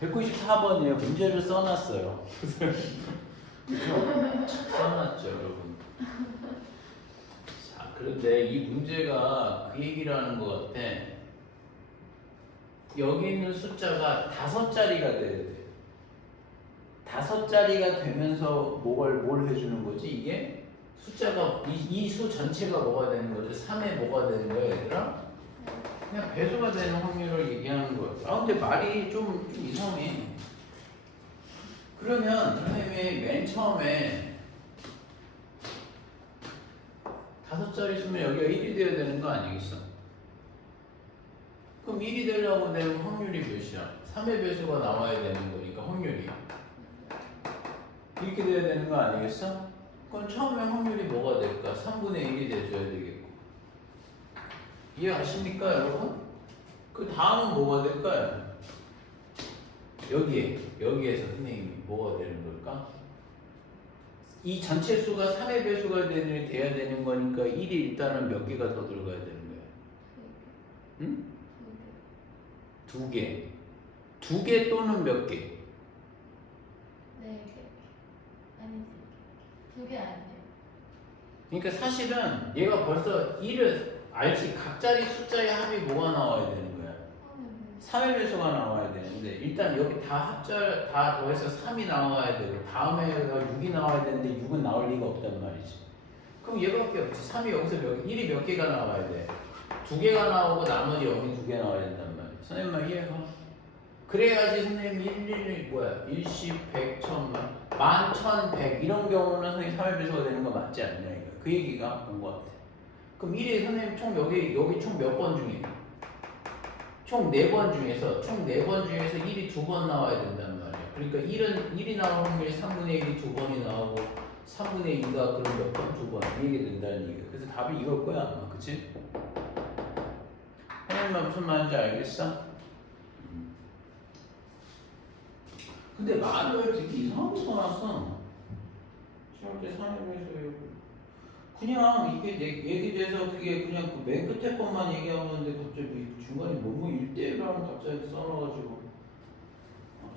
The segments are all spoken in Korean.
194번이에요. 문제를 써놨어요. 그죠? 써놨죠, 여러분. 자, 그런데 이 문제가 그 얘기를 하는 것 같아. 여기 있는 숫자가 5자리가 돼야 돼. 5자리가 되면서 뭘 해주는 거지? 이게 숫자가 이 수 전체가 뭐가 되는 거죠? 3에 뭐가 되는 거야, 얘들아? 그냥 배수가 되는 확률을 얘기하는 거예요. 아, 근데 말이 좀 이상해. 그러면 선생님이 맨 처음에 5자리 수면 여기가 1이 되어야 되는 거 아니겠어? 그럼 1이 되려고 되면 확률이 몇이야? 3의 배수가 나와야 되는 거니까 확률이 이렇게 돼야 되는 거 아니겠어? 그럼 처음에 확률이 뭐가 될까? 3분의 1이 돼줘야 되겠고. 이해하십니까, 여러분? 그 다음은 뭐가 될까요? 여기에서 선생님이 뭐가 되는 걸까? 이 전체 수가 3의 배수가 돼야 되는 거니까 1이 일단은 몇 개가 더 들어가야 되는 거예요? 응? 2개. 2개 또는 몇 개? 네 개. 아니지. 2개 아니에요. 그러니까 사실은 얘가 벌써 1을 알지? 각자리 숫자의 합이 뭐가 나와야 되는 거야? 3의 배수가 나와야 되는데 일단 여기 다 더해서 3이 나와야 되고 다음에 6이 나와야 되는데 6은 나올 리가 없단 말이지. 그럼 얘밖에 없지. 3이 여기서 1이 몇 개가 나와야 돼? 2개가 나오고 나머지 여기 2개 나와야 된단 말이야. 선생님만 이해가? 그래야지 선생님이 10, 100, 1000만, 11,100 이런 경우는 선생님 3의 배수가 되는 거 맞지 않냐 이거. 그 얘기가 온 것 같아. 그럼 1이 선생님 총 여기 총 몇 번 중에? 총 4번 중에서 1이 2번 나와야 된단 말이야. 그러니까 1이 나올 확률이 3분의 1이 2번이 나오고 3분의 2가 그럼 몇 번? 2번 이게 된다는 얘기야. 그래서 답이 이걸 거야 아마. 그치? 선생님만 무슨 말인지 알겠어? 근데 말을 왜 이렇게 이상하게 써놨어? 시험 때 상임에서 그냥 이게 얘기돼서 그게 그냥 그 맨 끝에 것만 얘기하면 되는데 갑자기 중간에 뭐뭐 1대1라고 갑자기 써놔가지고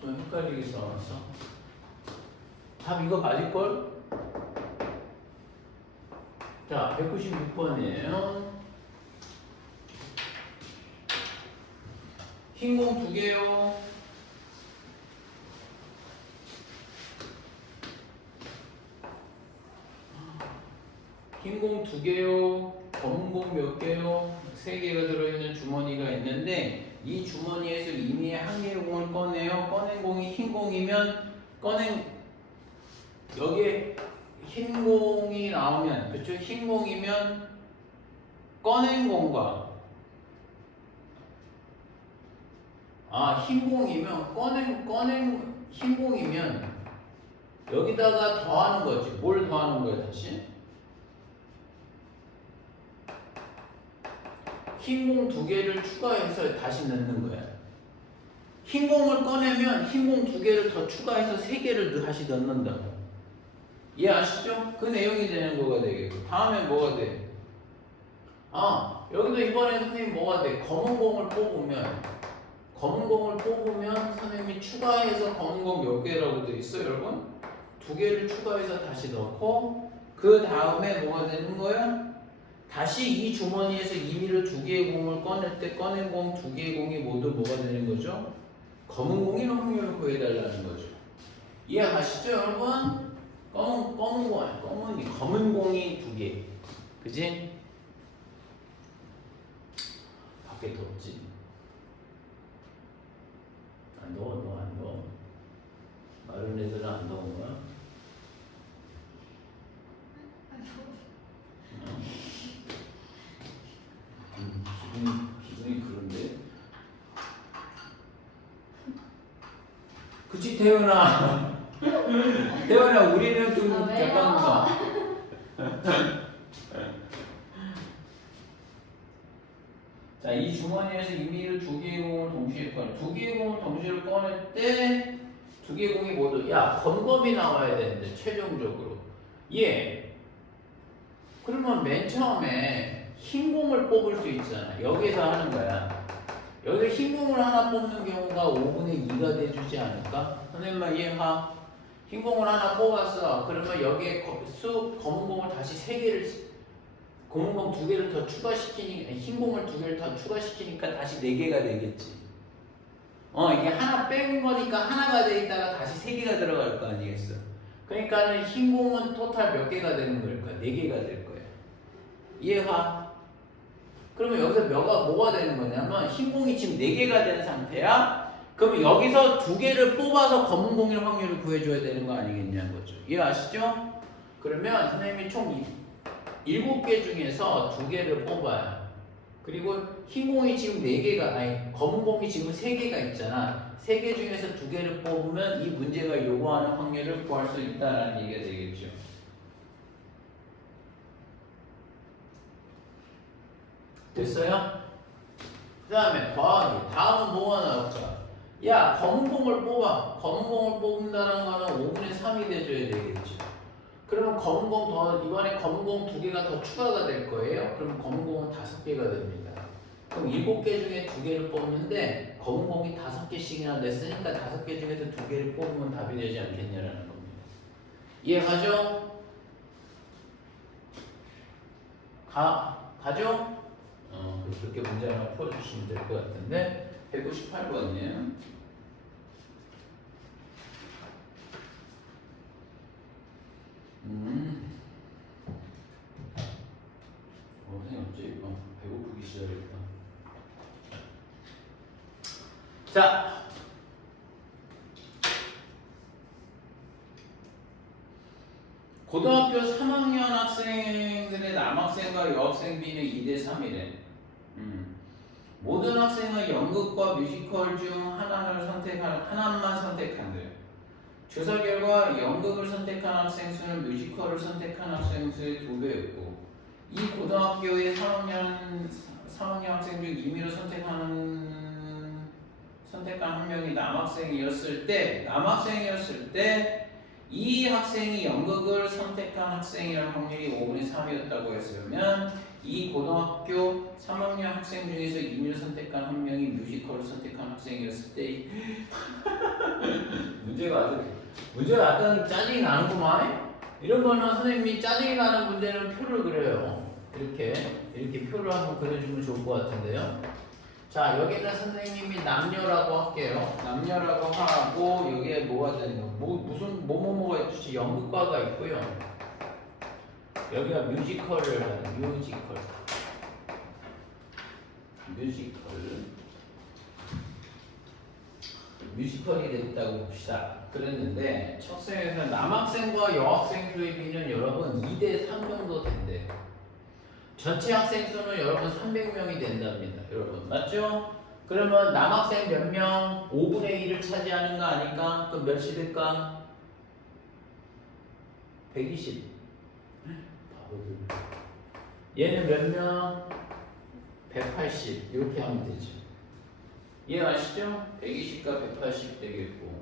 좀 헷갈리게 써놨어. 답 이거 맞을걸? 자, 196번이에요. 흰 공 2개요. 흰 공 2개요. 검은 공 몇 개요? 3개가 들어있는 주머니가 있는데 이 주머니에서 이미 한 개의 공을 꺼내요. 꺼낸 공이 흰 공이면 여기에 흰 공이 나오면 그쵸? 흰 공이면 꺼낸 공과 흰 공이면 흰 공이면 여기다가 더하는 거지. 뭘 더하는 거야 다시? 흰 공 2개를 추가해서 다시 넣는 거야. 흰 공을 꺼내면 흰 공 2개를 더 추가해서 3개를 다시 넣는다고. 이해하시죠? 그 내용이 되는 거가 되겠고. 다음에 뭐가 돼? 여기도 이번에 선생님 뭐가 돼? 검은 공을 뽑으면 선생님이 추가해서 검은 공 몇 개라고 돼 있어요, 여러분? 2개를 추가해서 다시 넣고 그 다음에 뭐가 되는 거야? 다시 이 주머니에서 임의로 2개의 공을 꺼낼 때 꺼낸 공 2개의 공이 모두 뭐가 되는 거죠? 검은 공의 확률을 구해달라는 거죠. 이해가시죠, 여러분? 검은 공이 2개. 그지? 밖에 덥지? 안 더워, 너 안 더워? 마른 애들은 안 더운 거야? 기분이 그런데? 그치, 태연아? 태연아, 우리는 좀 약간 자, 이 주머니에서 임의로 2개의 공을 동시에 꺼내. 2개의 공을 동시에 꺼낼 때 2개의 공이 모두 검검이 나와야 되는데 최종적으로 그러면 맨 처음에 흰 공을 뽑을 수 있잖아. 여기서 하는 거야. 여기서 흰 공을 하나 뽑는 경우가 5분의 2가 돼주지 않을까? 선생님만 이해가? 흰 공을 하나 뽑았어. 그러면 여기에 검은 공을 다시 3개를, 검은 공 2개를 더 추가시키니까, 흰 공을 2개를 더 추가시키니까 다시 4개가 되겠지. 이게 하나 뺀 거니까 하나가 돼 있다가 다시 3개가 들어갈 거 아니겠어? 그러니까는 흰 공은 토탈 몇 개가 되는 걸까? 4개가 될 거야. 이해가? 그러면 여기서 뭐가 되는 거냐면 흰 공이 지금 4개가 된 상태야. 그러면 여기서 2개를 뽑아서 검은 공일 확률을 구해줘야 되는 거 아니겠냐는 거죠. 이해하시죠? 그러면 선생님이 총 7개 중에서 2개를 뽑아요. 그리고 흰 공이 지금 4개가, 아니 검은 공이 지금 3개가 있잖아. 3개 중에서 2개를 뽑으면 이 문제가 요구하는 확률을 구할 수 있다는 얘기가 되겠죠. 됐어요? 그 다음에 더하기. 다음은 뭐가 나올까? 야, 검은 공을 뽑아. 검은 공을 뽑는다는 거는 5분의 3이 돼줘야 되겠죠. 그러면 검은 공 이번에 검은 공 2개가 더 추가가 될 거예요. 그럼 검은 공은 5개가 됩니다. 그럼 7개 중에 2개를 뽑는데 검은 공이 5개씩이나 됐으니까 5개 중에서 2개를 뽑으면 답이 되지 않겠냐라는 겁니다. 이해가죠? 가죠? 그렇게 문제 하나 풀어주시면 될 것 같은데 198번이에요. 선생님 어째 이거 배고프기 시작했다. 자, 고등학교 3학년 학생들의 남학생과 여학생 비는 2대 3이래. 모든 학생은 연극과 뮤지컬 중 하나만 선택한대. 조사 결과 연극을 선택한 학생 수는 뮤지컬을 선택한 학생 수의 2배였고, 이 고등학교의 3학년 학생 중 임의로 선택한 한 명이 남학생이었을 때 이 학생이 연극을 선택한 학생이라는 확률이 5분의 3이었다고 했으면 이 고등학교 3학년 학생 중에서 임의로 선택한 한 명이 뮤지컬을 선택한 학생이었을 때 문제가 약간 짜증이 나는구만. 이런 거는 선생님이 짜증이 나는 문제는 표를 그려요. 이렇게 표를 한번 그려주면 좋을 것 같은데요. 자, 여기는 선생님이 남녀라고 할게요. 남녀라고 하고 여기에 뭐가 되는 거? 무슨 뭐가 있지? 연극과가 있고요. 여기가 뮤지컬이 됐다고 봅시다. 그랬는데 척생에서 남학생과 여학생 수의 비는 여러분 2대 3 정도 된대. 전체 학생 수는 여러분 300명이 된답니다. 여러분 맞죠? 그러면 남학생 몇 명? 5분의 1을 차지하는 거 아닐까? 그럼 몇이 될까? 120. 바보들. 얘는 몇 명? 180. 이렇게 하면 되죠. 이해하시죠? 120과 180 되겠고.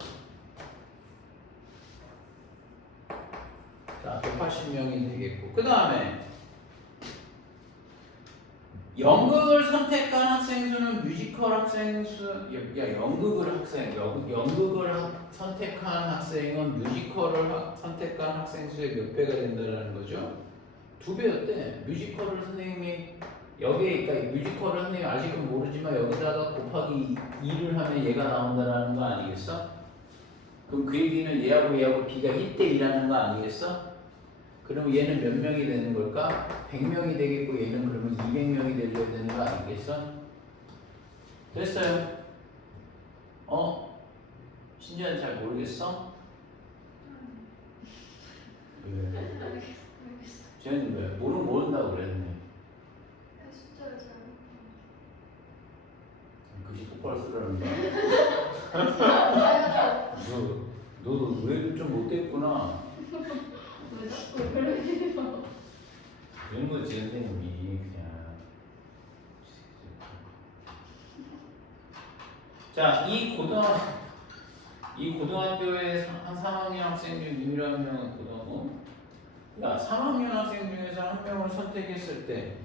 자, 180명이 되겠고. 그 다음에 연극을 선택한 학생 수는 뮤지컬 학생 수, 연극을 선택한 학생은 뮤지컬을 선택한 학생 수의 몇 배가 된다는 거죠? 2배였대. 뮤지컬을 선생님이 그러니까 뮤지컬을 선생님이 아직은 모르지만 여기다가 곱하기 2를 하면 얘가 나온다는 거 아니겠어? 그럼 그 얘기는 얘하고 B가 1대2라는 거 아니겠어? 그럼 얘는 몇 명이 되는 걸까? 100명이 되겠고 얘는 그러면 200명이 되려야 되는 거 아니겠어? 됐어요? 신지아는 잘 모르겠어? 왜? 쟤는 왜? 모른다고 그랬네. 숫자를 잘 글씨 똑바로 쓰라는 거야? 너도 왜 좀 못됐구나. 왜 자꾸 그러세요? 이런 거지 선생님이 그냥. 자, 이 고등학교의 한 3학년 학생 중 1학년 고등학교. 야, 3학년 학생 중에서 한 명을 선택했을 때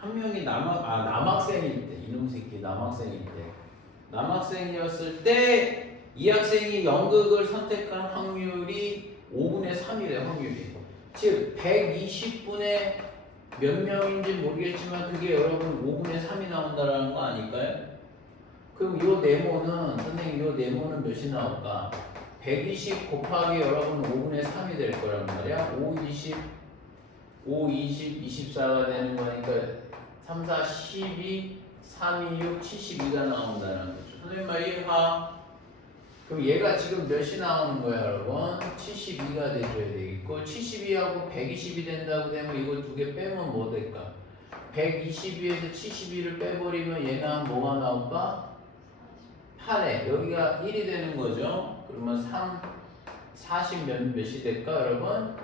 한 명이 남학생일 때, 이놈 새끼 남학생일 때, 남학생이었을 때 이 학생이 연극을 선택한 확률이 5분의 3이래 확률이. 즉 120분의 몇 명인지 모르겠지만 그게 여러분 5분의 3이 나온다라는 거 아닐까요? 그럼 요 네모는 선생님 요 네모는 몇이 나올까? 120 곱하기 여러분 5분의 3이 될 거란 말이야. 5, 20, 24가 되는 거니까 3, 4, 12, 3, 2, 6, 72가 나온다는 거죠. 선생님 말 이해가? 그럼 얘가 지금 몇이 나오는 거야 여러분? 72가 돼줘야 되겠고 72하고 120이 된다고 되면 이거 두 개 빼면 뭐 될까? 122에서 72를 빼버리면 얘는 뭐가 나올까? 8에 여기가 1이 되는 거죠. 그러면 40 몇이 될까 여러분?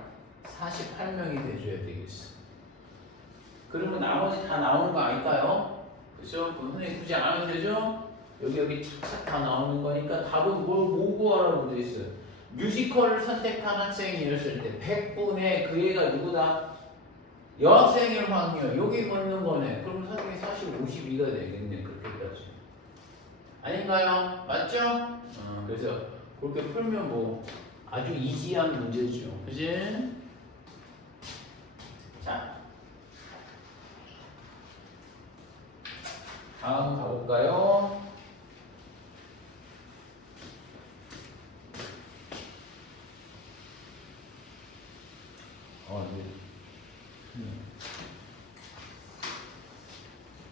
48명이 돼줘야 되겠어. 그러면 나머지 다 나오는 거 아닐까요? 그죠? 그럼 선생님 굳이 안 하면 되죠? 여기 착착 다 나오는 거니까 답은 뭐 구하라고 돼 있어요. 뮤지컬을 선택한 학생이었을 때 100분의 그 애가 누구다? 여학생일 확률 여기 묻는 거네. 그럼 선생님이 사실 52가 되겠네. 그렇게까지 아닌가요? 맞죠? 그래서 그렇게 풀면 뭐 아주 이지한 문제죠. 그지? 자 다음 가볼까요?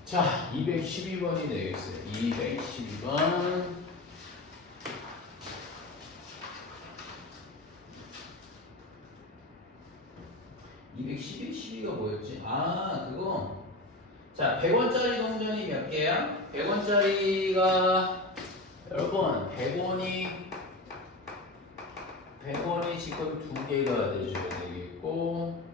자, 212번이 되겠어요. 212번. (211) 12가 뭐였지? 아, 그거. 자, 100원짜리 동전이 몇 개야? 100원짜리가 여러분, 100원이 지금 두 개가 되셔야 되겠고.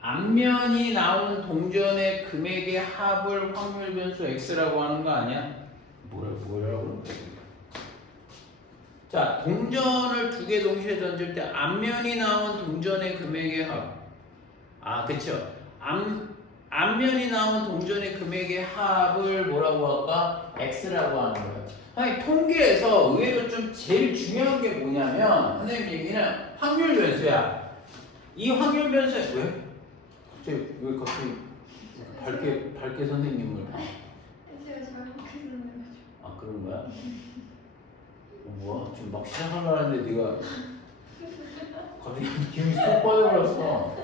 앞면이 나온 동전의 금액의 합을 확률 변수 x라고 하는 거 아니야? 뭐라고? 자, 동전을 두 개 동시에 던질 때 앞면이 나온 동전의 금액의 합. 아, 그쵸. 앞면이 나온 동전의 금액의 합을 뭐라고 할까? x라고 하는 거예요. 아니, 통계에서 의외로 좀 제일 중요한 게 뭐냐면 선생님 얘기는 확률 변수야. 이 확률 변수 왜? 왜 갑자기 밝게 선생님을 제가 잘못했는데. 아 그런 거야? 뭐야? 지금 막 시작하려고 하는데 네가 갑자기 기분이 쏙 빠져버렸어.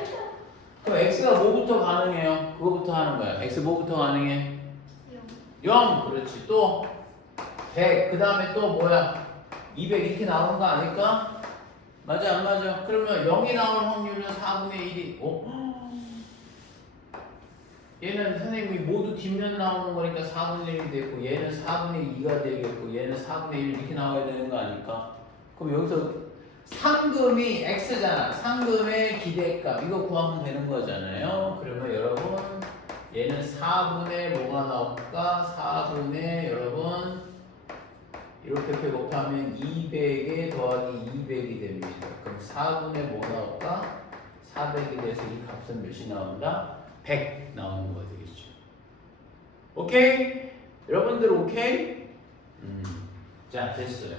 그럼 x가 뭐부터 가능해요? 그거부터 하는 거야. x 뭐부터 가능해? 0. 그렇지. 또 100. 그 다음에 또 뭐야? 200 이렇게 나오는 거 아닐까? 맞아 안 맞아? 그러면 0이 나올 확률은 4분의 1이 얘는 선생님이 모두 뒷면 나오는 거니까 4분의 1이 되고 얘는 4분의 2가 되겠고 얘는 4분의 1 이렇게 나와야 되는 거 아닐까? 그럼 여기서 상금이 x잖아. 상금의 기대값 이거 구하면 되는 거잖아요. 그러면 여러분 얘는 4분의 뭐가 나올까? 4분의 여러분 이렇게 곱하면 200에 더하기 200이 됩니다. 그럼 4분의 뭐 나올까? 400이 돼서 이 값은 몇이 나온다? 100 나오는 거가 되겠죠. 오케이? 여러분들 오케이? 자, 됐어요.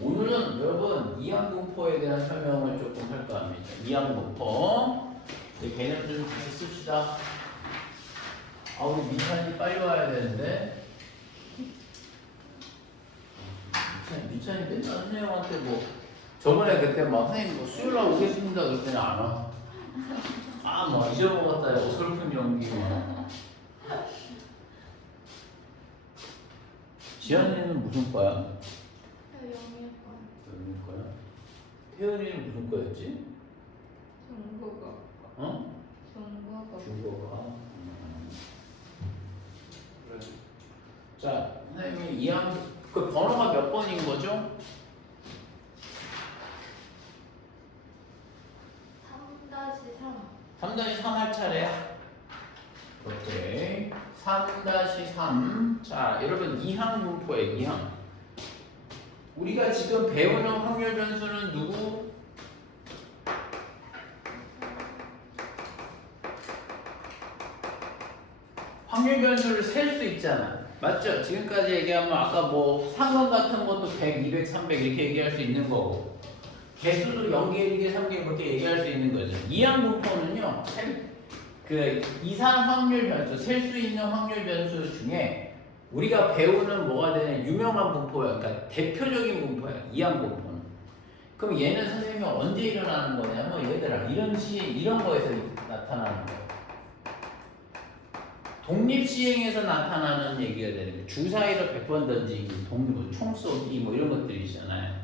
오늘은 여러분 이항분포에 대한 설명을 조금 할까 합니다. 이항분포 개념 좀 다시 씁시다. 아, 우리 미찬이 빨리 와야 되는데 미찬이 맨날 선생님한테 뭐 저번에 그때 막 선생님 뭐 수요일날 오겠습니다 그럴 때는 안 와. 아, 뭐 잊어먹었다 어설픈 연기만. 지한이는 무슨 과야? 영일 거야? 태연이는 무슨 과였지? 중국어. 어? 중국어. 중국어. 그래. 자, 선생님이 이항 그 번호가 몇 번인 거죠? 3-3. 3-3 할 차례야. 오케이. 3-3. 자, 여러분 이항분포에 이항. 우리가 지금 배우는 확률 변수는 누구? 확률 변수를 셀 수 있잖아. 맞죠? 지금까지 얘기하면 아까 뭐 상관 같은 것도 100, 200, 300 이렇게 얘기할 수 있는 거고 개수도 0개, 1개, 3개 이렇게 얘기할 수 있는 거죠. 이항분포는요. 그 이상 확률 변수, 셀 수 있는 확률 변수 중에 우리가 배우는 뭐가 되냐 유명한 분포야. 그러니까 대표적인 분포야. 이항분포는. 그럼 얘는 선생님이 언제 일어나는 거냐면 얘들아 이런 거에서 나타나는 거야. 독립시행에서 나타나는 얘기가 되는 거예요. 주사위를 100번 던지기, 총 쏘기 뭐 이런 것들이잖아요.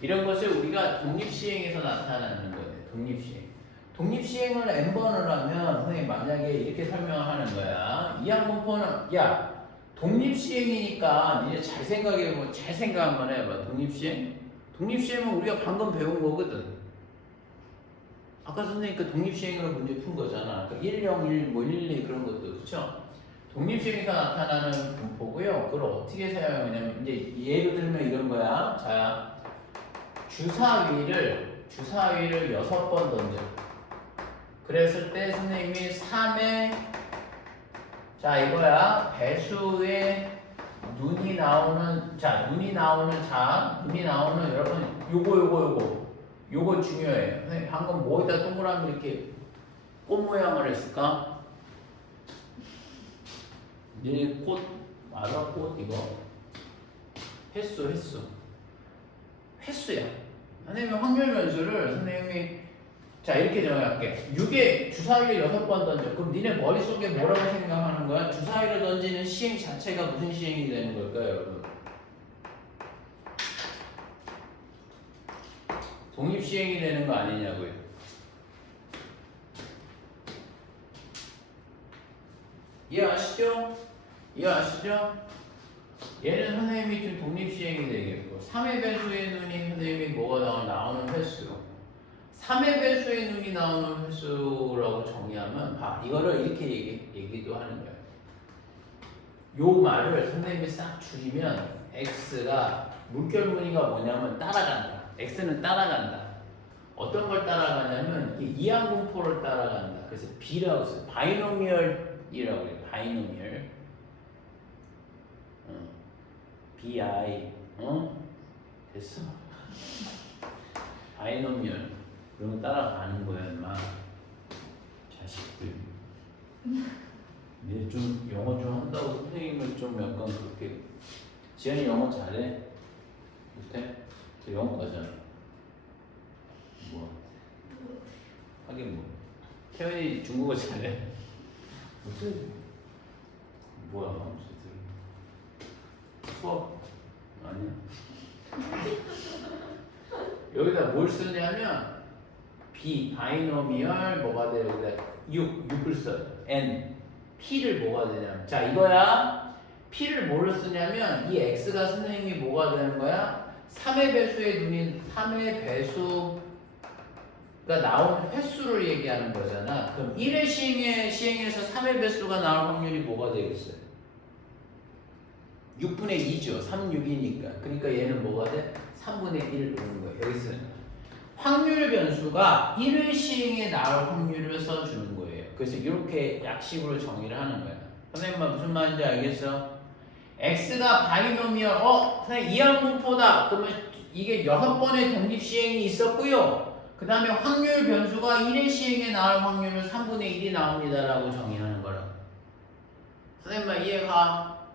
이런 것을 우리가 독립시행에서 나타나는 거예요. 독립시행. 독립시행을 n번을 하면 선생님 만약에 이렇게 설명을 하는 거야. 이항분포는 야 독립시행이니까 니네 잘 생각해보면 잘 생각 한번 해봐. 독립시행은 우리가 방금 배운 거거든. 아까 선생님 그 독립시행으로 문제 푼 거잖아. 그 101, 뭐 12 그런 것도 그렇죠? 독립시행에서 나타나는 분포고요. 그걸 어떻게 사용하냐면 이제 예를 들면 이런 거야. 자, 주사위를 6번 던져. 그랬을 때 선생님이 3의 자 이거야. 배수의 눈이 나오는 여러분 요거 중요해요. 선생님 방금 뭐에다 동그라미 이렇게 꽃 모양을 했을까? 네 꽃 맞아? 꽃 이거 횟수야. 선생님이 확률 변수를 선생님이 자 이렇게 정할게. 6에 주사위를 6번 던져. 그럼 니네 머릿속에 뭐라고 생각하는 거야? 주사위를 던지는 시행 자체가 무슨 시행이 되는 걸까요, 여러분? 독립시행이 되는 거 아니냐고요. 이해하시죠? 얘는 선생님이 좀 독립시행이 되겠고 3의 배수의 눈이 선생님이 뭐가 나오는 횟수 3의 배수의 눈이 나오는 횟수라고 정의하면 이거를 이렇게 얘기도 하는 거예요. 요 말을 선생님이 싹 줄이면 X가 물결무늬가 뭐냐면 따라간다. X는 따라간다. 어떤 걸 따라가냐면 이항분포를 따라간다. 그래서 B라고 써요. 바이노미얼이라고 해요. 바이노미얼. BI. 됐어. 바이노미얼. 그런 거 따라가는 거야, 인마. 자식들. 얘 좀 영어 좀 한다고 선생님을 좀 약간 그렇게. 지연이 영어 잘해? 못해? 저 영어과잖아. 뭐? 하긴 뭐. 태연이 중국어 잘해? 못해? 뭐야, 어쨌든. 수업? 아니야. 여기다 뭘 쓰냐면 바이노미얼 뭐가 돼? 여기다 6을 써요. n p를 뭐가 되냐면 자 이거야. p를 뭐를 쓰냐면 이 x가 선생님이 뭐가 되는 거야? 3의 배수가 나오는 횟수를 얘기하는 거잖아. 그럼 1의 시행에서 3의 배수가 나올 확률이 뭐가 되겠어요? 6분의 2죠. 3, 6이니까. 그러니까 얘는 뭐가 돼? 3분의 1 오는 거예요. 여기 쓰는 거예요. 확률 변수가 1의 시행에 나올 확률을 써주는 거예요. 그래서 이렇게 약식으로 정의를 하는 거예요. 선생님 무슨 말인지 알겠어? X가 바이노미얼, 선생님 이항분포다. 그러면 이게 6번의 독립시행이 있었고요. 그 다음에 확률 변수가 1의 시행에 나올 확률은 3분의 1이 나옵니다라고 정의하는 거라고. 선생님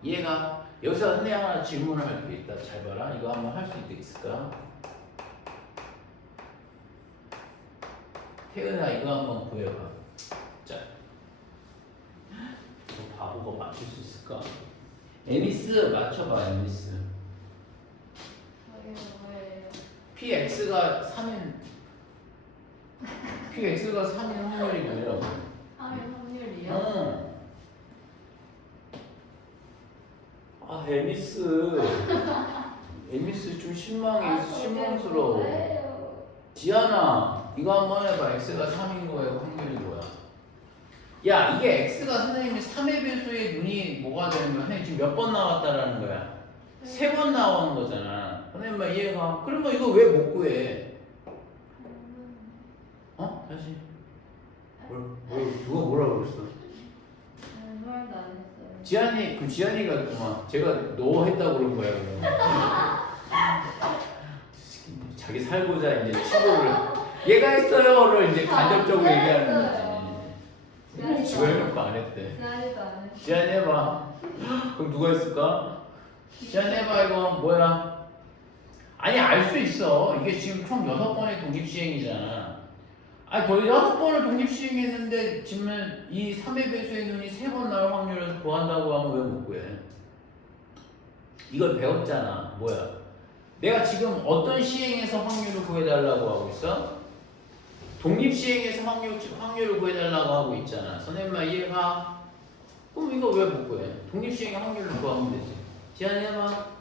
이해가? 여기서 선생님 하나 질문을 할 게 있다. 잘 봐라. 이거 한번 할 수 있을까? 태은아 이거 한번 구해봐. 자, 저 바보가 맞출 수 있을까? 에미스 맞춰봐. 에미스. PX가 3인 확률이 뭐라고? 3의 확률이요? 에미스 좀 실망스러워. 지안아 이거 한번 해봐. X가 3인 거예요. 확률이 뭐야? 야 이게 X가 선생님이 3의 배수의 눈이 뭐가 되는 거야? 선생님 지금 몇 번 나왔다라는 거야? 3번 나오는 거잖아. 선생님 막 이해가? 그러면 이거 왜 못 구해? 다시 누가 뭐라고 그랬어? 말도 안 했어요. 지한이 그 지한이가 있구만. 제가 너 했다고 그런 거야. 자기 살고자 이제 치고를 얘가 했어요를 이제 간접적으로 얘기하는 거지. 지가 해놓고 안 했대. 지난해도 안 했어. 지한이 해봐. 그럼 누가 했을까? 지한이 해봐. 이거 뭐야? 아니 알 수 있어. 이게 지금 총 6번의 독립시행이잖아. 아니 거의 6번을 독립시행했는데 지금 이 3의 배수의 눈이 3번 나올 확률을 구한다고 하면 왜 못 구해? 이걸 배웠잖아. 뭐야? 내가 지금 어떤 시행에서 확률을 구해달라고 하고 있어? 독립시행에서 확률을 구해달라고 하고 있잖아. 선생님 말 이해가? 그럼 이거 왜 못 구해? 독립시행의 확률을 구하면 되지. 지한이 해봐.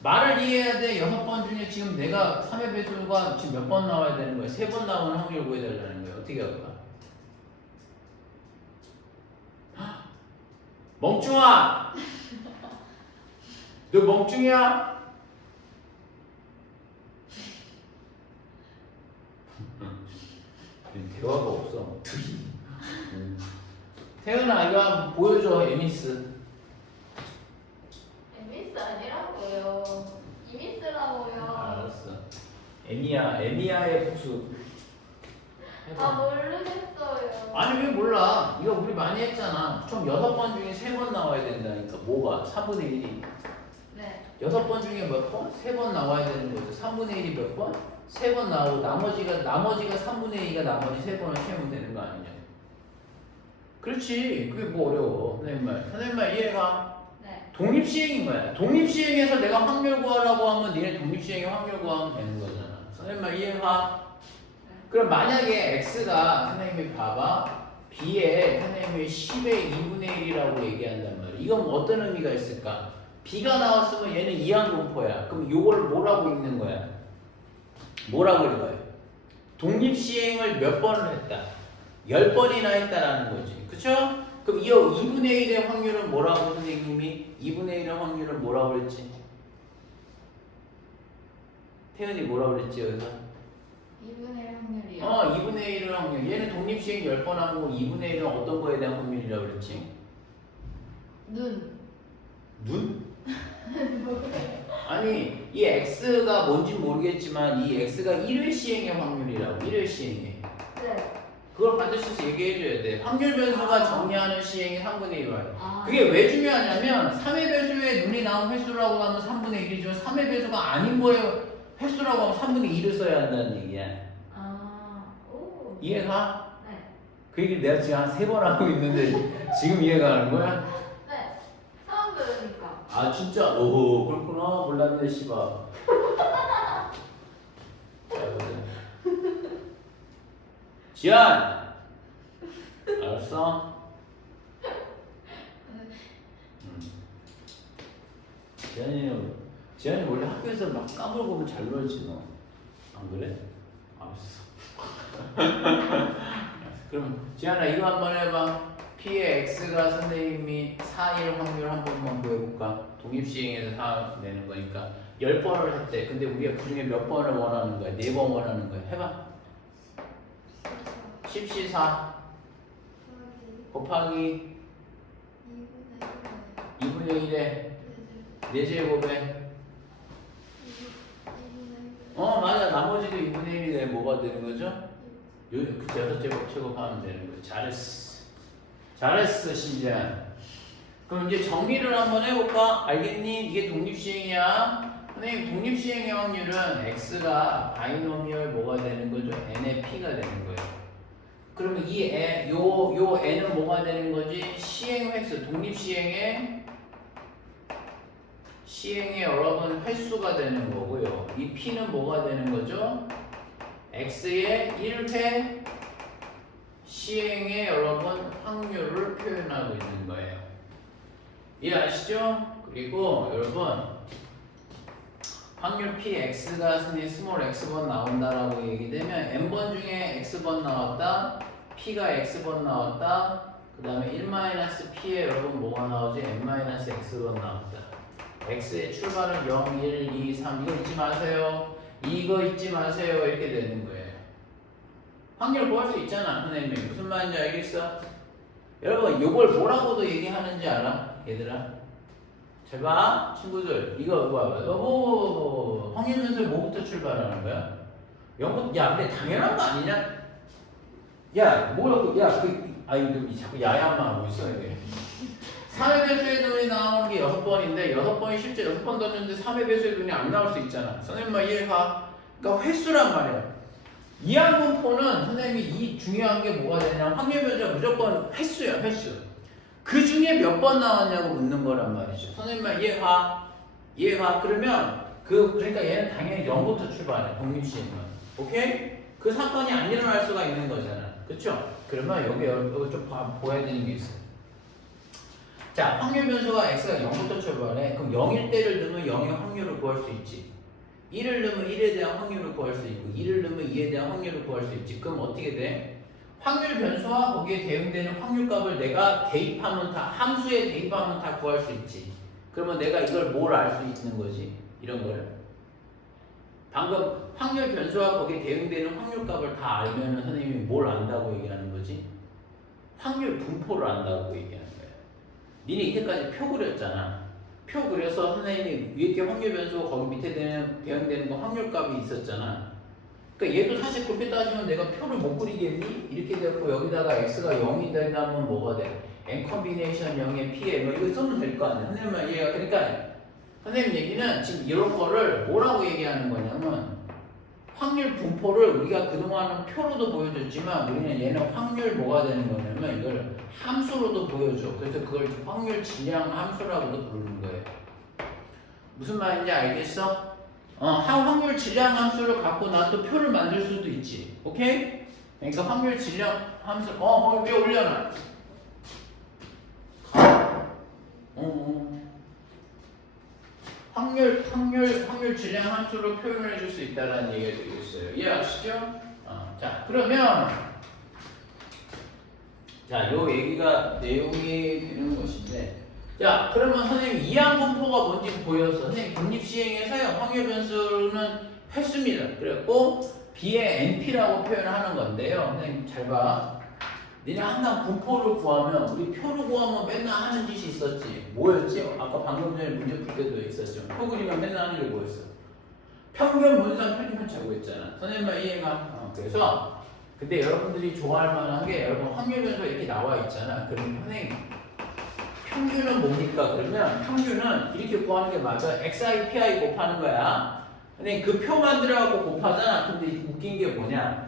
말을 이해해야 돼. 6번 중에 지금 내가 3의 배수가 지금 몇 번 나와야 되는 거야? 3번 나오는 확률 구해달라는 거야. 어떻게 할까? 멍충아! 너 멍충이야? 대화가 없어. 태연아 이거 한번 보여줘. 에미스. 에미스 아니라고요. 이미스라고요. 알았어. 에미야의 복수. 아 모르겠어요. 아니 왜 몰라? 이거 우리 많이 했잖아. 총 6번 중에 3번 나와야 된다니까. 뭐가? 3분의 1이. 네. 6번 중에 몇 번? 3번 나와야 되는 거죠. 3분의 1이 몇 번? 3번 나오고 나머지가 3분의 2가 나머지 3번을 채우면 되는 거 아니냐. 그렇지. 그게 뭐 어려워. 선생님 말 이해가? 네. 독립시행인 거야. 독립시행에서 내가 확률 구하라고 하면 니네 독립시행의 확률 구하면 되는 거잖아. 선생님 말 이해가? 그럼 만약에 x가 선생님이 봐봐. b에 선생님이 10의 2분의 1이라고 얘기한단 말이야. 이건 어떤 의미가 있을까? b가 나왔으면 얘는 이항분포야. 그럼 요걸 뭐라고 읽는 거야? 뭐라고 읽어요? 독립시행을 몇 번을 했다? 10번이나 했다라는 거지. 그쵸? 그럼 이 2분의 1의 확률은 뭐라고 선생님이? 2분의 1의 확률은 뭐라고 그랬지? 태연이 뭐라고 그랬지 여기서? 2분의 1 확률이요. 2분의 1의 확률. 얘는 독립시행 10번 하고 2분의 1은 어떤 거에 대한 확률이라고 그랬지? 눈. 눈? 아니 이 x가 뭔지 모르겠지만 이 x가 1회 시행의 확률이라고. 1회 시행의. 네. 그걸 반드시 얘기해줘야 돼. 확률 변수가 정리하는 시행이 3분의 1화. 아. 그게 왜 중요하냐면 3의 배수에 눈이 나온 횟수라고 하면 3분의 1이죠. 3의 배수가 아닌 거에 횟수라고 하면 3분의 2를 써야 한다는 얘기야. 아. 오. 이해가? 네. 그 얘기를 내가 지금 한 3번 하고 있는데 지금 이해가 가는 거야? 네. 처음 들으니까. 아 진짜? 오 그렇구나. 몰랐네 씨발. 지안! 알았어? 지안이 원래 학교에서 막 까불고 오면 잘 놀지 너. 안 그래? 알았어. 그럼 지안아 이거 한번 해봐. P의 X가 선생님이 4일 확률 한 번만 구해볼까? 독립시행에서 4 내는 거니까 10번을 했대. 근데 우리가 그 중에 몇 번을 원하는 거야? 4번 원하는 거야. 해봐. 10C4 곱하기 2분의 1에 4제곱에 맞아. 나머지도 2분의 1이 뭐가 되는 거죠? 그 6제곱 제곱하면 되는 거야. 잘했어 신지야. 그럼 이제 정리를 한번 해볼까? 알겠니? 이게 독립시행이야. 선생님 독립시행의 확률은 x가 바이노미얼 뭐가 되는 거죠? n의 p가 되는 거예요. 그러면 이 요 n은 뭐가 되는 거지? 시행 횟수, 독립시행의 여러분 횟수가 되는 거고요. 이 p는 뭐가 되는 거죠? x의 1회 시행의 여러분 확률을 표현하고 있는 거예요. 이해하시죠? 그리고 여러분 확률 px가 스몰 x번 나온다라고 얘기되면 n번 중에 x번 나왔다, p가 x번 나왔다, 그 다음에 1-p에 여러분 뭐가 나오지? n-x번 나왔다. x의 출발은 0, 1, 2, 3 이거 잊지 마세요. 이거 잊지 마세요. 이렇게 되는 거예요. 확률 구할 수 있잖아. 선생님이 무슨 말인지 알겠어? 여러분 이걸 뭐라고도 얘기하는지 알아? 얘들아 잘 봐 친구들 이거 봐봐 확률변수에 뭐부터 출발하는 거야? 야 근데 당연한 거 아니냐? 야 뭐라고 아이 자꾸 야야만 하고 있어 이게 3의 배수의 눈이 나오는 게 6번인데 6번이 실제 6번 던졌는데 3의 배수의 눈이 안 나올 수 있잖아. 선생님 말 이해가? 그러니까 횟수란 말이야. 이항분포는 선생님이 이 중요한 게 뭐가 되냐면 확률 변수가 무조건 횟수야 횟수. 그 중에 몇 번 나왔냐고 묻는 거란 말이죠. 선생님 말 이해가? 이해가? 그러면 그러니까 얘는 당연히 0부터 출발해 독립시행은. 오케이? 그 사건이 안 일어날 수가 있는 거잖아. 그쵸? 그러면 여기 좀 보여야 되는 게 있어. 자, 확률 변수가 x가 0부터 출발해. 그럼 0일 때를 넣으면 0의 확률을 구할 수 있지. 1을 넣으면 1에 대한 확률을 구할 수 있고 2를 넣으면 2에 대한 확률을 구할 수 있지. 그럼 어떻게 돼? 확률 변수와 거기에 대응되는 확률값을 내가 대입하면 다 함수에 대입하면 다 구할 수 있지. 그러면 내가 이걸 뭘 알 수 있는 거지? 이런 걸. 방금 확률 변수와 거기에 대응되는 확률값을 다 알면은 선생님이 뭘 안다고 얘기하는 거지? 확률 분포를 안다고 얘기하는 거야. 니네 이때까지 표 그렸잖아. 표 그려서 선생님이 위에 게 확률 변수고 거기 밑에 대응되는 거 확률값이 있었잖아. 그러니까 얘도 사실 그렇게 따지면 내가 표를 못 그리겠니? 이렇게 되고 여기다가 x가 0이 되면 뭐가 돼? n 컨비네이션 0의 p에 뭐 이거 쓰면 될 거 아니야. 선생님은 얘가 그러니까 선생님 얘기는 지금 이런 거를 뭐라고 얘기하는 거냐면 확률 분포를 우리가 그동안은 표로도 보여줬지만 우리는 얘는 확률 뭐가 되는 거냐면 이걸 함수로도 보여줘. 그래서 그걸 확률 질량 함수라고도 부르는 거예요. 무슨 말인지 알겠어? 확률 질량 함수를 갖고 난 또 표를 만들 수도 있지. 오케이? 그러니까 확률 질량 함수 거기 위에 올려놔. 확률 질량 함수로 표현을 해줄 수 있다는 얘기가 되겠어요. 이해하시죠? 자, 그러면 자, 요 얘기가 내용이 되는 것인데, 자, 그러면 선생님 이항분포가 뭔지 보여서 선생님 독립시행에서요 확률 변수는 횟수입니다. 그랬고 B의 NP라고 표현하는 건데요. 선생님 잘 봐. 니네 항상 분포를 구하면 우리 표를 구하면 맨날 하는 짓이 있었지. 뭐였지? 아까 방금 전에 문제 풀 때도 있었죠. 표 그리면 맨날 하는 게 뭐였어? 평균 분산 편입편 차고 있잖아. 선생님만 이해가? 그래서 근데 여러분들이 좋아할 만한 게 여러분 확률 변수가 이렇게 나와 있잖아. 그러면 선생님 평균은 뭡니까? 그러면 평균은 이렇게 구하는 게 맞아. xi, pi 곱하는 거야. 근데 그 표 만들어갖고 곱하잖아. 근데 웃긴 게 뭐냐?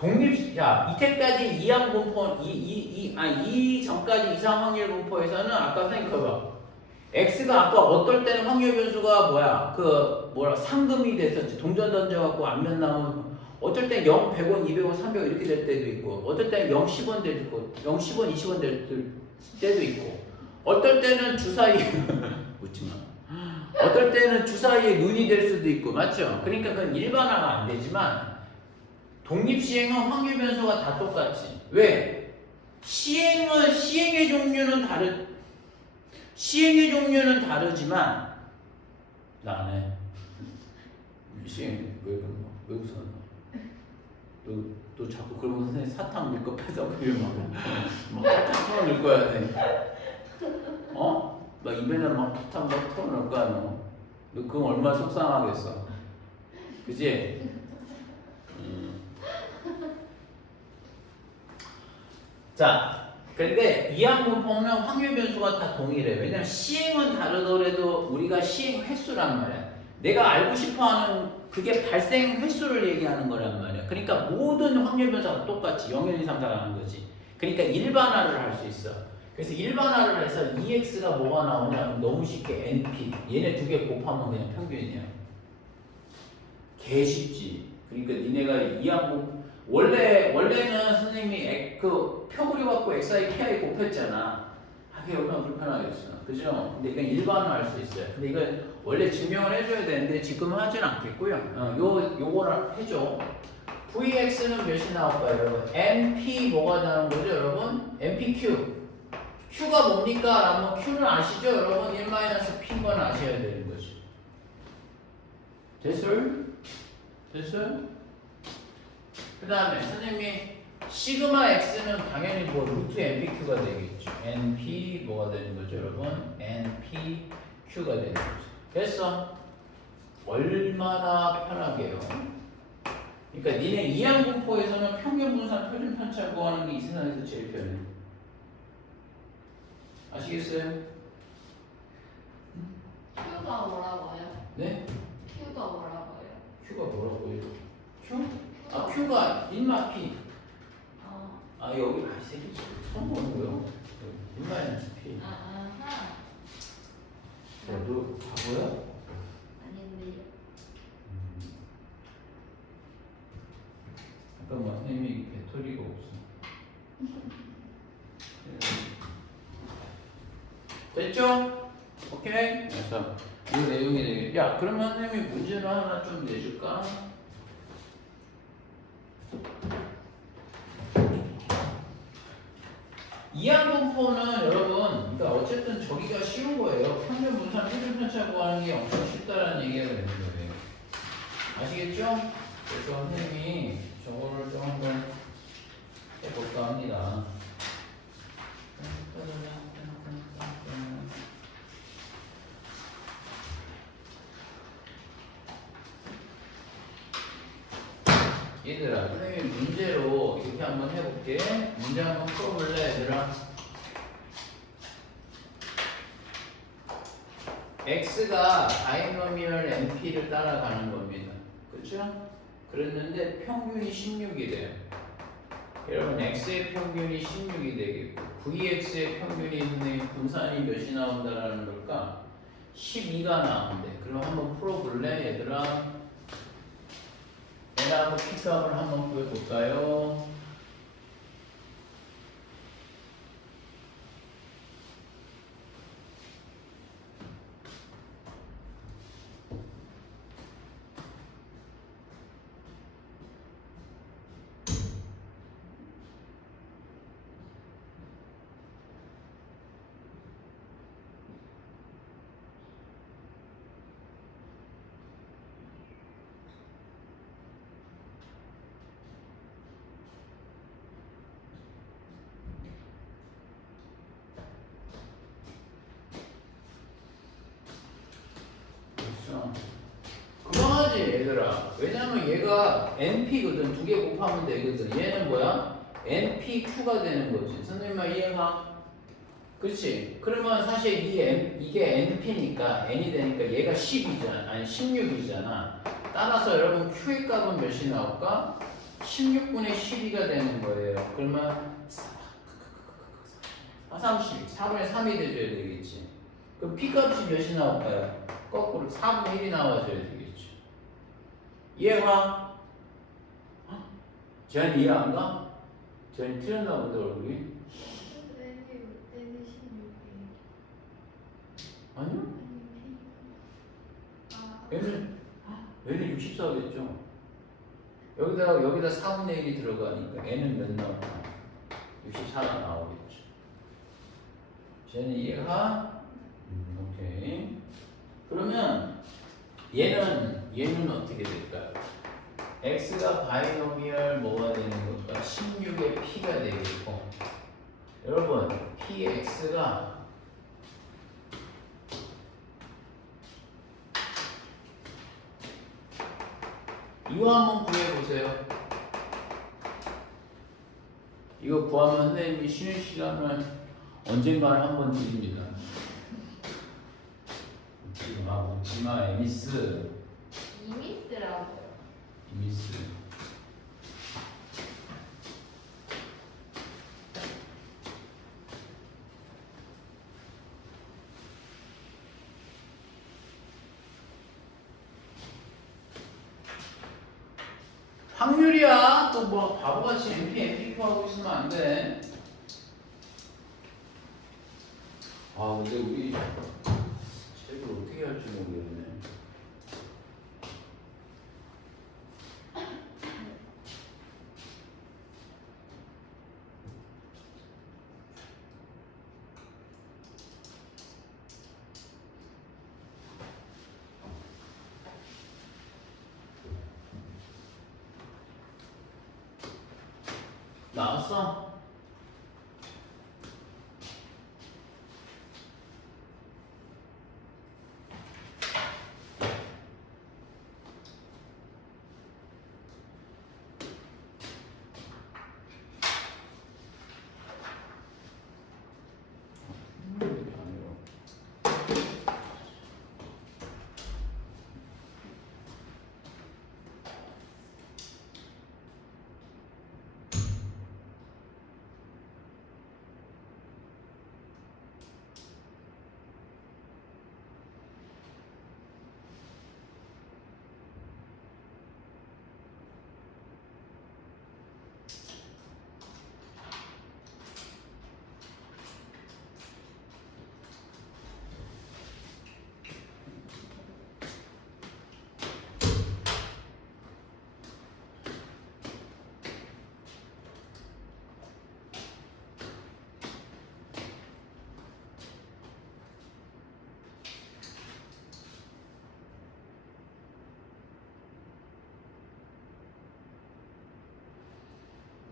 이때까지 이항분포, 이 전까지 이상 확률 분포에서는 아까 선생님 그거 봐. x가 아까 어떨 때는 확률 변수가 상금이 됐었지. 동전 던져갖고 앞면 나오면 어쩔 땐 0, 100원, 200원, 300원 이렇게 될 때도 있고 어떨 때는 0, 10원 될 때도 있고 0, 10원, 20원 될 때도 있고 어떨 때는 주사위에 웃지마 어떨 때는 주사위에 눈이 될 수도 있고 맞죠? 그러니까 그건 일반화가 안 되지만 독립시행은 확률 변수가 다 똑같지. 왜? 시행의 종류는 다르지만 나 안 해. 시행 왜 웃어? 너 자꾸 그러면 선생님 사탕 넣을 거 뺏어 그러면 막 사탕 넣을 거야 돼. 막 입에다 막 사탕 막 털어 넣을 거야 너. 너 그건 얼마나 속상하겠어. 그지? 자, 근데 이항분포는 확률 변수가 다 동일해. 왜냐면 시행은 다르더라도 우리가 시행 횟수란 말이야. 내가 알고 싶어하는 그게 발생 횟수를 얘기하는 거란 말이야. 그러니까 모든 확률 변수가 똑같이 0, 1, 2, 3, 4 가는 거지. 그러니까 일반화를 할 수 있어. 그래서 일반화를 해서 EX가 뭐가 나오냐? 너무 쉽게 NP. 얘네 두 개 곱하면 그냥 평균이야. 개 쉽지. 그러니까 니네가 이항분포 원래는 선생님이 표 그려갖고 xi, pi 곱했잖아. 하기 얼마나 불편하겠어. 그죠? 근데 이건 일반화할 수 있어요. 근데 이건 원래 증명을 해줘야 되는데 지금은 하진 않겠고요. 요거를 해줘. vx는 몇이 나올까요, 여러분? np 뭐가 나오는 거죠, 여러분? npq. q가 뭡니까? 라면 q는 아시죠, 여러분? 1-p인 건 아셔야 되는 거죠. 됐어요? 그 다음에 선생님이 시그마 x는 당연히 뭐 루트 npq가 되겠죠. np 뭐가 되는 거죠, 여러분? npq가 되는 거죠. 됐어? 얼마나 편하게요? 그러니까 니네 이항분포에서는 평균 분산 표준 편차 구하는 게 이 세상에서 제일 편해. 아시겠어요? Q가 뭐라고요? 네? Q가 뭐라고요? Q가 뭐라고요? Q? 아 Q가 1마 P. 아 여기 새끼 처음 보는 거요. 1마이너스 P. 아하. 너도 바보야? 아닌데요. 잠깐만 선생님이 배터리가 없어. 됐죠? 오케이? 그래서 이 내용이 되게 야 그러면 선생님이 문제를 하나 좀 내줄까? 이항분포는 여러분 그러니까 어쨌든 저기가 쉬운 거예요. 평균 분산 표준 편차 구하는 게 엄청 쉽다라는 얘기가 되는 거예요. 아시겠죠? 그래서 선생님이 저거를 좀 한번 해볼까 합니다. 얘들아, 선생님이 문제로 이렇게 한번 해볼게. 문제 한번 풀어볼래, 얘들아? x가 바이노미얼 np를 따라가는 겁니다. 그렇죠? 그랬는데 평균이 16이 돼요. 여러분 x의 평균이 16이 되겠고 vx의 평균이 있는 분산이 몇이 나온다라는 걸까? 12가 나온대. 그럼 한번 풀어볼래, 얘들아? 내가 한번 피크업을 한번 구해볼까요? 그만하지 얘들아. 왜냐면 얘가 np거든. 두 개 곱하면 되거든. 얘는 뭐야? npq가 되는 거지. 선생님만 이해가? 그렇지? 그러면 사실 이게 np니까 n이 되니까 얘가 10이잖아. 아니 16이잖아. 따라서 여러분 q의 값은 몇이 나올까? 16분의 12가 되는 거예요. 그러면 30, 4분의 3이 돼줘야 되겠지. 그럼 p 값이 몇이 나올까요? 거꾸로 4분의 1이 나와줘야 되겠죠. 이해가? 쟤는 이해 안 가? 쟤는 틀렸나 본데 얼굴이? N이 16이에요. 아니요? 아, 얘는 64겠죠. 여기다 4분의 1이 들어가니까 얘는 몇 나올까? 64가 나오겠죠. 쟤는 이해가? 오케이. 그러면 얘는 어떻게 될까요? x가 바이노미얼 뭐가 되는 걸까? 16의 p가 되겠고 여러분 px가 이거 한번 구해보세요. 이거 구하면 선생님이 쉬는 시간을 언젠가는 한번 드립니다. 웃지마 에미스. 이미스라고요. 이미스. 확률이야. 또 뭐 바보같이 NP 하고 있으면 안 돼. 아 근데 우리 책을 어떻게 할지 모르겠네. 나왔어?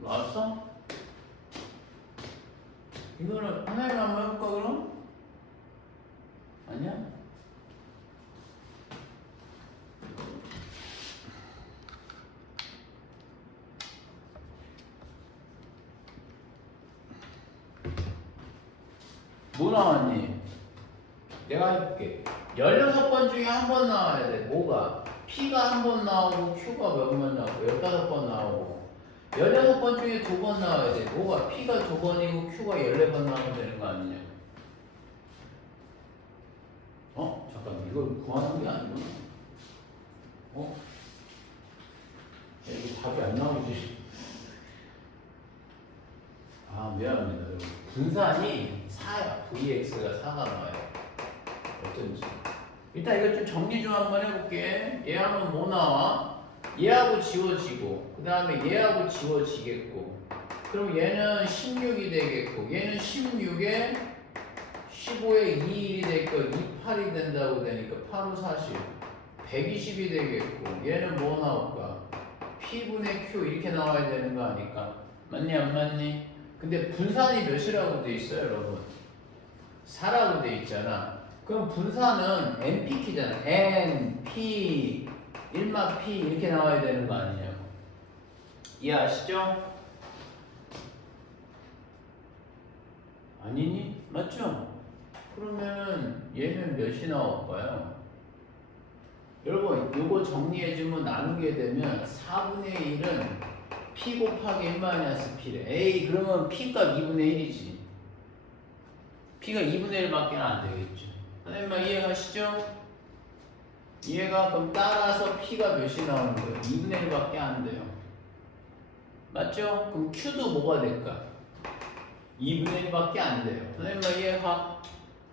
나왔어? 이거는 하나를 한번 해볼까 그럼? 아니야? 뭐 나왔니? 내가 해볼게. 16번 중에 한 번 나와야 돼. 뭐가? P가 한 번 나오고 Q가 몇 번 나오고 15번 나오고 16번 중에 2번 나와야 돼. 뭐가? P가 2번이고 Q가 14번 나오면 되는 거 아니냐? 잠깐 이걸 구하는 게 아니구나. 이거 답이 안 나오지. 미안합니다. 여러분. 분산이 4야. VX가 4가 나와요. 어쩐지. 일단 이거 좀 정리 좀 한번 해볼게. 얘 하면 뭐 나와? 얘하고 지워지고 그 다음에 얘하고 지워지겠고 그럼 얘는 16이 되겠고 얘는 16에 15에 21이 되니까 28이 된다고 되니까 8, 5, 40 120이 되겠고 얘는 뭐 나올까? P분의 Q 이렇게 나와야 되는 거 아닐까? 맞니 안 맞니? 근데 분산이 몇이라고 돼 있어요 여러분? 4라고 돼 있잖아. 그럼 분산은 NPK잖아. N, P, 1마 P 이렇게 나와야 되는 거 아니냐고. 이해하시죠? 아니니? 맞죠? 그러면 얘는 몇이 나올까요? 여러분 요거 정리해주면 나누게 되면 4분의 1은 P 곱하기 1-P래. 에이 그러면 P값 2분의 1이지. P가 2분의 1밖에 안 되겠죠. 선생님 이해가시죠? 얘가 그럼 따라서 P가 몇이 나오는 거예요? 2분의 1밖에 안 돼요. 맞죠? 그럼 Q도 뭐가 될까? 2분의 1밖에 안 돼요. 선생님 이해가?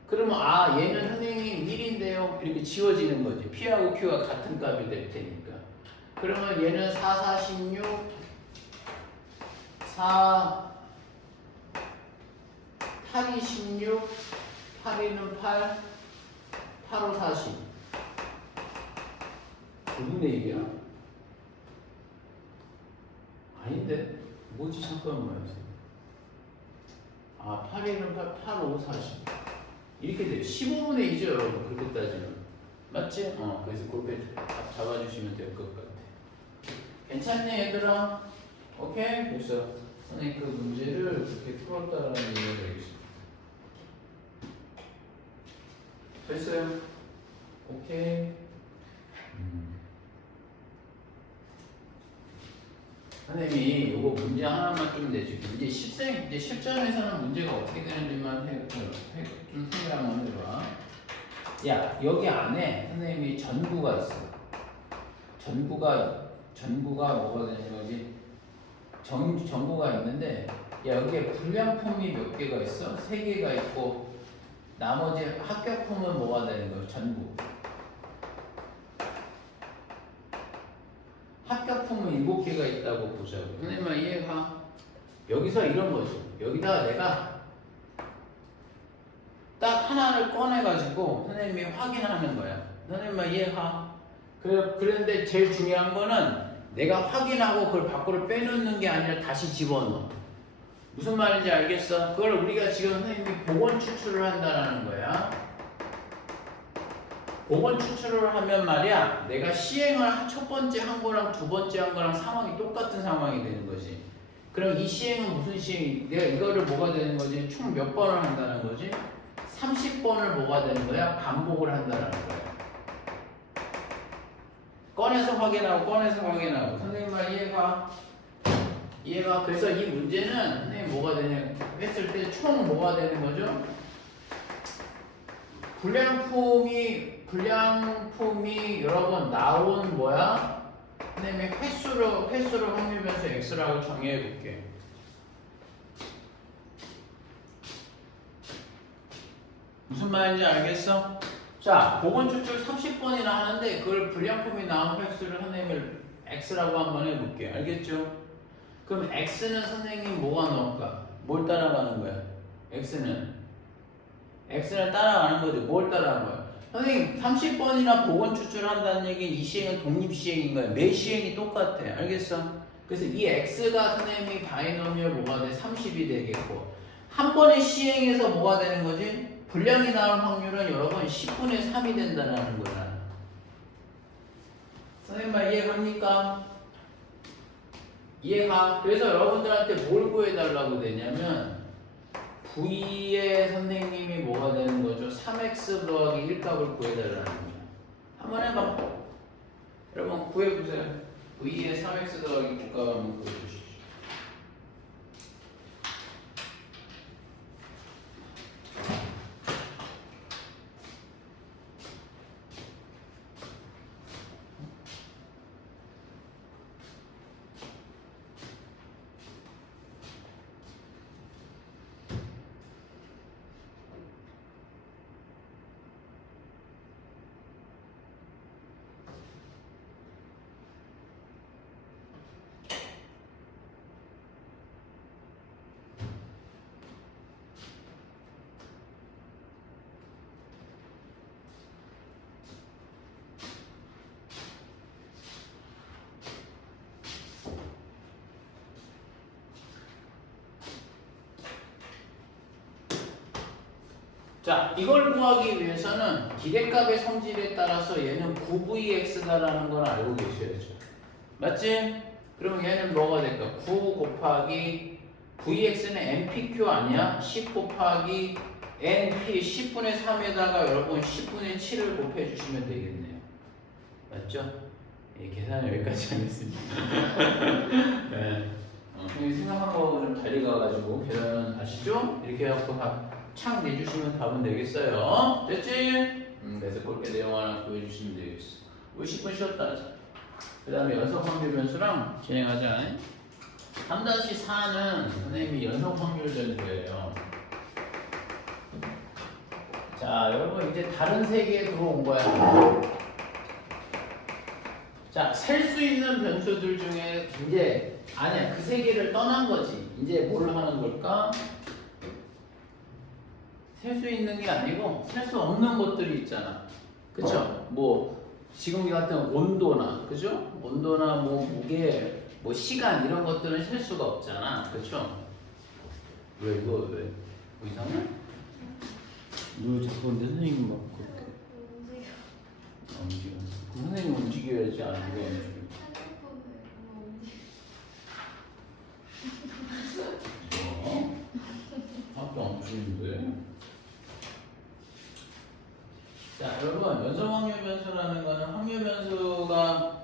그러면 얘는 선생님 1인데요. 이렇게 지워지는 거지. P하고 Q가 같은 값이 될 테니까. 그러면 얘는 4, 4, 16 4 8이 16 8이는 8 8, 5, 40 9분의 1이야? 아닌데? 뭐지? 잠깐만. 8에는 8, 8, 5, 40 이렇게 돼요. 15분의 2죠 여러분 그렇게 따지면. 맞지? 그래서 그렇게 잡아주시면 될 것 같아. 괜찮니 얘들아? 오케이? 그래서 선생님 그 문제를 그렇게 풀었다라는 얘기가 되겠습니다. 됐어요? 오케이. 선생님이 요거 문제 하나만 좀 내줄게. 이제 실전에서는 문제가 어떻게 되는지만 좀 생각 한번 해봐. 야, 여기 안에 선생님이 전구가 있어. 전구가 뭐가 되는 거지? 전구가 있는데, 야, 여기에 불량품이 몇 개가 있어? 3개가 있고, 나머지 합격품은 뭐가 되는 거야? 전구. 합격품은 7개가 있다고 보자고. 선생님아 이해가? 여기서 이런 거지. 여기다가 내가 딱 하나를 꺼내가지고 선생님이 확인하는 거야. 선생님아 이해가? 그런데 제일 중요한 거는 내가 확인하고 그걸 밖으로 빼놓는 게 아니라 다시 집어넣어. 무슨 말인지 알겠어? 그걸 우리가 지금 선생님이 복원 추출을 한다는 거야. 복원 추출을 하면 말이야, 내가 시행을 첫 번째 한 거랑 두 번째 한 거랑 상황이 똑같은 상황이 되는 거지. 그럼 이 시행은 무슨 시행이? 내가 이거를 뭐가 되는 거지? 총 몇 번을 한다는 거지? 30번을 뭐가 되는 거야? 반복을 한다는 거야. 꺼내서 확인하고 꺼내서 확인하고. 선생님 말 이해가? 이해가? 그래서 이 문제는 선생님 뭐가 되냐 했을 때 총 뭐가 되는 거죠? 불량품이 여러분 나온 뭐야? 선생님이 횟수를 확률 변수 x라고 정의해 볼게. 무슨 말인지 알겠어? 자, 복원 추출 30번이나 하는데 그걸 불량품이 나온 횟수를 선생님을 x라고 한번 해볼게. 알겠죠? 그럼 x는 선생님 뭐가 넣을까? 뭘 따라가는 거야? x는 따라가는 거지. 뭘 따라가는 거야? 선생님 30번이나 복원 추출한다는 얘기는 이 시행은 독립시행인 거야. 매 시행이 똑같아. 알겠어? 그래서 이 x가 선생님이 바이노미얼 뭐가 돼? 30이 되겠고 한 번의 시행에서 뭐가 되는 거지? 불량이 나올 확률은 여러분 10분의 3이 된다는 거야. 선생님 말 이해갑니까? 이해가? 그래서 여러분들한테 뭘 구해달라고 되냐면 V의 선생님이 뭐가 되는 거죠? 3x 더하기 1값을 구해달라는 거야. 한번 해봐. 여러분 구해보세요. V의 3x 더하기 9값 한번 구해주시죠. 자, 이걸 구하기 위해서는 기대값의 성질에 따라서 얘는 9vx다라는 걸 알고 계셔야죠. 맞지? 그럼 얘는 뭐가 될까? 9 곱하기 vx는 npq 아니야? 10 곱하기 np 10분의 3에다가 여러분 10분의 7을 곱해주시면 되겠네요. 맞죠? 예, 계산은 여기까지 하겠습니다. 네. 생각한 거하고 좀 달리 가가지고 계산은 아시죠? 이렇게 해갖고 창 내주시면 답은 되겠어요. 됐지? 그래서 그렇게 내용 하나 구해주시면 되겠어. 우리 10분 쉬었다 하자. 그 다음에 연속 확률 변수랑 진행하자. 3-4는 선생님이 연속 확률 변수예요. 자, 여러분 이제 다른 세계에 들어온 거야. 자, 셀 수 있는 변수들 중에 이제 아니야, 그 세계를 떠난 거지. 이제 뭘 하는 걸까? 셀 수 있는 게 아니고 셀 수 없는 것들이 있잖아. 그쵸? 뭐 지금 같은 온도나, 그죠? 온도나 뭐 무게, 뭐 시간 이런 것들은 셀 수가 없잖아. 그쵸? 왜 이거 왜? 뭐 이상해? 너 자꾸 근데 선생님 막 그렇게 움직여. 그럼 선생님 움직여야지 안 움직여. 학교 안 주는데. 자, 여러분 연속 확률 변수라는 거는 확률 변수가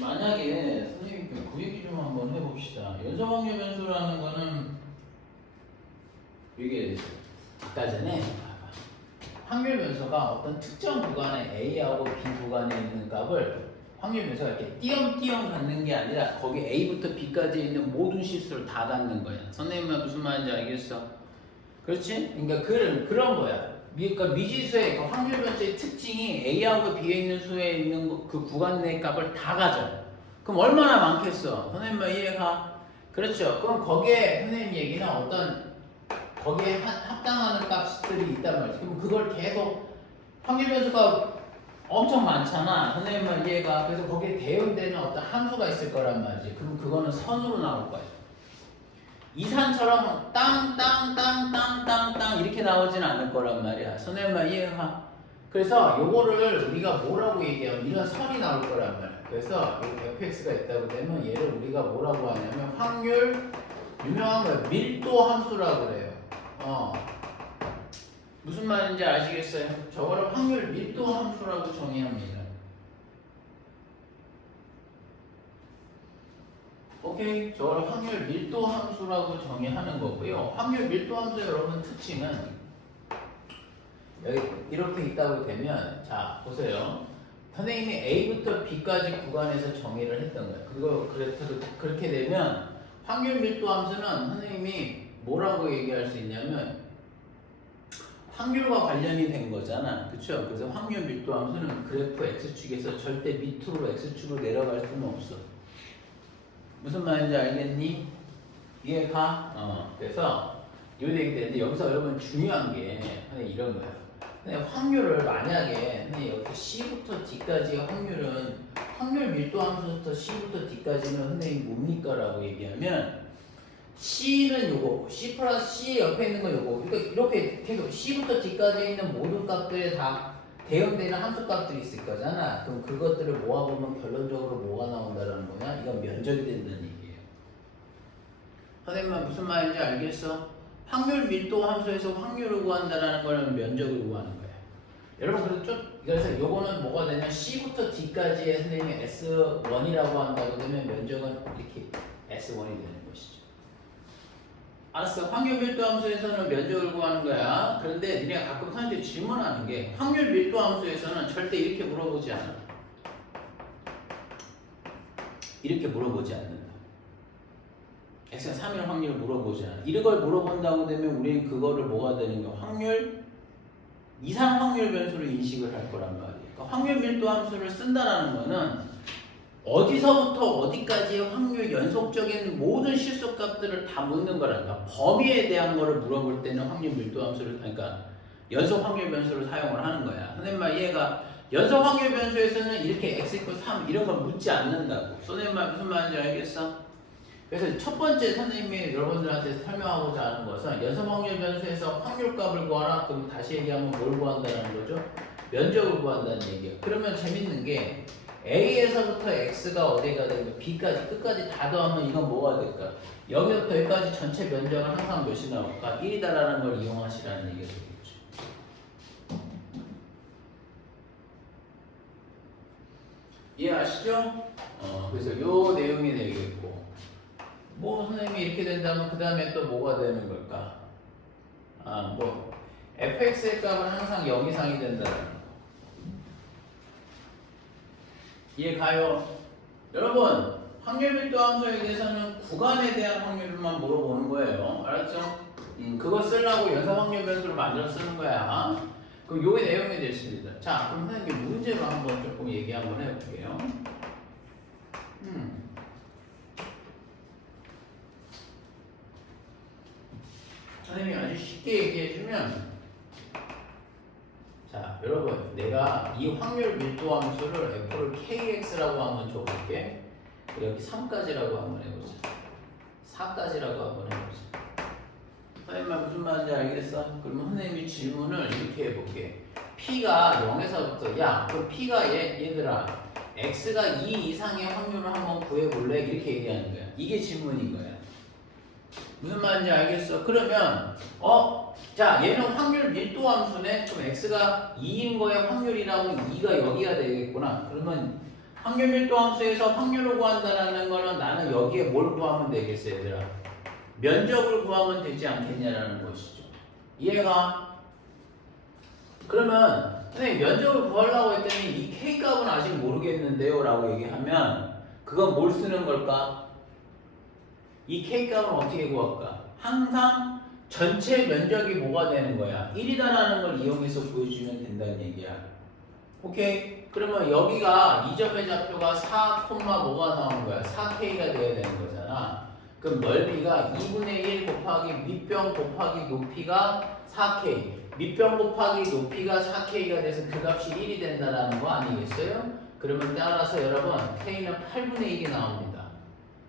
만약에 선생님 그 얘기 좀 한번 해봅시다. 연속 확률 변수라는 거는 이게 아까 전에 봐봐. 확률 변수가 어떤 특정 구간에 A하고 B 구간에 있는 값을 확률 변수가 이렇게 띄엄띄엄 갖는 게 아니라 거기 A부터 B까지 있는 모든 실수를 다 갖는 거야. 선생님은 무슨 말인지 알겠어? 그렇지? 그러니까 그런 거야. 그러니까 미지수의 그 확률 변수의 특징이 A하고 B에 있는 수에 있는 그 구간 내 값을 다 가져. 그럼 얼마나 많겠어? 선생님 이해가? 그렇죠. 그럼 거기에 선생님 얘기는 어떤 거기에 합당하는 값들이 있단 말이지. 그럼 그걸 계속 확률 변수가 엄청 많잖아. 선생님은 얘가 그래서 거기에 대응되는 어떤 함수가 있을 거란 말이지. 그럼 그거는 선으로 나올 거야. 이 산처럼 땅땅땅땅땅땅 이렇게 나오진 않을 거란 말이야. 선생님만 이해가. 그래서 요거를 우리가 뭐라고 얘기하면 이런 선이 나올 거란 말이야. 그래서 요 fx가 있다고 되면 얘를 우리가 뭐라고 하냐면 확률 유명한 거예요. 밀도 함수라고 그래요. 무슨 말인지 아시겠어요? 저거를 확률 밀도 함수라고 정의합니다. 오케이, 저걸 확률 밀도 함수라고 정의하는 거고요. 확률 밀도 함수의 여러분 특징은 여기 이렇게 있다고 되면 자 보세요. 선생님이 A부터 B까지 구간에서 정의를 했던 거예요. 그렇게 되면 확률 밀도 함수는 선생님이 뭐라고 얘기할 수 있냐면 확률과 관련이 된 거잖아. 그쵸? 그래서 확률 밀도 함수는 그래프 X축에서 절대 밑으로 X축으로 내려갈 수는 없어. 무슨 말인지 알겠니? 이해가? 그래서 요 얘기 되는데 여기서 여러분 중요한 게 이런 거예요. 확률을 만약에 여기 C부터 D까지의 확률은 확률 밀도 함수부터 C부터 D까지는 선생님 뭡니까? 라고 얘기하면 C는 요거, C 플러스 C 옆에 있는 거 요거. 그러니까 이렇게 계속 C부터 D까지 있는 모든 값들에 다 대응되는 함수 값들이 있을 거잖아. 그럼 그것들을 모아보면 결론적으로 뭐가 나온다는 거냐? 이건 면적이 된다는 얘기예요. 선생님은 무슨 말인지 알겠어? 확률 밀도 함수에서 확률을 구한다는 거는 면적을 구하는 거예요. 여러분 그래서 요거는 뭐가 되냐? C부터 D까지의 선생님이 S1이라고 한다고 되면 면적은 이렇게 S1이 되는 것이죠. 알았어. 확률 밀도 함수에서는 면적을 구하는 거야. 그런데 니네가 가끔 선생님한테 질문하는 게 확률 밀도 함수에서는 절대 이렇게 물어보지 않아. 이렇게 물어보지 않는다. X는 3일 확률을 물어보지 않아. 이런 걸 물어본다고 되면 우리는 그거를 뭐가 되는 거야? 확률 이상 확률 변수로 인식을 할 거란 말이에요. 그러니까 확률 밀도 함수를 쓴다라는 거는 어디서부터 어디까지의 확률 연속적인 모든 실수값들을 다 묻는 거란다. 범위에 대한 거를 물어볼 때는 확률 밀도 함수를 그러니까 연속 확률 변수를 사용을 하는 거야. 선생님 말 얘가 연속 확률 변수에서는 이렇게 x = 3 이런 걸 묻지 않는다고. 선생님 말 무슨 말인지 알겠어? 그래서 첫 번째 선생님이 여러분들한테 설명하고자 하는 것은 연속 확률 변수에서 확률값을 구하라. 그럼 다시 얘기하면 뭘 구한다는 거죠? 면적을 구한다는 얘기야. 그러면 재밌는 게 A에서부터 X가 어디가 되면 B까지 끝까지 다 더하면 이건 뭐가 될까? 여기부터 여기까지 전체 면적은 항상 몇이 나올까? 1이다라는 걸 이용하시라는 얘기가 되겠죠. 이해하시죠? 그래서 요 내용이 되겠고 뭐 선생님이 이렇게 된다면 그 다음에 또 뭐가 되는 걸까? 뭐 fx의 값은 항상 0 이상이 된다는 거. 이해 가요? 여러분 확률 밀도 함수에 대해서는 구간에 대한 확률만 물어보는 거예요. 알았죠? 그거 쓰려고 연산 확률 변수를 만들어 쓰는 거야. 그럼 요게 내용이 됐습니다. 자, 그럼 선생님 문제로 한번 조금 얘기 한번 해볼게요. 선생님이 아주 쉽게 얘기해주면 자, 여러분 내가 이 확률 밀도 함수를 f를 kx라고 한번 줘볼게. 여기 3까지라고 한번 해보자. 4까지라고 한번 해보자. 선생님 말 무슨 말인지 알겠어? 그러면 선생님이 질문을 이렇게 해볼게. p가 0에서부터 야, 그 p가 얘들아 x가 2 이상의 확률을 한번 구해볼래? 이렇게 얘기하는 거야. 이게 질문인 거야. 무슨 말인지 알겠어? 그러면 자 얘는 확률 밀도 함수네. 그럼 x가 2인 거에 확률이라고 2가 여기가 되겠구나. 그러면 확률 밀도 함수에서 확률을 구한다는 거는 나는 여기에 뭘 구하면 되겠어 얘들아? 면적을 구하면 되지 않겠냐라는 것이죠. 이해가? 그러면 선생님 면적을 구하려고 했더니 이 k값은 아직 모르겠는데요 라고 얘기하면 그건 뭘 쓰는 걸까? 이 k값은 어떻게 구할까? 항상 전체 면적이 뭐가 되는 거야? 1이다라는 걸 이용해서 구해주면 된다는 얘기야. 오케이? 그러면 여기가 이 점의 좌표가 4, 뭐가 나오는 거야? 4k가 돼야 되는 거잖아. 그럼 넓이가 2분의 1 곱하기 밑변 곱하기 높이가 4K. 밑변 곱하기 높이가 4K가 돼서 그 값이 1이 된다라는 거 아니겠어요? 그러면 따라서 여러분 K는 8분의 1이 나옵니다.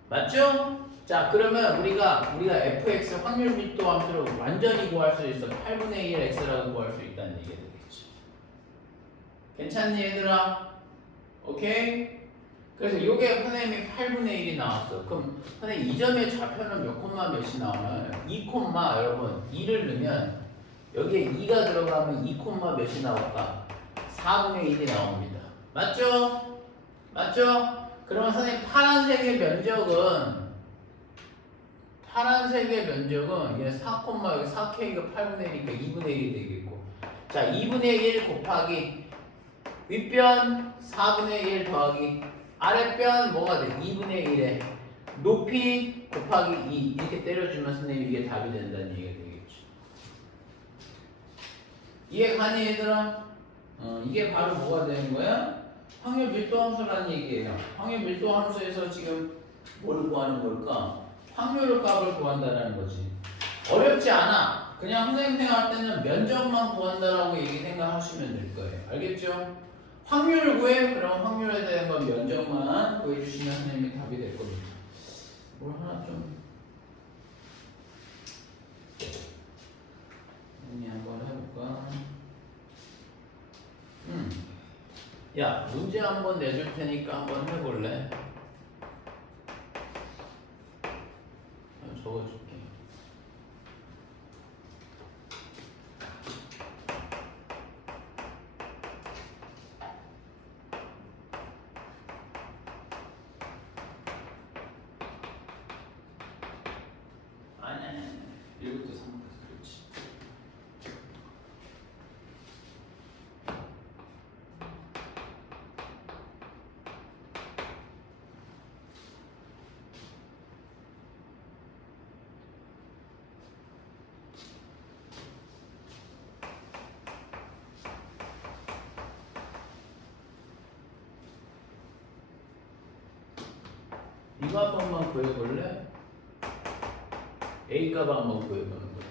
맞죠? 자, 그러면 우리가 fx 확률 밀도 함수를 완전히 구할 수 있어. 8분의 1 x라고 구할 수 있다는 얘기가 되겠지. 괜찮니 얘들아? 오케이? 그래서 이게 선생님이 8분의 1이 나왔어. 그럼 선생님 이 점의 좌표는 몇 콤마 몇이 나오나요? 2 콤마 여러분 2를 넣으면 여기에 2가 들어가면 2 콤마 몇이 나올까? 4분의 1이 나옵니다. 맞죠? 맞죠? 그러면 선생님 파란색의 면적은 얘 4 콤마 여기 4K가 8분의 1이니까 2분의 1이 되겠고, 자 2분의 1 곱하기 윗변 4분의 1 더하기 아랫변 뭐가 돼? 2분의 1에 높이 곱하기 2 이렇게 때려주면 선생님 이게 답이 된다는 얘기가 되겠죠. 이해 가니 얘들아? 이게 바로 뭐가 되는 거야? 확률 밀도 함수라는 얘기예요. 확률 밀도 함수에서 지금 뭘 구하는 걸까? 확률 값을 구한다는 거지. 어렵지 않아. 그냥 선생님 생각할 때는 면적만 구한다라고 얘기 생각하시면 될 거예요. 알겠죠? 확률 구해? 그럼 확률에 대한 건 면적만 구해주시면 선생님이 답이 될 겁니다. 뭘 하나 좀 정리 한번 해볼까? 야, 문제 한번 내줄 테니까 한번 해볼래? 적어줄게. 아니. 1부터 3부터 그렇지. 이거 한 번만 구해볼래? A 값 한번 구해보는 거야.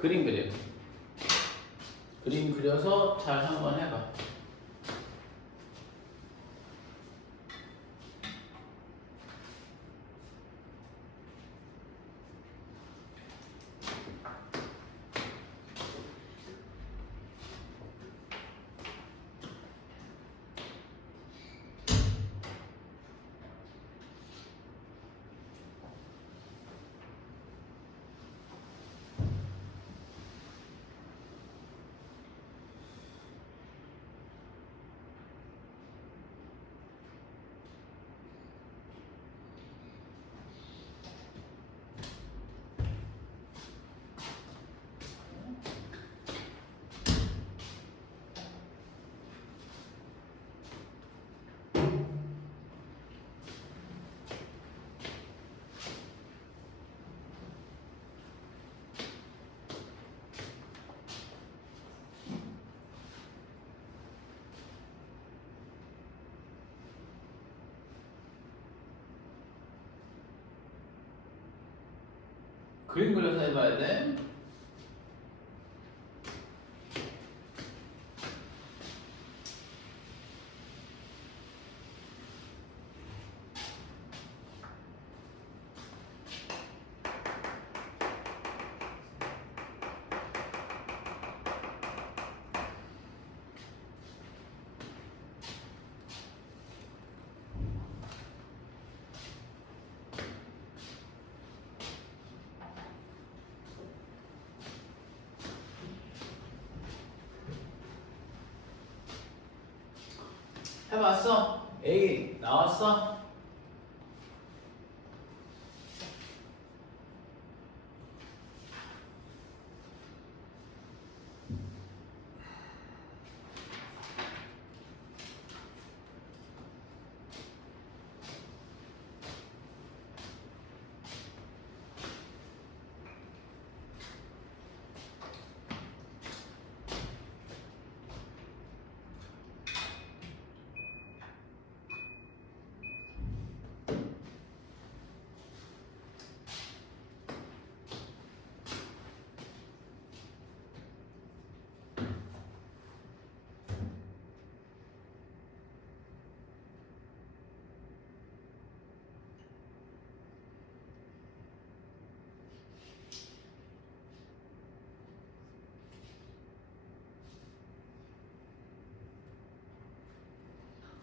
그림 그려. 그림 그려서 잘 한번 해봐. 그림 그려서 해봐야 돼. 해봤어? A 나왔어?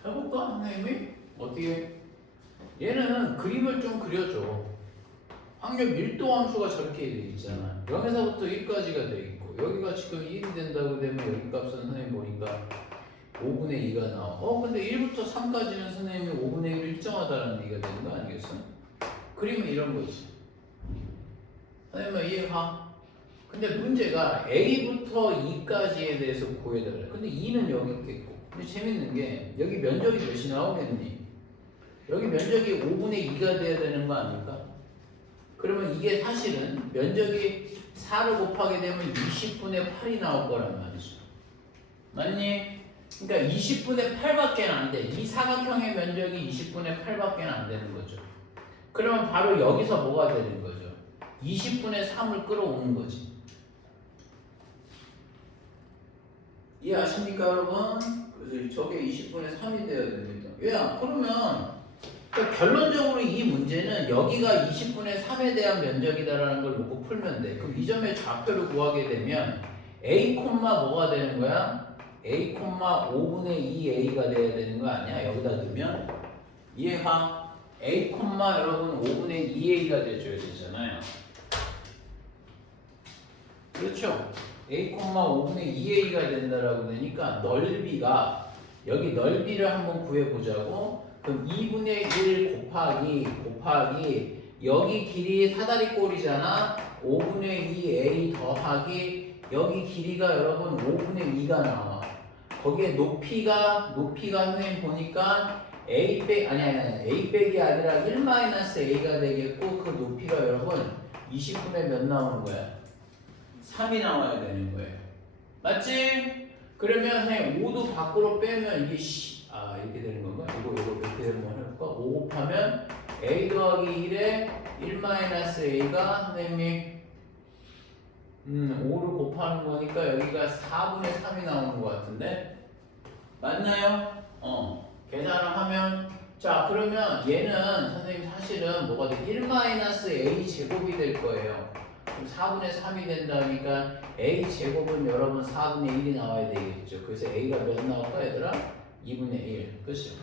해볼까 선생님이? 어떻게? 얘는 그림을 좀 그려줘. 확률 밀도 함수가 저렇게 돼 있잖아. 0에서부터 1까지가 돼 있고 여기가 지금 1이 된다고 되면 여기 값은 선생님 보니까 5분의 2가 나와. 근데 1부터 3까지는 선생님이 5분의 1을 일정하다는 얘기가 되는 거 아니겠어? 그림은 이런 거지. 선생님은 이해가? 근데 문제가 A부터 2까지에 대해서 구해달래. 근데 2는 여기 있겠고. 근데 재밌는 게 여기 면적이 몇이 나오겠니? 여기 면적이 5분의 2가 돼야 되는 거 아닙니까? 그러면 이게 사실은 면적이 4를 곱하게 되면 20분의 8이 나올 거란 말이죠. 맞니? 그러니까 20분의 8밖에 안 돼. 이 사각형의 면적이 20분의 8밖에 안 되는 거죠. 그러면 바로 여기서 뭐가 되는 거죠? 20분의 3을 끌어오는 거지. 이해하십니까 여러분? 그래서 저게 20분의 3이 되어야 됩니다. 왜? 그러면 그러니까 결론적으로 이 문제는 여기가 20분의 3에 대한 면적이다라는 걸 놓고 풀면 돼. 그럼 이 점의 좌표를 구하게 되면 A, 뭐가 되는 거야? A, 5분의 2A가 돼야 되는 거 아니야? 여기다 넣으면 이해가? A, 여러분 5분의 2A가 돼줘야 되잖아요. 그렇죠? A, 5분의 2A가 된다라고 되니까 넓이가 여기 넓이를 한번 구해보자고. 그럼 2분의 1 곱하기 여기 길이 사다리꼴이잖아. 5분의 2A 더하기 여기 길이가 여러분 5분의 2가 나와. 거기에 높이가 선생님 보니까 A 백이 아니라 1-A가 되겠고 그 높이가 여러분 20분의 몇 나오는 거야? 3이 나와야 되는 거예요. 맞지? 그러면 선생님 5도 밖으로 빼면 이게 이렇게 되는 건가? 이거 이렇게 되는 거 해볼까? 5 곱하면 A 더하기 1에 1-A가 선생님이 5를 곱하는 거니까 여기가 4분의 3이 나오는 것 같은데 맞나요? 계산을 하면 자 그러면 얘는 선생님 사실은 뭐가 돼? 1-A 제곱이 될 거예요. 그럼 4분의 3이 된다니까 A 제곱은 여러분 4분의 1이 나와야 되겠죠. 그래서 A가 몇 나올까 얘들아? 2분의 1. 그치?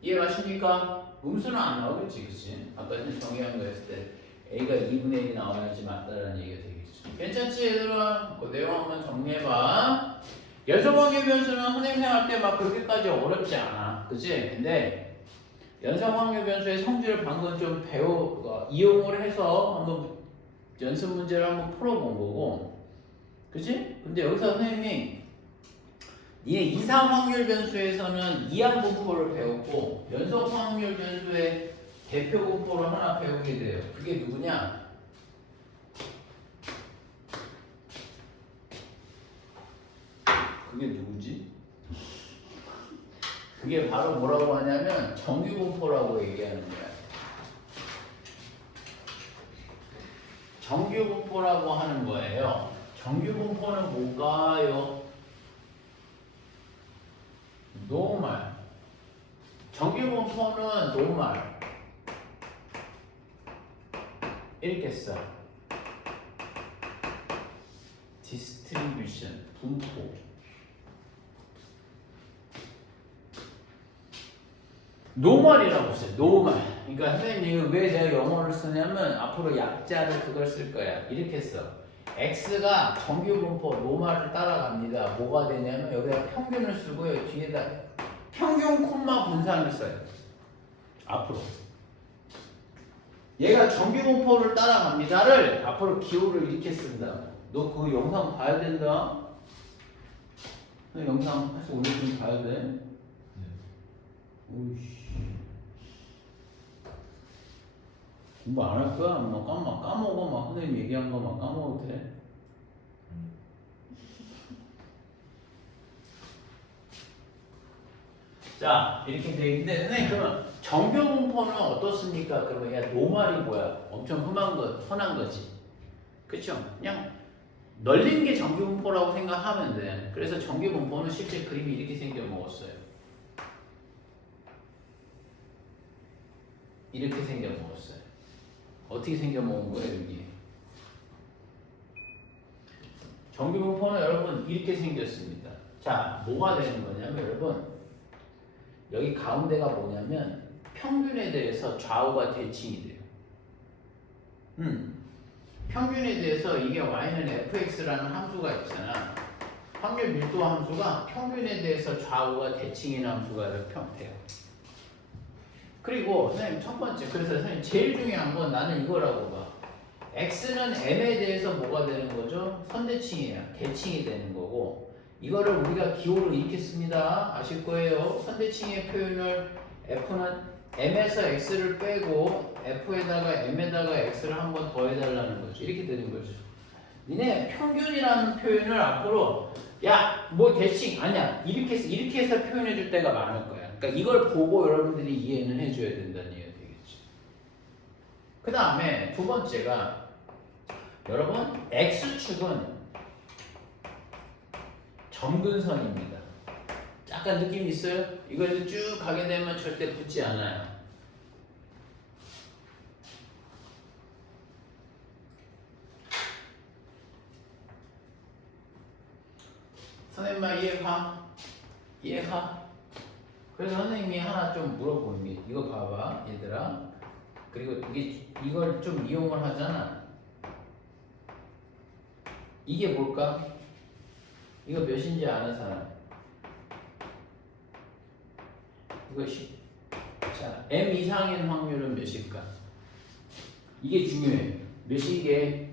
이해가십니까? 음수는 안 나오겠지, 그치? 아까 전에 정의한 거 했을 때 A가 2분의 1이 나와야지 맞다라는 얘기가 되겠죠. 괜찮지, 얘들아? 그 내용 한번 정리해봐. 연속관계 변수는 선생님 생각할 때 막 그렇게까지 어렵지 않아. 그치? 근데 연속관계 변수의 성질을 방금 좀 이용을 해서 한번 연습 문제를 한번 풀어본 거고. 그치? 근데 여기서 선생님이 니네 이상 확률 변수에서는 이항 분포를 배웠고 연속 확률 변수의 대표 분포를 하나 배우게 돼요. 그게 누구냐? 그게 누구지? 그게 바로 뭐라고 하냐면 정규 분포라고 얘기하는 거야. 정규 분포라고 하는 거예요. 정규 분포는 뭘까요? 노멀. 정규 분포는 노멀. 이렇게 써. 디스트리뷰션, 분포. 노멀이라고 써요. 노멀. 그러니까 선생님 왜 제가 영어를 쓰냐면 앞으로 약자를 그걸 쓸 거야. 이렇게 써. x가 정규 분포 노멀을 따라갑니다. 뭐가 되냐면 여기다 평균을 쓰고요. 뒤에다 평균 콤마 분산을 써요. 앞으로. 얘가 정규 분포를 따라갑니다를 앞으로 기호를 이렇게 쓴다. 너 그 영상 봐야 된다. 너 영상 해서 오늘 좀 봐야 돼. 오이씨. 공부 안 할 거야? 막 까먹어. 막 선생님 얘기한 거 막 까먹어도 돼. 자, 이렇게 돼 있는데, 선생님, 그러면 정규 분포는 어떻습니까? 그러면 야, 노말이 뭐야? 엄청 흔한 거지. 그쵸? 그냥 널린 게 정규 분포라고 생각하면 돼. 그래서 정규 분포는 실제 그림이 이렇게 생겨 먹었어요. 이렇게 생겨 먹었어요. 어떻게 생겨 먹은 거예요, 여기? 정규 분포는 여러분 이렇게 생겼습니다. 자, 뭐가 되는 거냐면 여러분 여기 가운데가 뭐냐면 평균에 대해서 좌우가 대칭이 돼요. 평균에 대해서 이게 y는 fx라는 함수가 있잖아. 확률 밀도 함수가 평균에 대해서 좌우가 대칭인 함수가 돼요. 그리고 선생님 첫 번째, 그래서 선생님 제일 중요한 건 나는 이거라고 봐. x는 m에 대해서 뭐가 되는 거죠? 선대칭이에요. 대칭이 되는 거고, 이거를 우리가 기호로 이렇게 씁니다. 아실 거예요. 선대칭의 표현을 f는 m에서 x를 빼고 f에다가 m에다가 x를 한 번 더 해달라는 거죠. 이렇게 되는 거죠. 니네 평균이라는 표현을 앞으로 야 뭐 대칭 아니야 이렇게 해서 표현해 줄 때가 많을 거야. 그러니까 이걸 보고 여러분들이 이해는 해줘야 된다는 얘기가 되겠지. 그 다음에 두 번째가 여러분 x축은 점근선입니다. 약간 느낌 있어요? 이거에서 쭉 가게 되면 절대 붙지 않아요. 선생님만 이해가? 이해가? 그래서 선생님이 하나 좀 물어보는 이거 봐봐 얘들아. 그리고 이걸 좀 이용을 하잖아. 이게 뭘까? 이거 몇인지 아는 사람? 이것이 자 m 이상인 확률은 몇일까? 이게 중요해. 몇이게?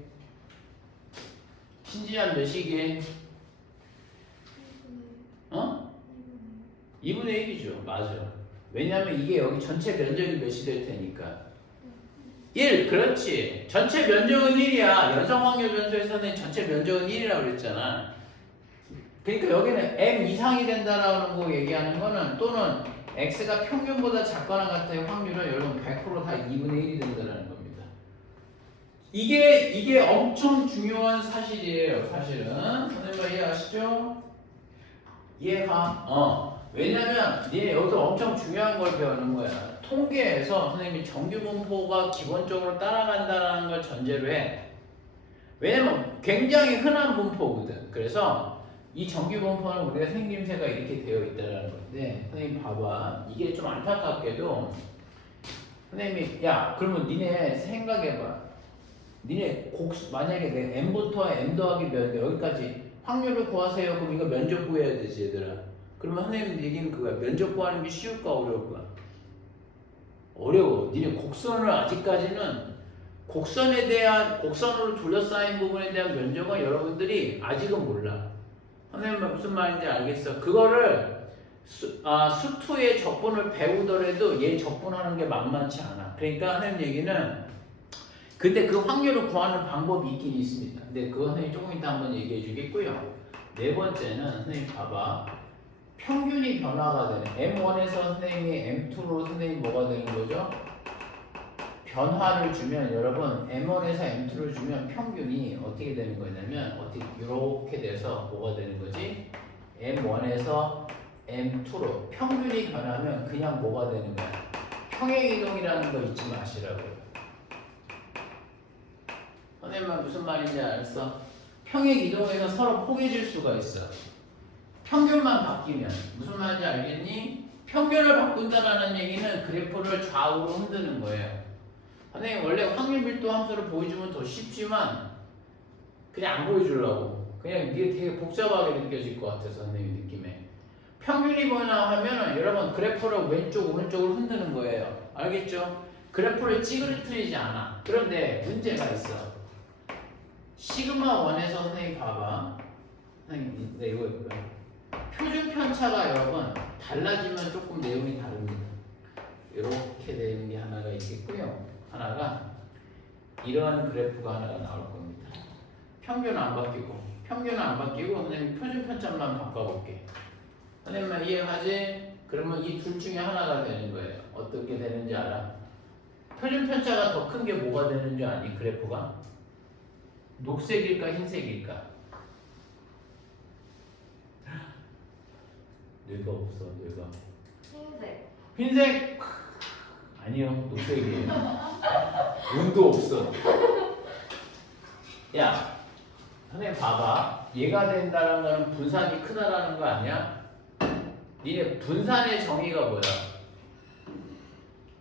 신지한 몇이게? 어? 2분의 1이죠. 맞아. 왜냐면 이게 여기 전체 면적이 몇이 될 테니까 1. 그렇지. 전체 면적은 1이야. 연성 확률 변수에서는 전체 면적은 1이라고 그랬잖아. 그러니까 여기는 m 이상이 된다라는 거 얘기하는 거는 또는 x가 평균보다 작거나 같을 확률은 여러분 100%다 2분의 1이 된다는 겁니다. 이게 엄청 중요한 사실이에요. 사실은 선생님 이해하시죠? 이해가? 왜냐면 얘 여기서 엄청 중요한 걸 배우는 거야. 통계에서 선생님이 정규 분포가 기본적으로 따라간다는 걸 전제로 해. 왜냐면 굉장히 흔한 분포거든. 그래서 이 정규 분포는 우리가 생김새가 이렇게 되어 있다는 건데, 선생님 봐봐. 이게 좀 안타깝게도 선생님이 야 그러면 니네 생각해봐. 니네 만약에 내 m부터 m 더하기 몇 여기까지 확률을 구하세요. 그럼 이거 면적 구해야 되지 얘들아. 그러면 선생님 얘기는 그거야. 면적 구하는 게 쉬울까 어려울까? 어려워. 니네 곡선을 아직까지는 곡선에 대한 곡선으로 둘러싸인 부분에 대한 면적은 여러분들이 아직은 몰라. 선생님 무슨 말인지 알겠어? 그거를 수투의 적분을 배우더라도 얘 적분하는 게 만만치 않아. 그러니까 선생님 얘기는 근데 그 확률을 구하는 방법이 있긴 있습니다. 근데 그거 선생님 조금 이따 한번 얘기해 주겠고요. 네 번째는 선생님 봐봐. 평균이 변화가 되는 M1에서 선생님이 M2로 선생님이 뭐가 되는 거죠? 변화를 주면 여러분 M1에서 M2를 주면 평균이 어떻게 되는 거냐면 어떻게 이렇게 돼서 뭐가 되는 거지? M1에서 M2로 평균이 변하면 그냥 뭐가 되는 거야? 평행이동이라는 거 잊지 마시라고요. 선생님은 무슨 말인지 알았어? 평행이동에서 서로 포개질 수가 있어. 평균만 바뀌면 무슨 말인지 알겠니? 평균을 바꾼다라는 얘기는 그래프를 좌우로 흔드는 거예요. 선생님 원래 확률 밀도 함수를 보여주면 더 쉽지만 그냥 안 보여주려고. 그냥 이게 되게 복잡하게 느껴질 것 같아서 선생님 느낌에. 평균이 변화하면 여러분 그래프를 왼쪽 오른쪽으로 흔드는 거예요. 알겠죠? 그래프를 찌그러뜨리지 않아. 그런데 문제가 있어. 시그마 1에서 선생님 봐봐. 선생님 네 이거 표준 편차가 여러분 달라지면 조금 내용이 다릅니다. 이렇게 되는 게 하나가 있겠고요. 하나가 이러한 그래프가 하나가 나올 겁니다. 평균은 안 바뀌고 선생님 표준 편차만 바꿔볼게. 선생님만 이해하지? 그러면 이 둘 중에 하나가 되는 거예요. 어떻게 되는지 알아? 표준 편차가 더 큰 게 뭐가 되는 줄 아니? 그래프가? 녹색일까 흰색일까? 뇌가 없어 뇌가. 흰색? 아니요 녹색이에요. 운도 없어. 야 선생님 봐봐. 얘가 된다는 거는 분산이 크다라는 거 아니야? 니네 분산의 정의가 뭐야?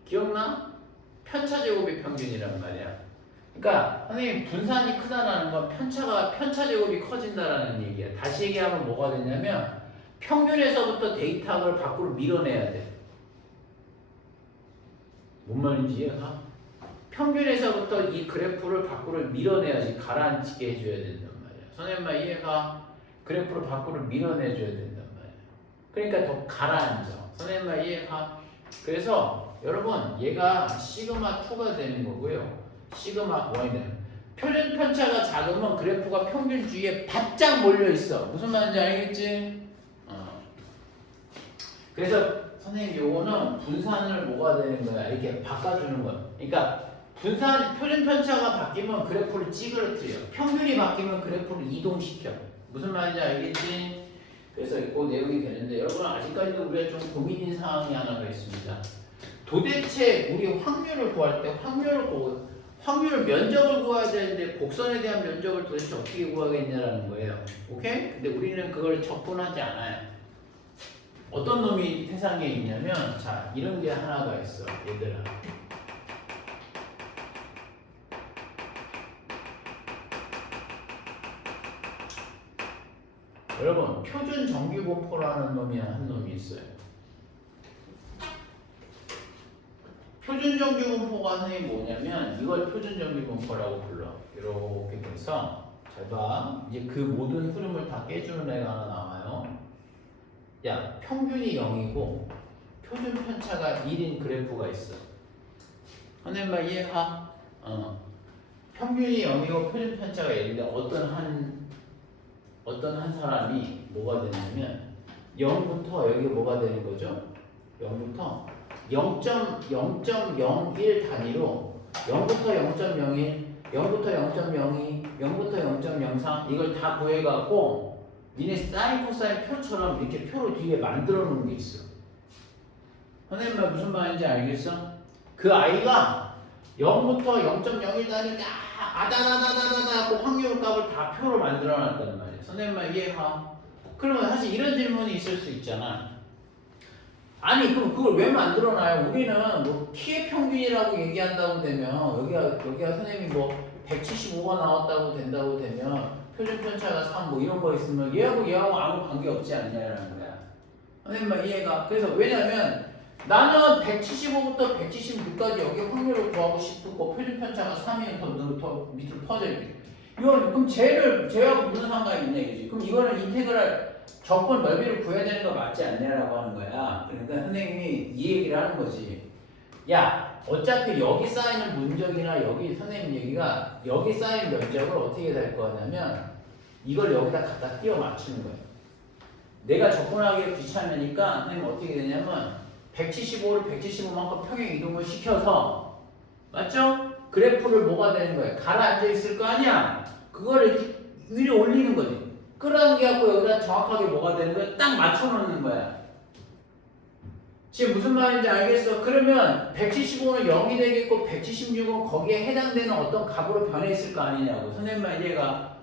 기억나? 편차제곱이 평균이란 말이야. 그러니까 선생님 분산이 크다라는 건 편차제곱이 커진다라는 얘기야. 다시 얘기하면 뭐가 되냐면 평균에서부터 데이터를 밖으로 밀어내야 돼. 뭔 말인지 이해가? 평균에서부터 이 그래프를 밖으로 밀어내야지 가라앉히게 해줘야 된단 말이야. 선생님 말 이해가? 그래프를 밖으로 밀어내줘야 된단 말이야. 그러니까 더 가라앉아. 선생님 말 이해가? 그래서 여러분 얘가 시그마 2가 되는 거고요. 시그마 1이 되는 표준 편차가 작으면 그래프가 평균 주위에 바짝 몰려 있어. 무슨 말인지 알겠지? 그래서 선생님 요거는 분산을 뭐가 되는 거야? 이렇게 바꿔주는 거야. 그러니까 표준 편차가 바뀌면 그래프를 찌그러뜨려. 평균이 바뀌면 그래프를 이동시켜. 무슨 말인지 알겠지? 그래서 그 내용이 되는데 여러분 아직까지도 우리가 좀 고민인 사항이 하나가 있습니다. 도대체 우리 확률을 구할 때 확률 면적을 구해야 되는데 곡선에 대한 면적을 도대체 어떻게 구하겠냐라는 거예요. 오케이? 근데 우리는 그걸 접근하지 않아요. 어떤 놈이 세상에 있냐면 자 이런 게 하나가 있어 얘들아. 여러분 표준 정규분포라는 놈이 한 놈이 있어요. 표준 정규분포가 선생님 뭐냐면 이걸 표준 정규분포라고 불러. 이렇게 돼서 잘 봐. 이제 그 모든 흐름을 다 깨주는 애가 하나 나와요. 야 평균이 0이고 표준 편차가 1인 그래프가 있어. 선생님 말 이해가? 평균이 0이고 표준 편차가 1인데 어떤 한 사람이 뭐가 되냐면 0부터 여기 뭐가 되는 거죠? 0부터 0.01 단위로 0부터 0.01, 0부터 0.02, 0부터 0.03 이걸 다 구해갖고 니네 사인 코사인 표처럼 이렇게 표를 뒤에 만들어 놓은 게 있어. 선생님 말 무슨 말인지 알겠어? 그 아이가 0부터 0.01 단위 아다다다다다 하고 확률값을 다 표로 만들어 놨단 말이야. 선생님 말 이해가? 그러면 사실 이런 질문이 있을 수 있잖아. 아니 그럼 그걸 왜 만들어놔요? 우리는 뭐 T의 평균이라고 얘기한다고 되면 여기가 선생님이 뭐 175가 나왔다고 된다고 되면 표준 편차가 3 뭐 이런 거 있으면 얘하고 아무 관계 없지 않냐라는 거야. 선생님 말 이해가? 그래서 왜냐면 나는 175부터 176까지 여기 확률을 구하고 싶고 표준 편차가 3이면 더 밑으로 퍼져 있게. 이건 그럼 쟤하고 무슨 상관이 있냐 이거지. 그럼 이거는 인테그랄 적분 넓이를 구해야 되는 거 맞지 않냐라고 하는 거야. 그러니까 선생님이 이 얘기를 하는 거지. 야, 어차피 여기 쌓이는 문적이나 여기 선생님 얘기가 여기 쌓인 면적을 어떻게 될 거냐면 이걸 여기다 갖다 끼워 맞추는 거야. 내가 접근하기 귀찮으니까 선생님 어떻게 되냐면 175를 175만큼 평행 이동을 시켜서 맞죠? 그래프를 뭐가 되는 거야? 가라앉아 있을 거 아니야? 그거를 위로 올리는 거지. 끌어당겨갖고 여기다 정확하게 뭐가 되는 거야? 딱 맞춰놓는 거야. 지금 무슨 말인지 알겠어? 그러면 175는 0이 되겠고 176은 거기에 해당되는 어떤 값으로 변해 있을 거 아니냐고. 선생님 말 이해가?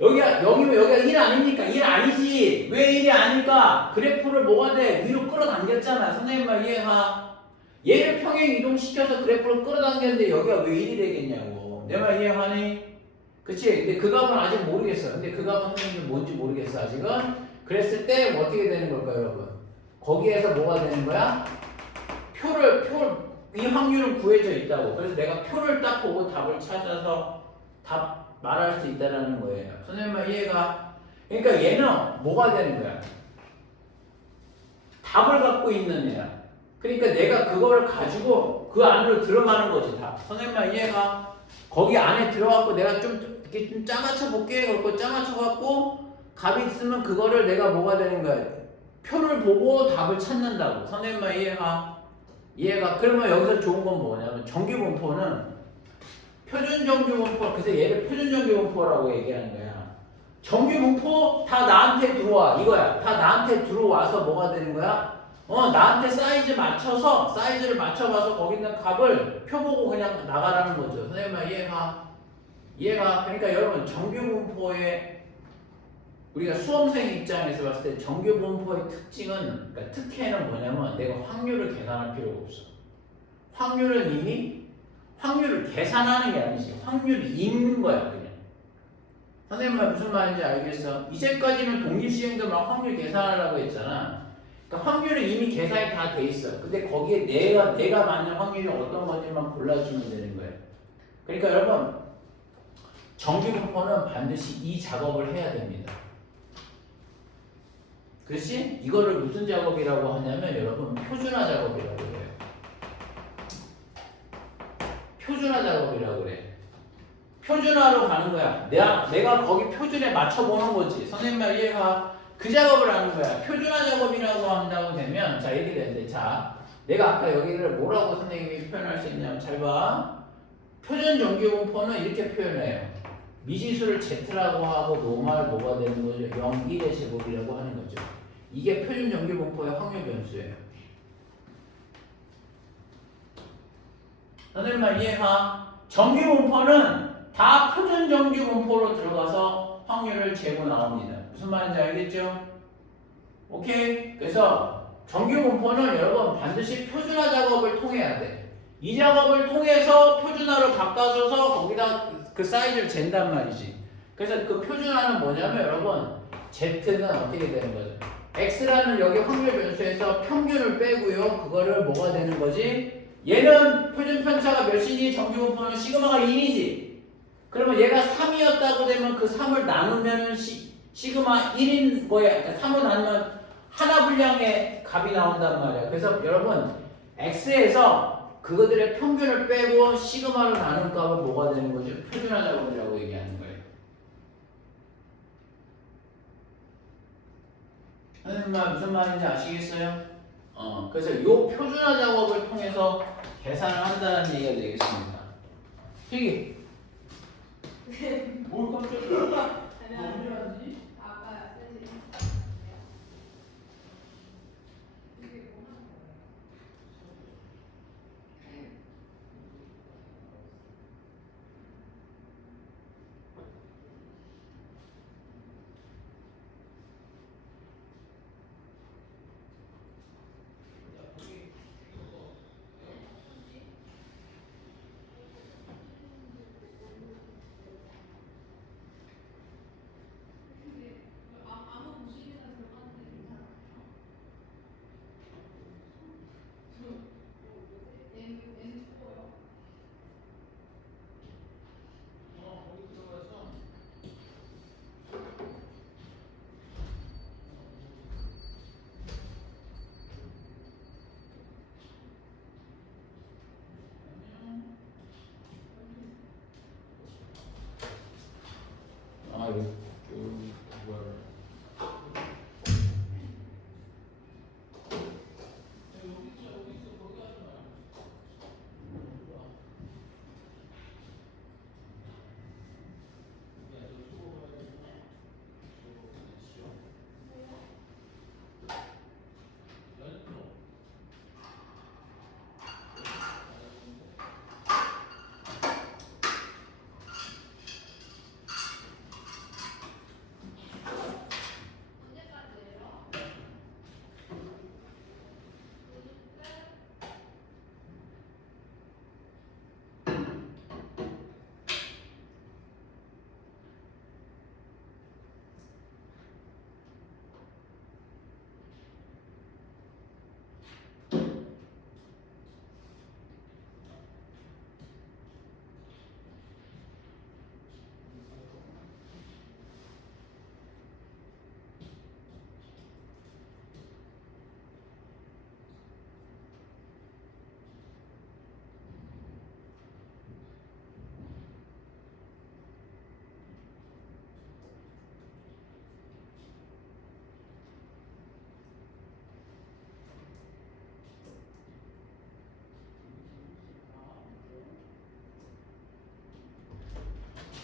여기가 0이면 여기가 1 아닙니까? 1 아니지. 왜 1이 아닐까? 그래프를 뭐가 돼? 위로 끌어당겼잖아. 선생님 말 이해가? 얘를 평행 이동시켜서 그래프를 끌어당겼는데 여기가 왜 1이 되겠냐고. 내 말 이해하니? 그치? 근데 그 값은 아직 모르겠어. 근데 그 값은 선생님이 뭔지 모르겠어 아직은. 그랬을 때 어떻게 되는 걸까요 여러분? 거기에서 뭐가 되는 거야? 이 확률은 구해져 있다고. 그래서 내가 표를 딱 보고 답을 찾아서 답 말할 수 있다는 거예요. 선생님 말 이해가? 그러니까 얘는 뭐가 되는 거야? 답을 갖고 있는 애야. 그러니까 내가 그걸 가지고 그 안으로 들어가는 거지 다. 선생님 말 이해가? 거기 안에 들어가고 내가 좀 이렇게 좀 짜맞춰 볼게. 그거 짜맞춰 갖고 값이 있으면 그거를 내가 뭐가 되는 거야? 표를 보고 답을 찾는다고. 선생님 말 이해가? 그러면 여기서 좋은 건 뭐냐면 정규분포는 표준 정규분포. 그래서 얘를 표준 정규분포라고 얘기하는 거야. 정규분포 다 나한테 들어와 이거야. 다 나한테 들어와서 뭐가 되는 거야? 나한테 사이즈를 맞춰봐서 거기 있는 값을 표 보고 그냥 나가라는 거죠. 선생님 말 이해가? 이해가? 그러니까 여러분 정규분포의 우리가 수험생 입장에서 봤을 때 정규분포의 특징은 그러니까 특혜는 뭐냐면 내가 확률을 계산할 필요가 없어. 확률은 이미 확률을 계산하는 게 아니지. 확률이 있는 거야 그냥. 선생님 말 무슨 말인지 알겠어? 이제까지는 독립시행도 막 확률 계산하라고 했잖아. 그러니까 확률은 이미 계산이 다 돼 있어. 근데 거기에 내가 맞는 확률이 어떤 건지만 골라주면 되는 거예요. 그러니까 여러분 정규분포는 반드시 이 작업을 해야 됩니다. 그렇지? 이거를 무슨 작업이라고 하냐면 여러분 표준화 작업이라고 해요. 표준화 작업이라고 그래. 표준화로 가는 거야. 내가 거기 표준에 맞춰보는 거지. 선생님 말 이해가? 그 작업을 하는 거야. 표준화 작업이라고 한다고 되면 자 이렇게 되는데 자 내가 아까 여기를 뭐라고 선생님이 표현할 수 있냐면 잘 봐. 표준 정규분포는 이렇게 표현해요. 미지수를 Z라고 하고 노말 뭐가 되는 거죠? 0, 1의 제곱이라고 하는 거죠. 이게 표준 정규분포의 확률 변수예요. 선생님 말 이해가? 정규분포는 다 표준 정규분포로 들어가서 확률을 재고 나옵니다. 무슨 말인지 알겠죠? 오케이? 그래서 정규분포는 여러분 반드시 표준화 작업을 통해야 돼. 이 작업을 통해서 표준화로 바꿔줘서 거기다 그 사이즈를 잰단 말이지. 그래서 그 표준화는 뭐냐면 여러분 Z는 어떻게 되는 거죠? X라는 여기 확률 변수에서 평균을 빼고요. 그거를 뭐가 되는 거지? 얘는 표준 편차가 몇이니? 정규분포는 시그마가 1이지. 그러면 얘가 3이었다고 되면 그 3을 나누면 시그마 1인 거야. 그러니까 3을 나누면 하나 분량의 값이 나온단 말이야. 그래서 여러분 X에서 그것들의 평균을 빼고 시그마로 나눈 값은 뭐가 되는 거죠? 표준화 작업이라고 얘기하는 거예요. 선생님 말 무슨 말인지 아시겠어요? 그래서 이 표준화 작업을 통해서 계산을 한다는 얘기가 되겠습니다. 필기. 뭘 깜짝이야? 아니 아까 쌤이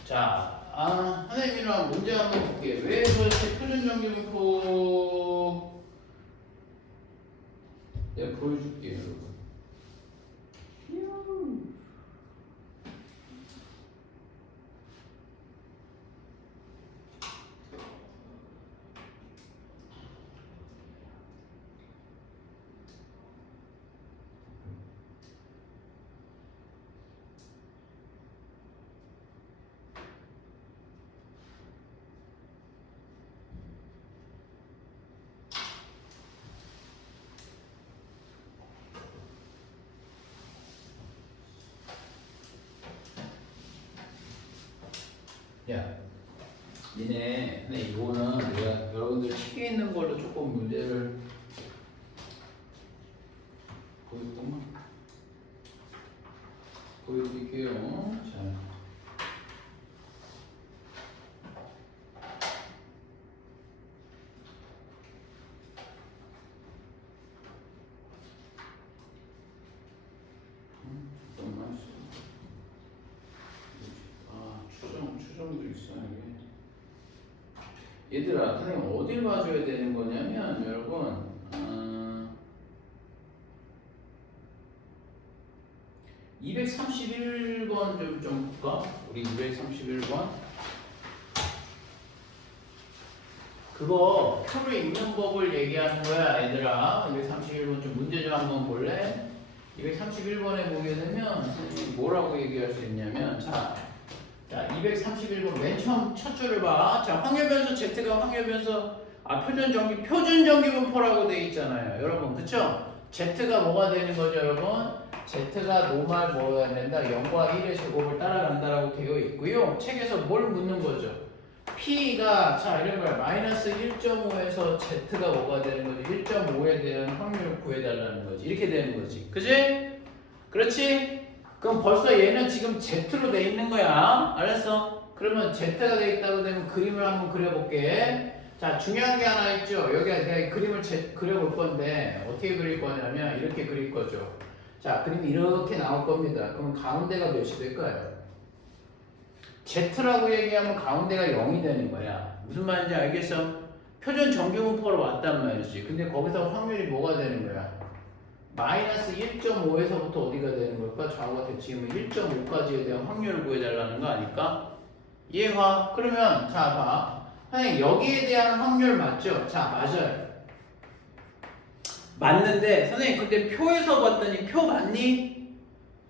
자, 선생님이랑 문제 한번 볼게요. 왜 도대체 표준 정규분포 내가 보여줄게요, 여러분. 야, 니네 근데 이거는 내가 여러분들 책에 있는 걸로 조금 문제를 보여드릴게요. 자. 잠깐만. 추정도 있어 이게. 얘들아, 선생님 어딜 봐줘야 되는 거냐면 여러분, 231번 좀 볼까? 우리 231번. 그거 표를 읽는 법을 얘기하는 거야, 얘들아. 231번 좀 문제 좀 한번 볼래? 231번에 보게 되면 선생님이 뭐라고 얘기할 수 있냐면, 자, 231번 맨 처음 첫 줄을 봐. 자, 확률변수 Z가 확률변수, 표준 전기분포라고 돼 있잖아요, 여러분, 그쵸? Z가 뭐가 되는 거죠, 여러분? Z가 노말 뭐가 된다? 0과 1의 제곱을 따라간다라고 되어 있고요. 책에서 뭘 묻는 거죠? P가 자 이런 거야. 마이너스 1.5에서 Z가 뭐가 되는 거지? 1.5에 대한 확률을 구해달라는 거지. 이렇게 되는 거지. 그지? 그렇지? 그럼 벌써 얘는 지금 Z로 돼 있는 거야. 알았어? 그러면 Z가 돼 있다고 되면 그림을 한번 그려볼게. 자, 중요한 게 하나 있죠. 여기 내가 그림을 그려볼 건데 어떻게 그릴 거냐면 이렇게 그릴 거죠. 자, 그림이 이렇게 나올 겁니다. 그럼 가운데가 몇이 될까요? Z라고 얘기하면 가운데가 0이 되는 거야. 무슨 말인지 알겠어? 표준 정규분포로 왔단 말이지. 근데 거기서 확률이 뭐가 되는 거야? 마이너스 1.5에서부터 어디가 되는 걸까? 좌우가 대칭이면 1.5까지에 대한 확률을 구해달라는 거 아닐까? 이해가? 그러면 자 봐. 선생님 여기에 대한 확률 맞죠? 자 맞아요. 맞는데 선생님 근데 표에서 봤더니 표 맞니?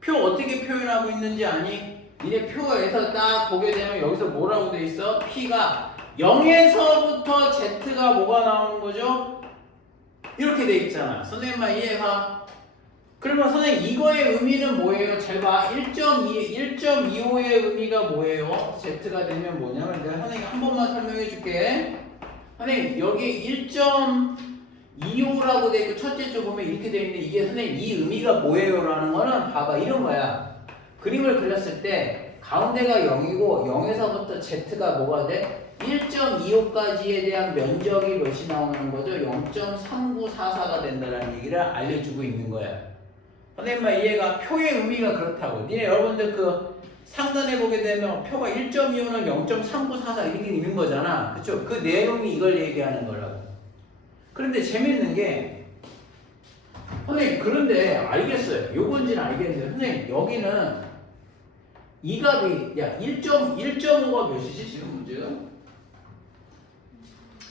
표 어떻게 표현하고 있는지 아니? 니네 표에서 딱 보게 되면 여기서 뭐라고 돼 있어? P가 0에서부터 Z가 뭐가 나오는 거죠? 이렇게 돼 있잖아. 선생님만 이해가? 그러면 선생님 이거의 의미는 뭐예요? 잘 봐. 1.25의 의미가 뭐예요? Z가 되면 뭐냐면 내가 선생님 한 번만 설명해 줄게. 선생님 여기 1.25라고 돼 있고 첫째 줄 보면 이렇게 돼 있는데 이게 선생님 이 의미가 뭐예요? 라는 거는 봐봐 이런 거야. 그림을 그렸을 때 가운데가 0이고 0에서부터 Z가 뭐가 돼? 1.25까지에 대한 면적이 몇이 나오는 거죠? 0.3944가 된다는 얘기를 알려주고 있는 거야. 선생님만 이해가? 표의 의미가 그렇다고. 니네 여러분들 그 상단에 보게 되면 표가 1.25는 0.3944 이렇게 있는 거잖아. 그쵸? 그 내용이 이걸 얘기하는 거라고. 그런데 재밌는 게 선생님 그런데 알겠어요. 요건지는 알겠는데 선생님 여기는 이 값이 야 1.5가 몇이지 지금 문제가?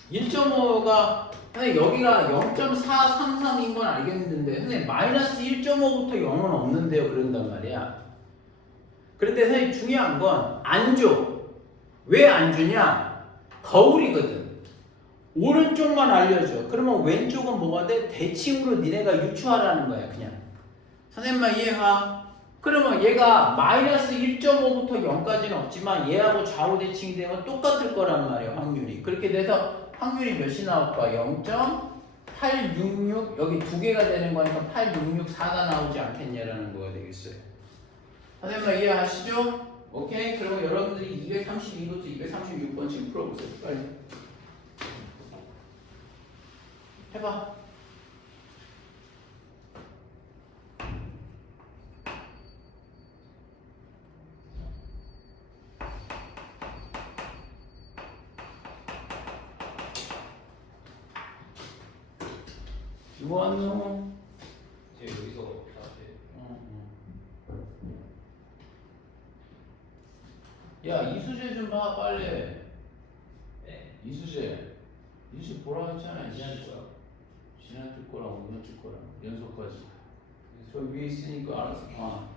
1.5가 선생님 여기가 0.433인 건 알겠는데 선생님 마이너스 1.5부터 0은 없는데요 그런단 말이야. 그런데 선생님 중요한 건 안 줘. 왜 안 주냐? 거울이거든. 오른쪽만 알려줘. 그러면 왼쪽은 뭐가 돼? 대칭으로 니네가 유추하라는 거야 그냥. 선생님만 이해가? 그러면 얘가 마이너스 1.5부터 0까지는 없지만 얘하고 좌우 대칭이 되면 똑같을 거란 말이에요 확률이. 그렇게 돼서 확률이 몇이 나올까? 0.866 여기 두 개가 되는 거니까 8664가 나오지 않겠냐라는 거가 되겠어요. 선생님 이해하시죠? 오케이? 그러면 여러분들이 232부터 236번 지금 풀어보세요. 빨리 해봐. 뭐하노? 이제 여기서 다시 야 이수재 좀 봐 빨리. 네? 이수재 보라고 했잖아. 지난 거야. 지난주 거랑 오늘 주 거랑 연속까지. 저 위에 있으니까 알았어.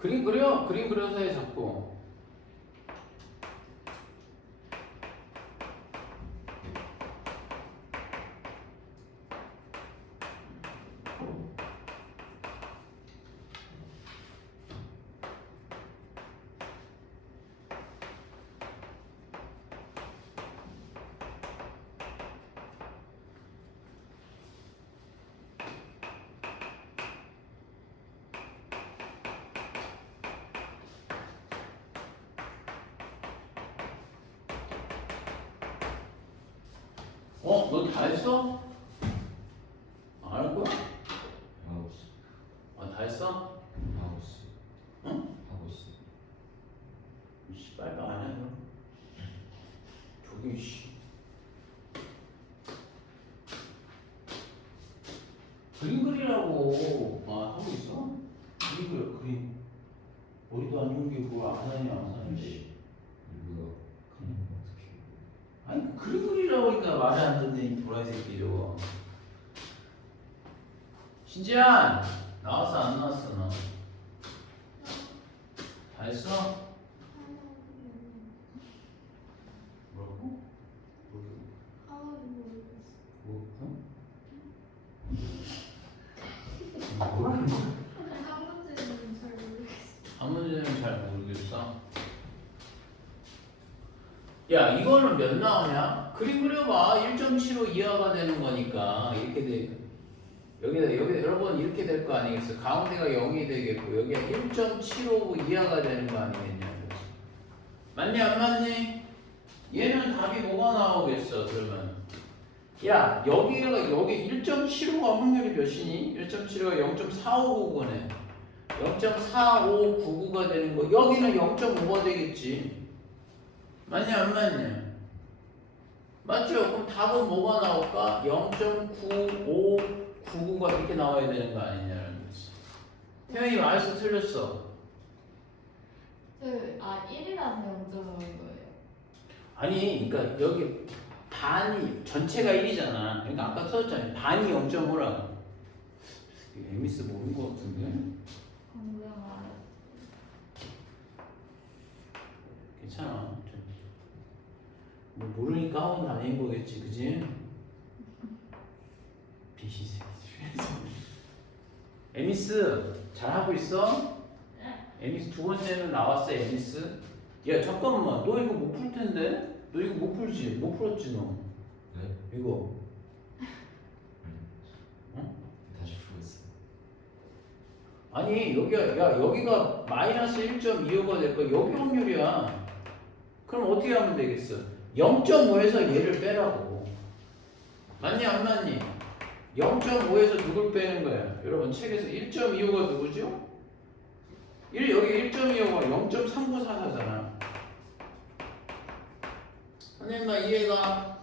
그림 그려. 그림 그려서 해 자꾸. 너 다 했어? 안 할 거야? 하고 있어. 다 했어? 하고 있어. 응? 하고 있어. 씨, 빨리 안 해. 그럼. 저기 씨. 그림 그리라고. 하고 있어? 그림 그려 그림. 머리도 안 좋은 게 뭘 안 하냐 안 하는지. 이거 그림 어떻게? 아니 그 그림 그리라고 하니까 말이 안 듣네 이 도라이 새끼 저거. 신지한 나왔어 안 나왔어 너? 다 했어? 뭐라고? 뭐? 응? 뭐라는 거야? 한 문제는 잘 모르겠어. 야 이거는 몇 나오냐? 그림 그려봐. 1.75 이하가 되는 거니까 이렇게 돼. 여기다 여러분 이렇게 될 거 아니겠어? 가운데가 0이 되겠고 여기가 1.75 이하가 되는 거 아니겠냐? 맞니 안 맞니? 얘는 답이 뭐가 나오겠어 그러면? 야 여기 1.75가 확률이 몇이니? 1.75가 0.4599네. 0.4599가 되는 거. 여기는 0.5가 되겠지. 맞냐 안 맞냐? 맞죠? 그럼 답은 뭐가 나올까? 0.9599가 이렇게 나와야 되는 거 아니냐는 거지. 태영이 말해서 틀렸어. 1이라서 0.5인 거예요. 아니 그러니까 여기 반이 전체가 1이잖아. 그러니까 아까 써줬잖아. 반이 0.5라고. 에미스 모르는 거 같은데? 방금 알았어. 괜찮아. 뭐 모르니까 학원 다니는 거겠지, 그지? 비시세. 에미스 잘하고 있어? 에미스 두 번째는 나왔어, 에미스. 야 잠깐만, 너 이거 못 풀 텐데? 너 이거 못 풀지? 못 풀었지 너? 네? 이거. 다시 풀고 있어. 아니 여기가 마이너스 1.25가 될 거야. 여기 확률이야. 그럼 어떻게 하면 되겠어? 0.5에서 얘를 빼라고. 맞니 안 맞니? 0.5에서 누굴 빼는 거야? 여러분 책에서 1.25가 누구죠? 여기 1.25가 0.3944잖아. 선생님 나 이해가?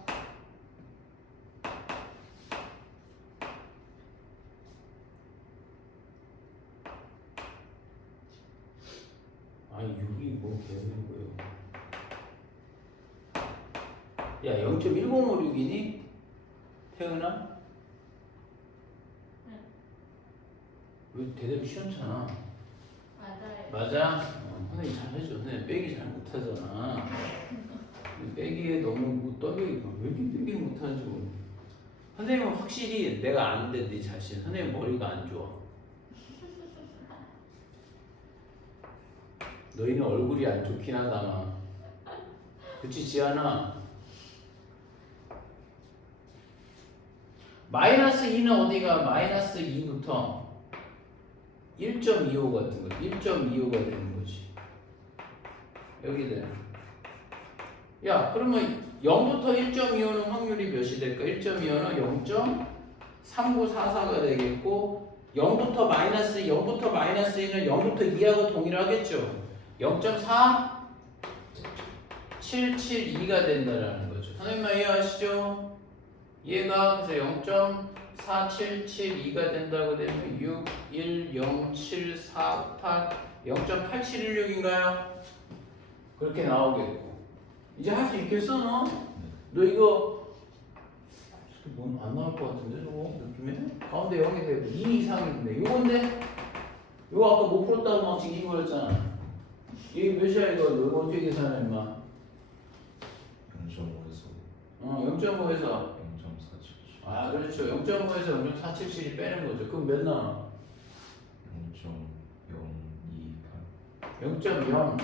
아니 6이 뭐 되는 거예요? 야 0.1056이니? 태은아? 왜 대답이 시원찮아? 맞아요. 맞아? 선생님 잘해줘. 선생님 빼기 잘 못하잖아. 빼기에 너무 못 떠기니까 왜 이렇게 빼기 못하죠? 선생님은 확실히 내가 안 돼, 네 자신. 선생님 머리가 안 좋아. 너희는 얼굴이 안 좋긴 하다만. 그치 지안아? 마이너스 2는 어디가? 마이너스 2부터 1.25 같은 거. 1.25가 되는 거지. 여기들. 야 그러면 0부터 1.25는 확률이 몇이 될까? 1.25는 0.3944가 되겠고 0부터 마이너스 2는 0부터 2하고 동일하겠죠? 0.4772가 된다라는 거죠. 선생님 이해하시죠? 얘가 그래서 0.4772가 된다고 되면 6, 1, 0, 7, 4, 8, 0.8716인가요? 그렇게 나오겠고. 이제 할 수 있겠어 너? 너 이거 안 나올 것 같은데 저거 느낌에? 가운데 0이 되고 2 이상인데 이건데? 이거 아까 못 풀었다고 막 징징 거렸잖아. 이게 몇이야 이거? 이거 어떻게 계산해 임마? 0.5에서 0.5에서 0.477. 아 그렇죠. 0.5에서 0.477이 빼는 거죠. 그럼 몇 나와? 0.028. 0.0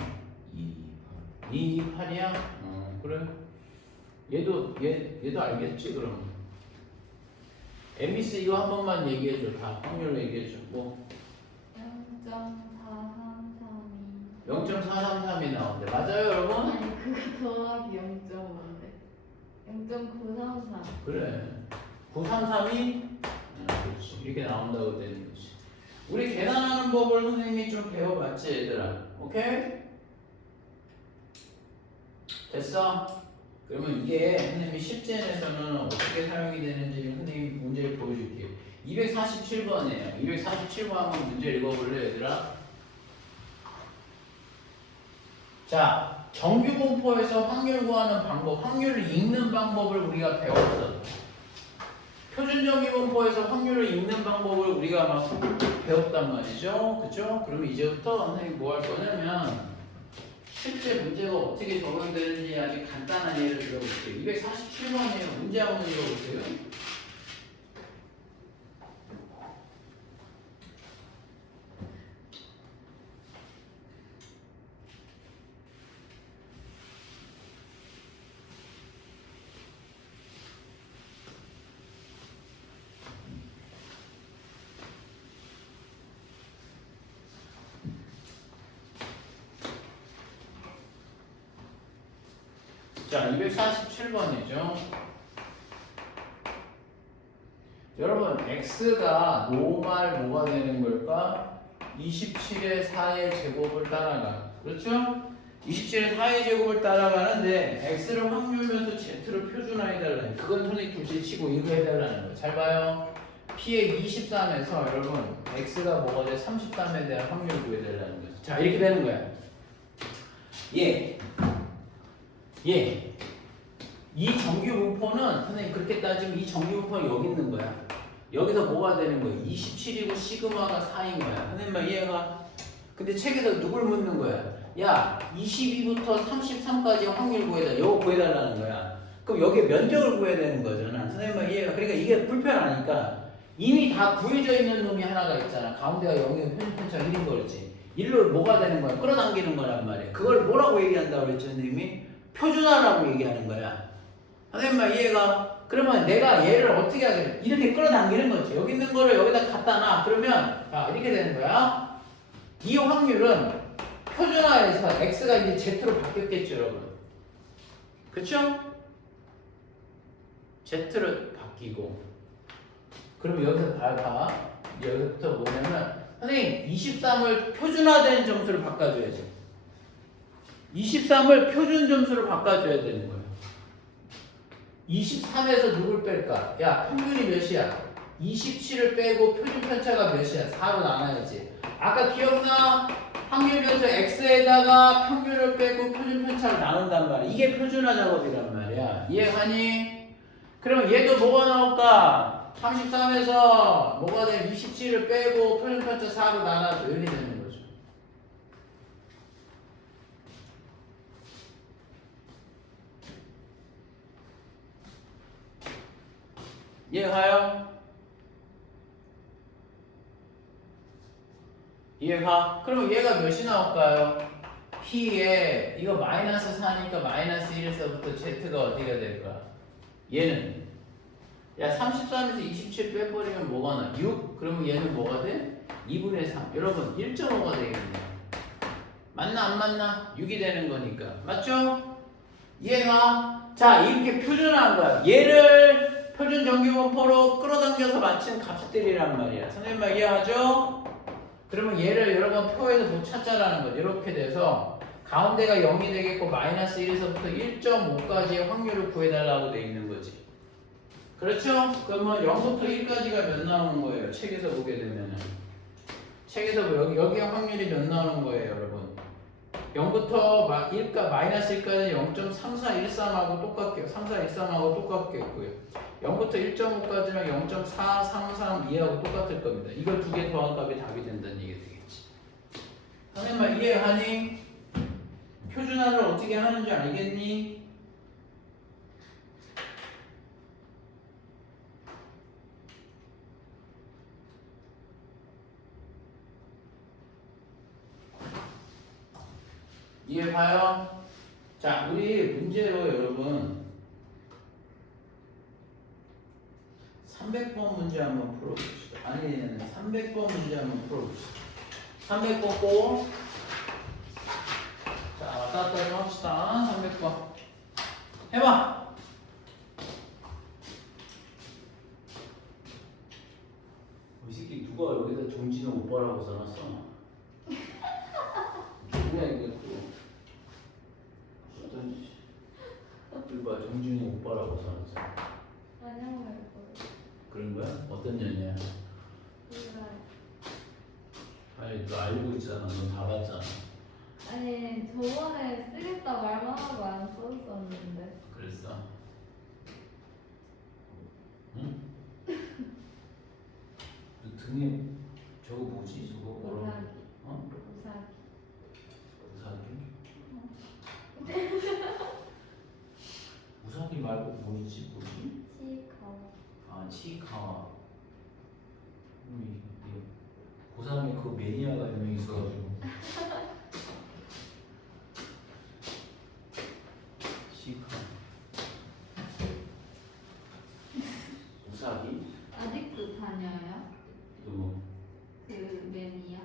228. 228이야? 그래. 얘도 알겠지 그럼. MBC 이거 한 번만 얘기해줘. 다 확률로 얘기해줘. 뭐 0.4332. 0.433이 나오는데 맞아요 여러분? 아니 그거 더하기 0.5인데 0.933. 그래. 933이 그렇지. 이렇게 나온다고 되는 거지. 우리 계산하는 법을 선생님이 좀 배워봤지 얘들아. 오케이? 됐어? 그러면 이게 선생님이 실전에서는 어떻게 사용이 되는지 선생님이 문제를 보여줄게요. 247번이에요. 247번 한번 문제 읽어볼래 얘들아? 자, 정규 분포에서 확률 구하는 방법, 확률을 읽는 방법을 우리가 배웠어. 표준 정규 분포에서 확률을 읽는 방법을 우리가 막 배웠단 말이죠. 그죠? 그러면 이제부터 선생님이 뭐 할 거냐면 실제 문제가 어떻게 적용되는지 아주 간단한 예를 들어볼게요. 247번이에요. 문제 한번 읽어보세요. 자, 247번이죠. 여러분, x가 노말 뭐가 되는 걸까? 27의 4의 제곱을 따라가. 그렇죠? 27의 4의 제곱을 따라가는데 x를 확률면서 z를 표준화해달라는 그건 선생님 둘째치고 이거 해달라는 거예요. 잘 봐요. p의 23에서 여러분 x가 뭐가 돼? 33에 대한 확률 구해달라는 거죠. 자, 이렇게 되는 거야. 이 정규 분포는 선생님 그렇게 따지면 이 정규 분포는 여기 있는 거야. 여기서 뭐가 되는 거야? 27이고 시그마가 4인 거야. 선생님 이해가? 근데 책에서 누굴 묻는 거야? 야, 22부터 33까지 확률 구해달라. 이거 구해달라는 거야. 그럼 여기에 면적을 구해야 되는 거잖아. 선생님 이해가? 그러니까 이게 불편하니까 이미 다 구해져 있는 놈이 하나가 있잖아. 가운데가 0이고 편차 1인 거지. 일로 뭐가 되는 거야? 끌어당기는 거란 말이야. 그걸 뭐라고 얘기한다고 그랬죠, 선생님이? 표준화라고 얘기하는 거야. 선생님 이해가? 그러면 내가 얘를 어떻게 하게? 이렇게 끌어당기는 거지. 여기 있는 거를 여기다 갖다 놔. 그러면 자, 이렇게 되는 거야. 이 확률은 표준화해서 x가 이제 z로 바뀌었겠죠, 여러분. 그쵸? z로 바뀌고. 그럼 여기서 봐. 여기서부터 뭐냐면 선생님 23을 표준화된 점수를 바꿔줘야지. 23을 표준 점수로 바꿔줘야 되는 거예요. 23에서 누굴 뺄까? 야, 평균이 몇이야? 27을 빼고 표준 편차가 몇이야? 4로 나눠야지. 아까 기억나? 확률 변수 x에다가 평균을 빼고 표준 편차를 나눈단 말이야. 이게 표준화 작업이란 말이야. 이해가니? 그럼 얘도 뭐가 나올까? 33에서 뭐가 돼? 27을 빼고 표준 편차 4로 나눠줘. 이렇게 되는 거죠. 이해가요? 이해가? 그럼 얘가 몇이 나올까요? P에 이거 마이너스 4니까 마이너스 1에서부터 Z가 어디가 될 거야? 얘는 야 33에서 27 빼버리면 뭐가 나? 6? 그러면 얘는 뭐가 돼? 2분의 3 여러분 1.5가 되겠네요. 맞나 안 맞나? 6이 되는 거니까 맞죠? 이해가? 자 이렇게 표준화한 거야. 얘를 표준 정규분포로 끌어당겨서 맞춘 값들이란 말이야. 선생님 말 이해하죠? 그러면 얘를 여러분 표에서 못 찾자라는 거죠. 이렇게 돼서 가운데가 0이 되겠고 마이너스 1에서부터 1.5까지의 확률을 구해달라고 돼 있는 거지. 그렇죠? 그러면 0부터 1까지가 몇 나오는 거예요? 책에서 보게 되면은 책에서 여기 확률이 몇 나오는 거예요, 여러분? 0부터 마이너스 1까지 0.3413하고 똑같게요. 3413하고 똑같겠고요. 0부터 1.5까지는 0.4332하고 똑같을 겁니다. 이걸 두 개 더한 값이 답이 된다는 얘기 되겠지. 선생님 이해하니? 표준화를 어떻게 하는지 알겠니? 이해 봐요? 자, 우리 문제로 여러분 300번 문제 한번 풀어봅시다. 아니, 300번 문제 한번 풀어봅시다. 300번 꼭. 자, 왔다 갔다 좀 합시다. 300번. 해봐! 이 새끼 누가 여기다 정진호 오빠라고 써놨어? 누구야 이거 또. 어쩐지. 이거 봐, 정진호 오빠라고 써놨어. 안녕할 거예요. 그런 거야? 어떤 년이야? 몰라요. 아니, 너 알고 있잖아. 너 다 봤잖아. 아니 저번에 쓰겠다 말만 하고 안 썼었는데. 그랬어? 응? 너 등에 저거 뭐지? 저거 뭐라고? 우사기. 어? 우사기. 우사기? 우사기 말고 뭐지? 치카와. 아, 치카와. 고3에 그 매니아가 몇 명 있어가지고. 치카. 우사기? 아직도 다녀요? 누구? 그 매니아.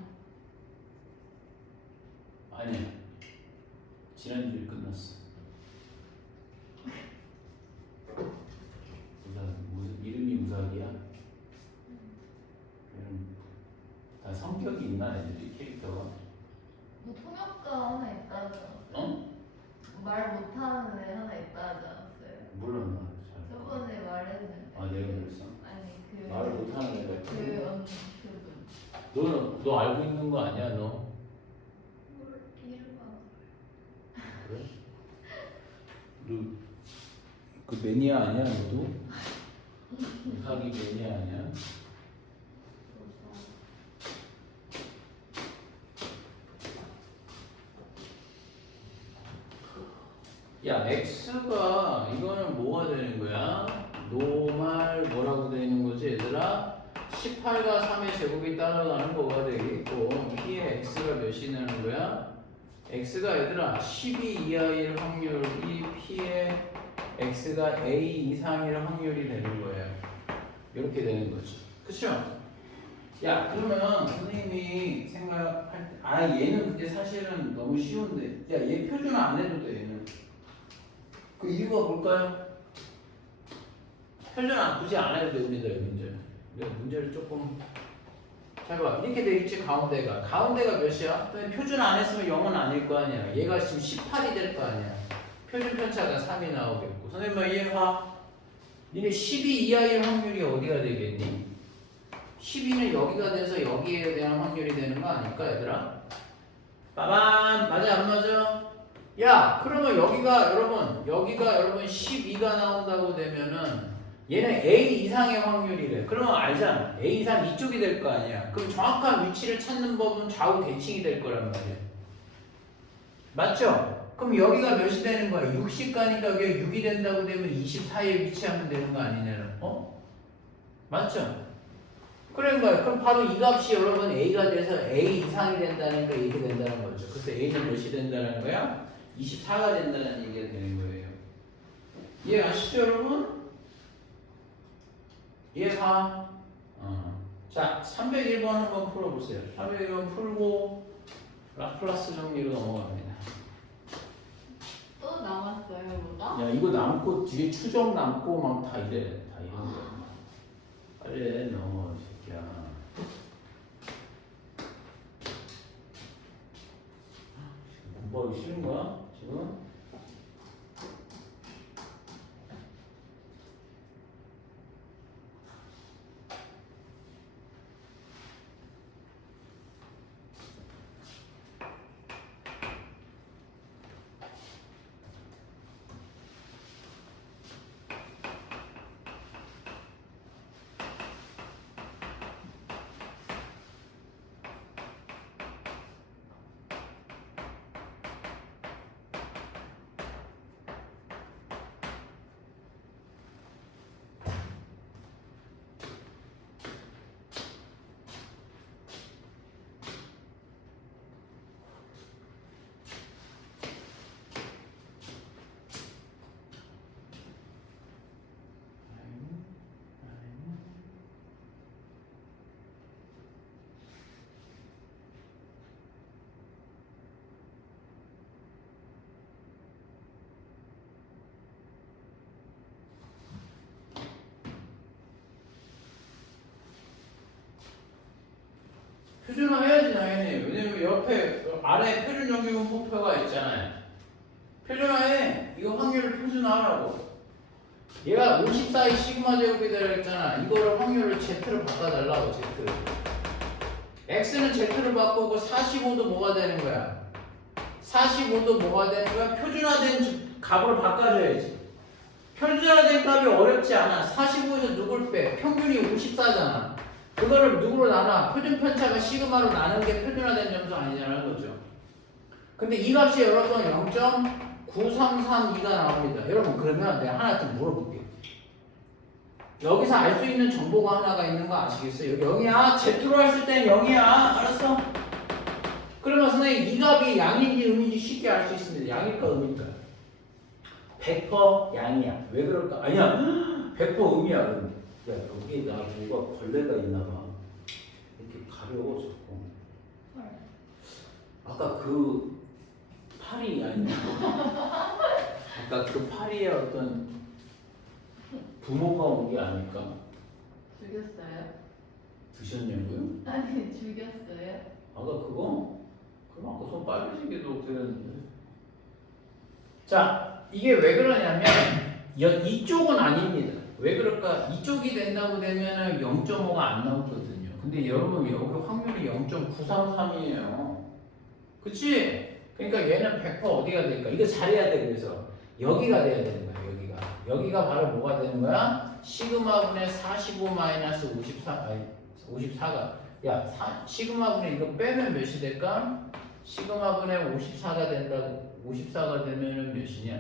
아니야. 지난주에 끝났어. 우사기. 무슨 이름이 우사기야? 다 성격이 있나 애들이 캐릭터가? 뭐 통역가 하나 있다지 어? 말 못하는 애 하나 있다지 않았어요? 몰라 나 잘. 저번에 말했는데. 아 내가 그랬어? 아니 그 말을 못하는 애가 있고. 그 언니 그분. 너 알고 있는 거 아니야 너? 이름 그래? 너 그 매니아 아니야 너도? 우사기 매니아 아니야? 야 x가 이거는 뭐가 되는 거야? 노말 뭐라고 되는 거지 얘들아? 18과 3의 제곱이 따라가는 거가 되겠고 p의 x가 몇이 되는 거야? x가 얘들아 12 이하일 확률이 p의 x가 a 이상일 확률이 되는 거예요. 이렇게 되는 거지. 그쵸? 야 그러면 선생님이 생각할 때 아 얘는 근데 사실은 너무 쉬운데 야 얘 표준화 안 해도 돼 얘는. 그 이유가 뭘까요? 표준화 굳이 안 해도 됩니다 이 문제. 문제를 조금 잘 봐. 이렇게 돼 있지 가운데가 몇이야? 표준 안 했으면 0은 아닐 거 아니야. 얘가 지금 18이 될 거 아니야. 표준 편차가 3이 나오겠고. 선생님 뭐 이해가? 니네 12 이하일 확률이 어디가 되겠니? 12는 여기가 돼서 여기에 대한 확률이 되는 거 아닐까 얘들아? 빠밤 맞아 안 맞아? 야 그러면 여기가 여러분 12가 나온다고 되면은 얘는 A 이상의 확률이래. 그러면 알잖아. A 이상 이쪽이 될 거 아니야. 그럼 정확한 위치를 찾는 법은 좌우 대칭이 될 거란 말이야. 맞죠? 그럼 여기가 몇이 되는 거야? 60 가니까 여기가 6이 된다고 되면 24에 위치하면 되는 거 아니냐? 어? 맞죠? 그런 거야. 그럼 바로 이 값이 여러분 A가 돼서 A 이상이 된다니까 이렇게 된다는 거죠. 그래서 A는 몇이 된다는 거야? 24가 된다는 얘기가 되는 거예요. 이해 가시죠 여러분? 이해가? 자, 301번 한번 풀어보세요. 301번 풀고 라플라스 정리로 넘어갑니다. 또 남았어요 뭐가? 야, 이거 남고 뒤에 추정 남고 막 다 이래. 다 이런 거야. 빨리 넘어, 이 새끼야. 공부하기 싫은 거야? 지금? 표준화해야지 당연히. 왜냐면 옆에 아래 표준 정규분포표가 있잖아요. 표준화해. 이거 확률을 표준화하라고. 얘가 54의 시그마 제곱이 되라 했잖아. 이거를 확률을 Z로 바꿔달라고. Z로. X는 Z로 바꾸고 45도 뭐가 되는 거야? 45도 뭐가 되는 거야? 표준화된 값으로 바꿔줘야지. 표준화된 값이 어렵지 않아. 45에서 누굴 빼? 평균이 54잖아. 그거를 누구로 나눠? 표준 편차가 시그마로 나눈 게 표준화된 점수 아니냐는 거죠. 근데 이 값이 여러분 0.9332가 나옵니다. 여러분 그러면 내가 하나 좀 물어볼게요. 여기서 알 수 있는 정보가 하나가 있는 거 아시겠어요? 여기 0이야. Z로 했을 때는 0이야. 알았어? 그러면 선생님 이 값이 양인지 음인지 쉽게 알 수 있습니다. 양일까 음일까? 100% 양이야. 왜 그럴까? 아니야. 100% 음이야. 음. 야 여기에 나 뭐가 벌레가 있나 봐. 이렇게 가려워 자꾸. 아까 그 파리 아니야? 아까 그 파리의 어떤 부모가 온 게 아닐까? 죽였어요? 드셨냐고요? 아니 죽였어요? 아까 그거? 그럼 아까 손 빨개지게도 그랬는데. 자, 이게 왜 그러냐면 이쪽은 아닙니다. 왜 그럴까? 이쪽이 된다고 되면은 0.5가 안 나오거든요. 근데 여러분 여기 확률이 0.933이에요. 그치? 그러니까 얘는 100% 어디가 될까? 이거 잘해야 돼. 그래서 여기가 돼야 되는 거야. 여기가 바로 뭐가 되는 거야? 시그마분의 45 마이너스 54 아니 54가 시그마분의 이거 빼면 몇이 될까? 시그마분의 54가 된다고. 54가 되면은 몇이냐?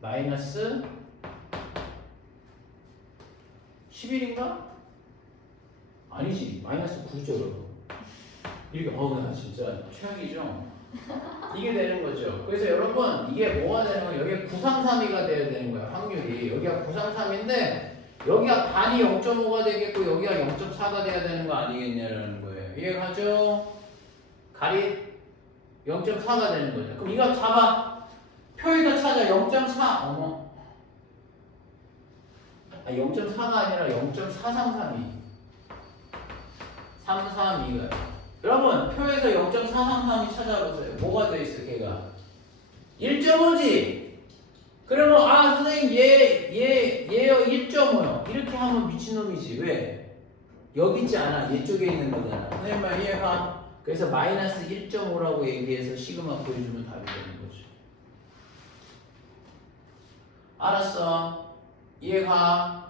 마이너스 11인가? 아니지. 마이너스 9죠. 이렇게 나 진짜 최악이죠. 이게 되는 거죠. 그래서 여러분 이게 뭐가 되는 거예요? 여기가 9332가 돼야 되는 거야. 확률이. 여기가 9332인데 여기가 반이 0.5가 되겠고 여기가 0.4가 돼야 되는 거 아니겠냐라는 거예요. 이해가죠? 가리 0.4가 되는 거죠. 그럼 이거 잡아. 표에서 찾아. 0.4. 어머. 0.4가 아니라 0.4332. 332가. 여러분 표에서 0.433이 찾아보세요. 뭐가 돼 있어 걔가? 1.5지. 그러면 선생님 얘요 1.5요. 이렇게 하면 미친놈이지. 왜? 여기 있지 않아. 얘 쪽에 있는 거잖아. 선생님 이해가? 그래서 마이너스 1.5라고 얘기해서 시그마 보여주면 답이 되는 거죠. 알았어. 이해가?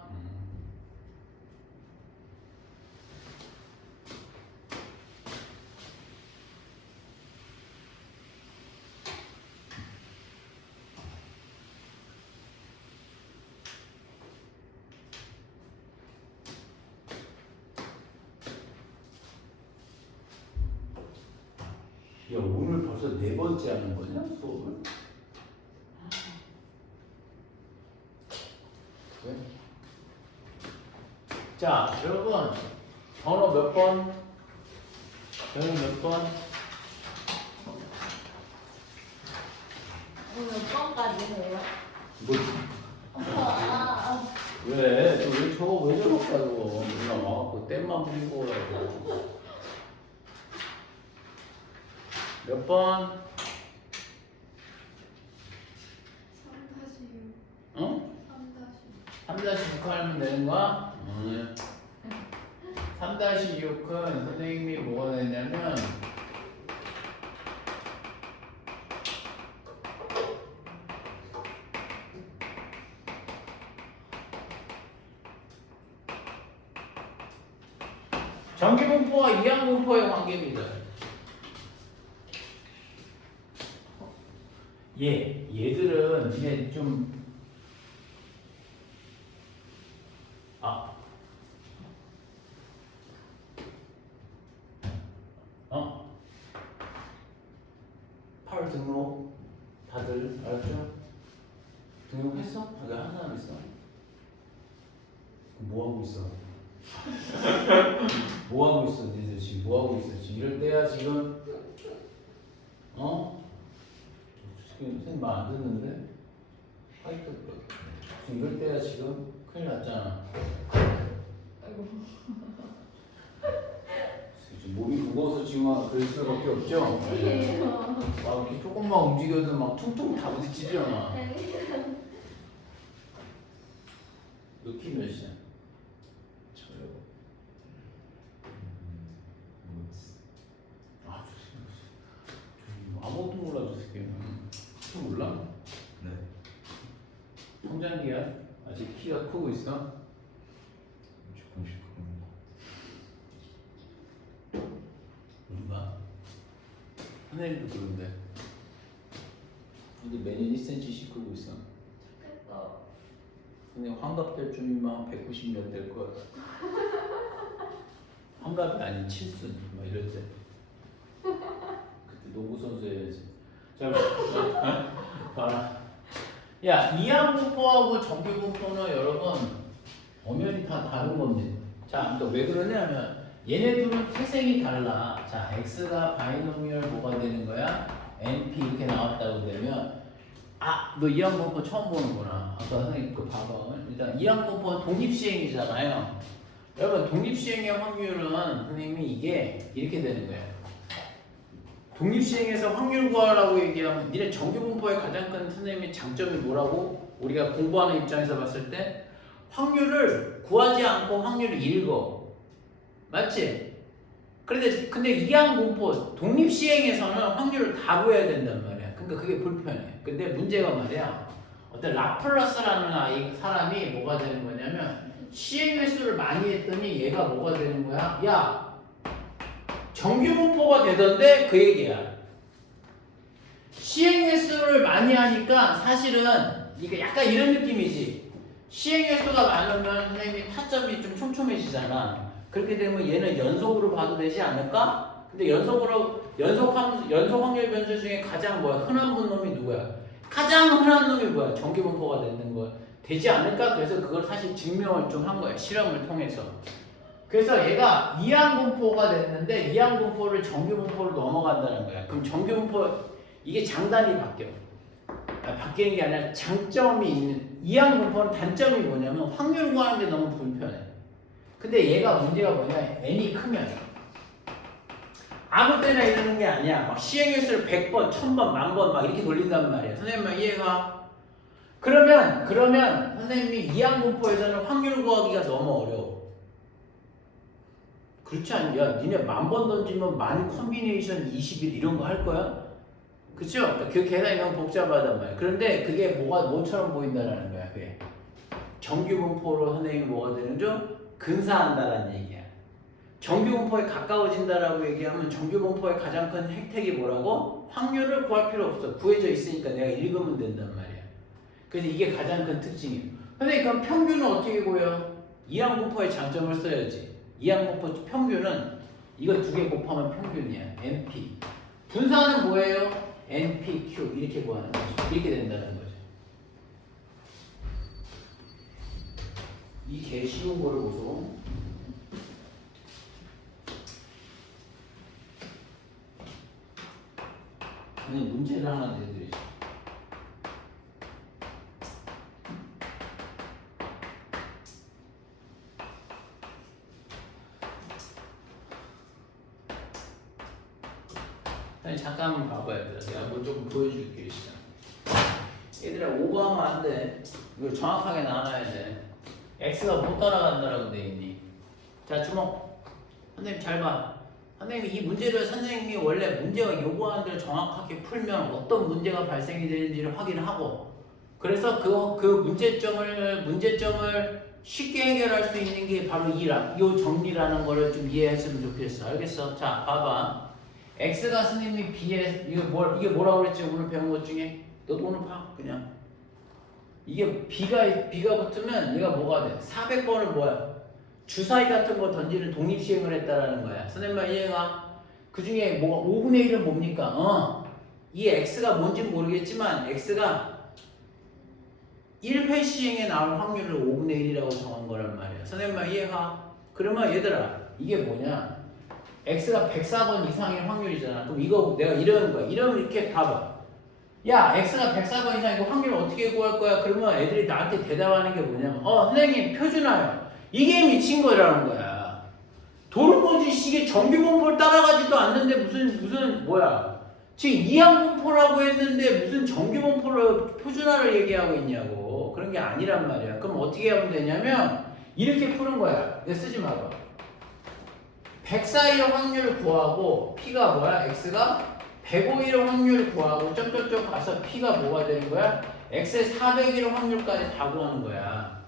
야 오늘 벌써 4번째 하는 거냐 수업을? 네? 자 여러분 번호 몇 번? 번호 몇 번? 몇 번까지 해요? 뭐? 왜? 저거 왜 저럴까 저거 누나 와갖고 땜만 부리고 오라고. 몇 번? 3-6 어? 3-6 3-6 하면 되는 거야? 3-6은 선생님이 뭐가 되냐면 정기분포와 이항분포의 관계입니다. 얘들은 이제 좀 팔 등록 다들 알았죠? 등록했어? 다들 한 사람 있어? 뭐 하고 있어? 뭐 하고 있어? 니들 지금 뭐 하고 있어? 지금 이럴 때야 지금? 지금 선생님 말 안 듣는데? 화이트 지금 이럴 때야 지금? 큰일 났잖아. 아이고 좀 몸이 무거워서 지금 그럴 수밖에 없죠. 아니에요. 막 이렇게 조금만 움직여도 막 퉁퉁 다 부딪히잖아. 너 키 몇이야? 저요. 아, 저 아무것도 몰라, 저 새끼는. 키 몰라? 네. 성장기야? 아직 키가 크고 있어? 조금씩 그런 누가? 선생님도 그런데. 근데 매년 1cm씩 크고 있어. 좋겠어. 근데 환갑 때쯤이면 190몇 될 거야. 환갑이 아닌 칠순 막 이럴 때. 그때 농구 선수 해야지. 자, 봐라. 야, 이항분포하고 정규분포는 여러분 엄연히 다 다른 겁니다. 자, 또 왜 그러냐면 얘네들은 태생이 달라. 자, x가 바이노미얼 뭐가 되는 거야? np 이렇게 나왔다고 되면 아, 너 이항분포 처음 보는구나. 아까 선생님 그 봐봐. 일단 이항분포는 독립시행이잖아요. 여러분 독립시행의 확률은 선생님이 이게 이렇게 되는 거예요. 독립시행에서 확률 구하라고 얘기하면 니네 정규분포의 가장 큰 선생님의 장점이 뭐라고? 우리가 공부하는 입장에서 봤을 때 확률을 구하지 않고 확률을 읽어. 맞지? 근데 이항분포 독립시행에서는 확률을 다 구해야 된단 말이야. 그러니까 그게 불편해. 근데 문제가 말이야. 어떤 라플라스라는 사람이 뭐가 되는 거냐면 시행 횟수를 많이 했더니 얘가 뭐가 되는 거야? 야, 정규분포가 되던데 그 얘기야. 시행 횟수를 많이 하니까 사실은 이게 약간 이런 느낌이지. 시행 횟수가 많으면 선생님이 타점이 좀 촘촘해지잖아. 그렇게 되면 얘는 연속으로 봐도 되지 않을까? 근데 연속 확률 변수 중에 가장 흔한 놈이 누구야? 가장 흔한 놈이 뭐야? 정규분포가 되는 거 되지 않을까? 그래서 그걸 사실 증명을 좀 한 거야. 실험을 통해서. 그래서 얘가 이항분포가 됐는데 이항분포를 정규분포로 넘어간다는 거야. 그럼 정규분포 이게 장단이 바뀌어. 바뀌는 게 아니라 장점이 있는 이항분포는 단점이 뭐냐면 확률 구하는 게 너무 불편해. 근데 얘가 문제가 뭐냐? n이 크면 아무 때나 이러는 게 아니야. 막 시행횟수를 100번, 1000번, 10,000번 막 이렇게 돌린단 말이야. 선생님 이해가? 그러면 선생님이 이항분포에서는 확률 구하기가 너무 어려워. 그렇지 않냐? 니네 10,000번 던지면 만 콤비네이션 21 이런 거 할 거야? 그쵸? 그 계산이 너무 복잡하단 말이야. 그런데 그게 뭐처럼 보인다라는 거야. 그게 정규분포로 선생님이 뭐가 되는죠? 근사한다라는 얘기야. 정규분포에 가까워진다라고 얘기하면 정규분포의 가장 큰 혜택이 뭐라고? 확률을 구할 필요 없어. 구해져 있으니까 내가 읽으면 된단 말이야. 그래서 이게 가장 큰 특징이에요. 선생님 그럼 평균은 어떻게 구해요? 이항분포의 장점을 써야지. 이항분포 평균은 이거 두 개 곱하면 평균이야. NP. 분산은 뭐예요? NPQ 이렇게 구하는 거죠. 이렇게 된다는 거죠. 이 개 쉬운 거를 보소. 아니 문제를 하나 내드리죠. 아니 잠깐만 봐봐야 돼. 내가 뭐 좀 보여줄게. 얘들아 오버하면 안 돼. 이거 정확하게 나눠야 돼. x가 못 따라간다라고 돼 있니? 자 주목. 선생님 잘 봐. 선생님이 이 문제를 선생님이 원래 문제가 요구하는 대로 정확하게 풀면 어떤 문제가 발생이 되는지를 확인하고 그래서 그 문제점을 쉽게 해결할 수 있는 게 바로 이 정리라는 거를 좀 이해했으면 좋겠어. 알겠어? 자 봐봐. x가 선생님이 b에 이게 뭐라고 그랬지 오늘 배운 것 중에? 너도 오늘 봐 그냥. 이게 b가 붙으면 얘가 뭐가 돼? 400번을 뭐야? 주사위 같은 거 던지는 독립시행을 했다라는 거야. 선생님만 이해가? 그 중에 뭐가 5분의 1은 뭡니까? 이 x가 뭔지는 모르겠지만 x가 1회 시행에 나올 확률을 5분의 1이라고 정한 거란 말이야. 선생님만 이해가? 그러면 얘들아 이게 뭐냐? x가 104번 이상일 확률이잖아. 그럼 이거 내가 이러는 거야. 이러면 이렇게 봐봐. 야 x가 104번 이상이고 확률을 어떻게 구할 거야? 그러면 애들이 나한테 대답하는 게 뭐냐면 선생님 표준화요. 이게 미친 거라는 거야. 도르모지 시계 정규분포를 따라가지도 않는데 무슨 뭐야? 지금 이항분포라고 했는데 무슨 정규분포를 표준화를 얘기하고 있냐고. 그런 게 아니란 말이야. 그럼 어떻게 하면 되냐면 이렇게 푸는 거야. 이거 쓰지 마봐. 104일 확률 구하고 P가 뭐야? X가 105일 확률 구하고 점점점 가서 P가 뭐가 되는 거야? X의 400일 확률까지 다 구하는 거야.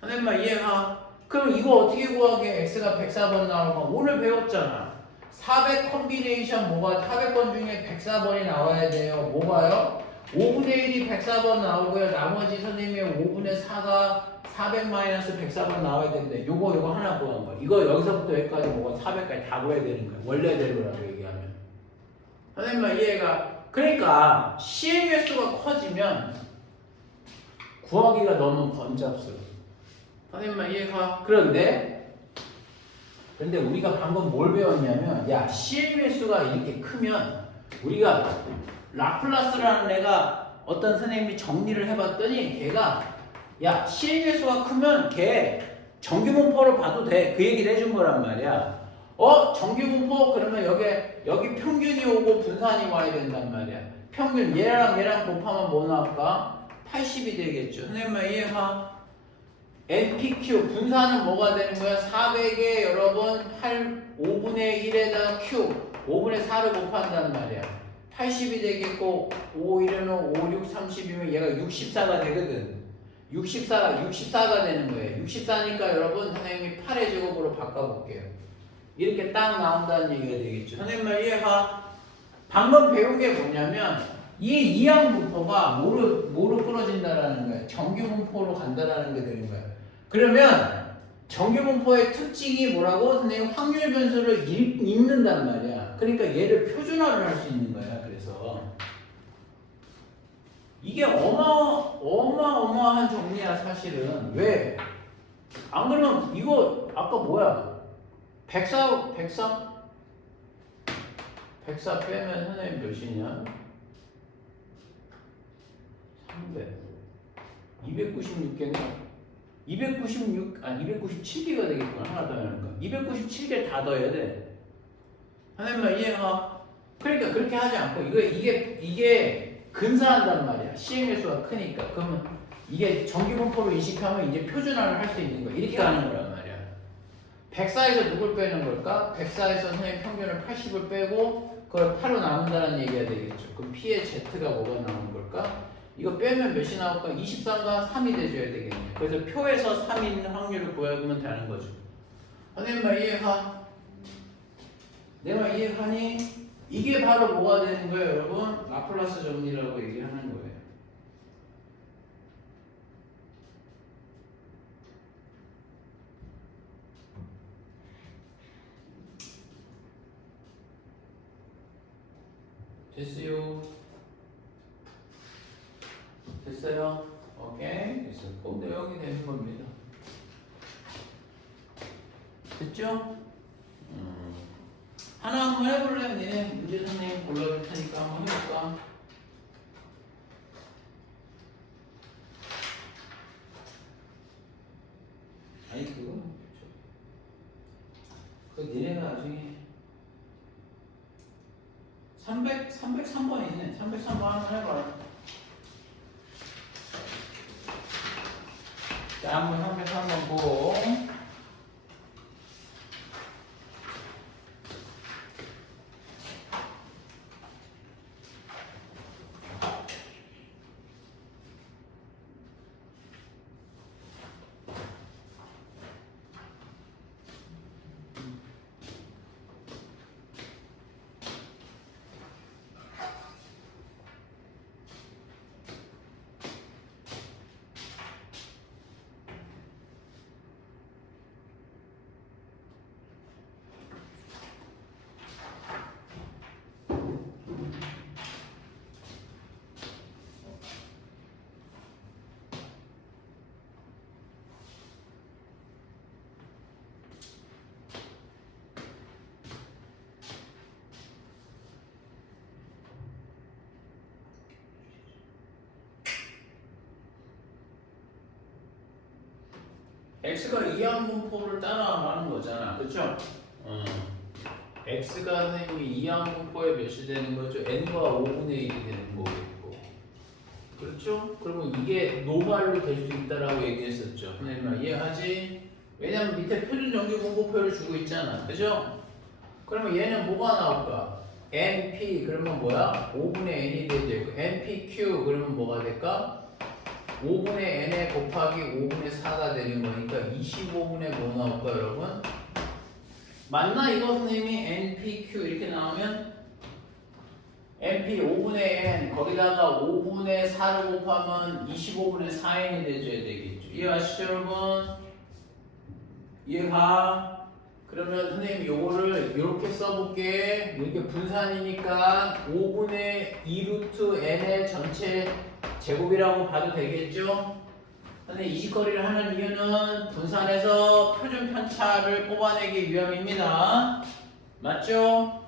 선생님 이해가? 그럼 이거 어떻게 구하게? X가 104번 나오면 오늘 배웠잖아. 400 컨비네이션 뭐가 400번 중에 104번이 나와야 돼요. 뭐가요? 5분의 1이 104번 나오고요. 나머지 선생님의 5분의 4가 400-104번 나와야 되는데 요거 하나 구한 거야. 이거 여기서부터 여기까지 뭐가 400까지 다 구해야 되는 거야. 원래대로라고 얘기하면. 선생님 이해가? 그러니까 시행의 수가 커지면 구하기가 너무 번잡스러워. 선생님 이해가? 그런데 우리가 방금 뭘 배웠냐면 야 시행의 수가 이렇게 크면 우리가 라플라스라는 애가 어떤 선생님이 정리를 해봤더니 걔가 야 시행의 수가 크면 걔 정규분포로 봐도 돼. 그 얘기를 해준 거란 말이야. 정규분포 그러면 여기 평균이 오고 분산이 와야 된단 말이야. 평균 얘랑 곱하면 뭐 나올까? 80이 되겠죠. 선생님 이해가? NPQ 분산은 뭐가 되는 거야? 400에 여러분 5분의 1에다가 Q 5분의 4를 곱한단 말이야. 80이 되겠고 5, 1은 5, 6, 30이면 얘가 64가 되거든. 64가 되는 거예요. 64니까 여러분 선생님이 8의 제곱으로 바꿔볼게요. 이렇게 딱 나온다는 얘기가 되겠죠. 선생님 말 이해가? 방금 배운 게 뭐냐면 이 이항분포가 뭐로 끊어진다라는 거예요. 정규분포로 간다라는 게 되는 거예요. 그러면 정규분포의 특징이 뭐라고? 선생님 확률 변수를 읽는단 말이야. 그러니까 얘를 표준화를 할 수 있는 거야. 그래서 이게 어마어마한 정리야 사실은. 왜? 안 그러면 이거 아까 뭐야? 104 빼면 선생님 몇이냐? 300 296개는 297개가 되겠구나. 하나 더 하니까 297개 다 더해야 돼. 선생님 이해가? 그러니까 그렇게 하지 않고 이게 근사한단 말이야. 시행의 수가 크니까. 그러면 이게 정규분포로 인식하면 이제 표준화를 할 수 있는 거야. 이렇게 하는 거란 말이야. 104에서 누굴 빼는 걸까? 104에서 선생님 평균을 80을 빼고 그걸 8로 나눈다는 얘기가 되겠죠. 그럼 P의 Z가 뭐가 나오는 걸까? 이거 빼면 몇이 나올까? 23과 3이 돼줘야 되겠네. 그래서 표에서 3인 확률을 구하면 되는 거죠. 선생님 말 이해가? 내 말 이해하니? 이게 바로 뭐가 되는 거예요, 여러분? 라플라스 정리라고 얘기하는 거예요. 됐어요? 됐어요? 오케이. 됐어. 꼭 내용이 되는 겁니다. 됐죠? 하나 한번 해볼래? 니네 문제 선생님 골라줄 테니까 한번 해볼까? 아니 그 니네가 나중에 303번 있네. 303번 한번 해봐라. 자, 한번 303번 보고. X가 이항분포를 따라가는 거잖아. 그쵸? x가 선생님이 이항분포에 몇이 되는 거죠? n과 5분의 1이 되는 거겠고. 그렇죠? 그러면 이게 노말로 될 수 있다라고 얘기했었죠. 선생님 이해하지? 왜냐면 밑에 표준 정규 분포표를 주고 있잖아. 그죠? 그러면 얘는 뭐가 나올까? np 그러면 뭐야? 5분의 n이 되죠. npq 그러면 뭐가 될까? 5분의 n에 곱하기 5분의 4가 되는 거니까 25분의 뭐 나올까 여러분? 맞나 이거 선생님이 npq 이렇게 나오면 np 5분의 n 거기다가 5분의 4를 곱하면 25분의 4n이 돼줘야 되겠죠. 이해하시죠 여러분? 이해가? 그러면 선생님 요거를 이렇게 써볼게. 이렇게 분산이니까 5분의 2루트 n의 전체 제곱이라고 봐도 되겠죠? 선생님 이식거리를 하는 이유는 분산해서 표준 편차를 뽑아내기 위함입니다. 맞죠?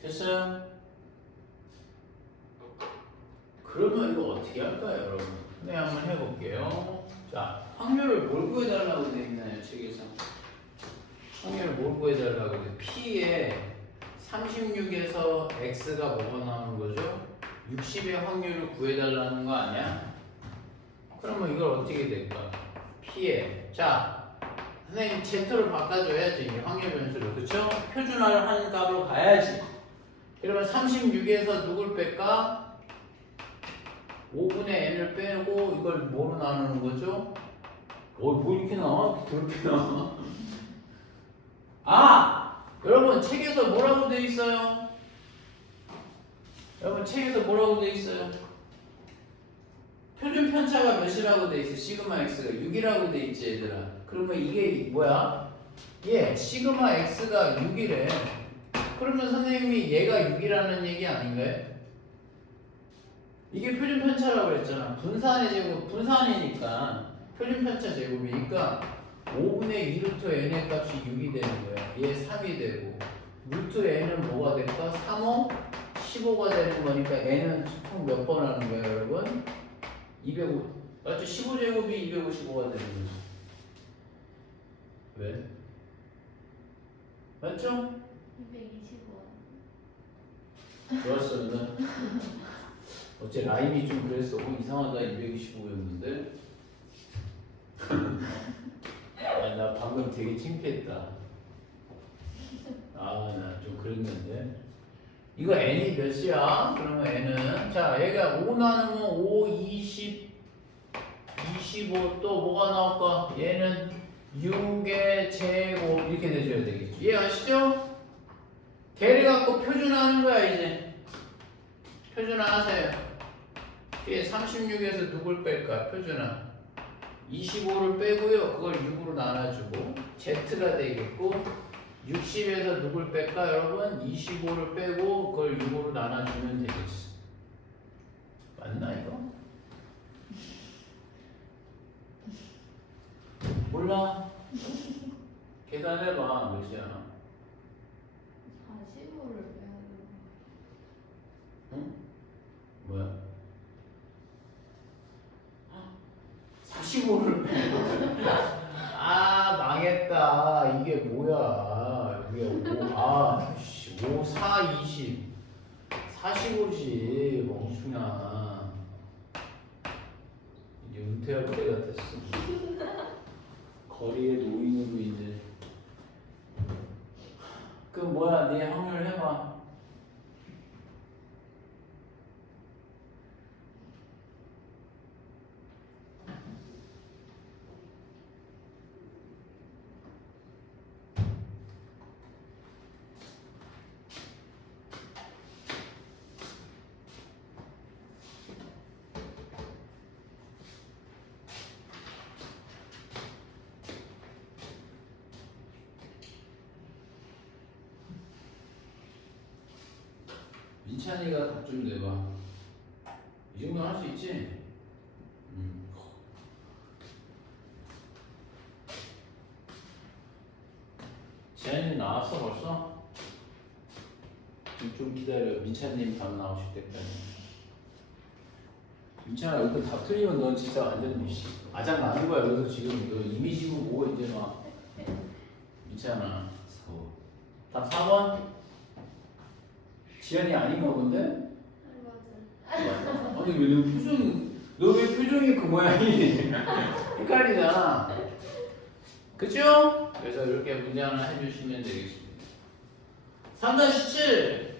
됐어요? 그러면 이거 어떻게 할까요, 여러분? 네, 한번 해볼게요. 자, 확률을 뭘 구해달라고 되어 있나요, 책에서? 확률을 뭘 구해달라고 돼? P에 36에서 X가 뭐가 나오는 거죠? 60의 확률을 구해달라는 거 아니야? 그러면 이걸 어떻게 될까? P에 자, 선생님 Z로 바꿔줘야지, 이 확률 변수를. 그쵸? 표준화를 하는 값으로 가야지. 그러면 36에서 누굴 뺄까? 5분의 n을 빼고 이걸 뭐로 나누는 거죠? 뭐 이렇게 나와? 그렇게 나와? 아! 여러분 책에서 뭐라고 돼 있어요? 여러분 책에서 뭐라고 돼 있어요? 표준 편차가 몇이라고 돼 있어? 시그마 x가 6이라고 돼 있지 얘들아. 그러면 이게 뭐야? 예, 시그마 x가 6이래. 그러면 선생님이 얘가 6이라는 얘기 아닌가요? 이게 표준 편차라고 그랬잖아. 분산의 제곱, 분산이니까 표준 편차 제곱이니까 5분의 2루트 n의 값이 6이 되는 거야. 얘 3이 되고 루트 n은 뭐가 될까? 3호 15가 되는 거니까 n은 총 몇 번 하는 거야 여러분? 205 맞죠? 15제곱이 255가 되는 거지. 왜? 맞죠? 225원. 좋았어 누나. 어째 라임이 좀 그랬어. 이상하다 225였는데. 아, 나 방금 되게 창피했다. 아, 나 좀 그랬는데. 이거 n이 몇이야? 그러면 n은 자, 얘가 5 나누면 5, 20, 25 또 뭐가 나올까? 얘는 6의 제곱 이렇게 되셔야 되겠죠. 이해하시죠? 걔를 갖고 표준화하는 거야 이제. 표준화하세요. 뒤에 36에서 누굴 뺄까? 표준화. 25를 빼고요. 그걸 6으로 나눠주고 Z가 되겠고 60에서 누굴 뺄까 여러분? 25를 빼고 그걸 6으로 나눠주면 되겠어. 맞나 이거? 몰라. 계산해봐. 몇이야? 45를 빼야 돼. 응? 뭐야? 45를 빼고 아 망했다. 이게 뭐야? 이게 5, 4, 20 45지 멍충아. 이제 은퇴할 때가 됐어. 거리의 노인으로 이제. 그 뭐야? 네 확률 해봐. 민찬이가 답 좀 내봐. 이 정도는 할 수 있지? 지한이 나왔어 벌써? 좀 기다려. 민찬님 답 나오실 때까지. 민찬아 이거 답 틀리면 넌 진짜 완전 아장 나는 거야. 그래서 지금 너 이미지고 뭐 이제 막 민찬아 서. 답 4번? 지한이 아닌가 본데? 맞아. 아니 왜 너 표정이 너 왜 표정이 그 모양이 헷갈리잖아. 그쵸? 그래서 이렇게 문제 하나 해주시면 되겠습니다. 3-7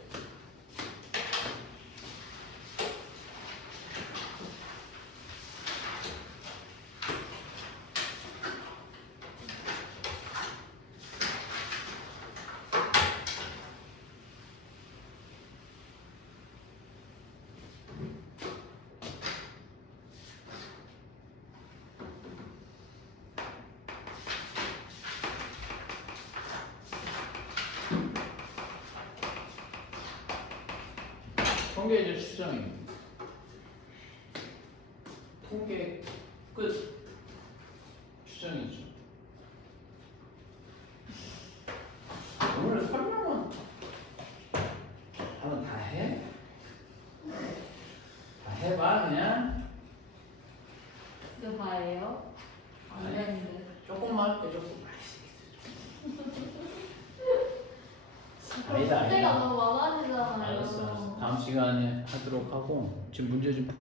통계제 추정입니다. 통계 끝 추정이죠. 오늘 설명은 한번 다 해? 다 해봐 그냥. 이거 다예요? 안 아니. 되는데. 조금만 할게 조금. 아니다 문제가 아니다. 너무 많아지잖아요. 알았어. 다음 시간에 하도록 하고 지금 문제 좀.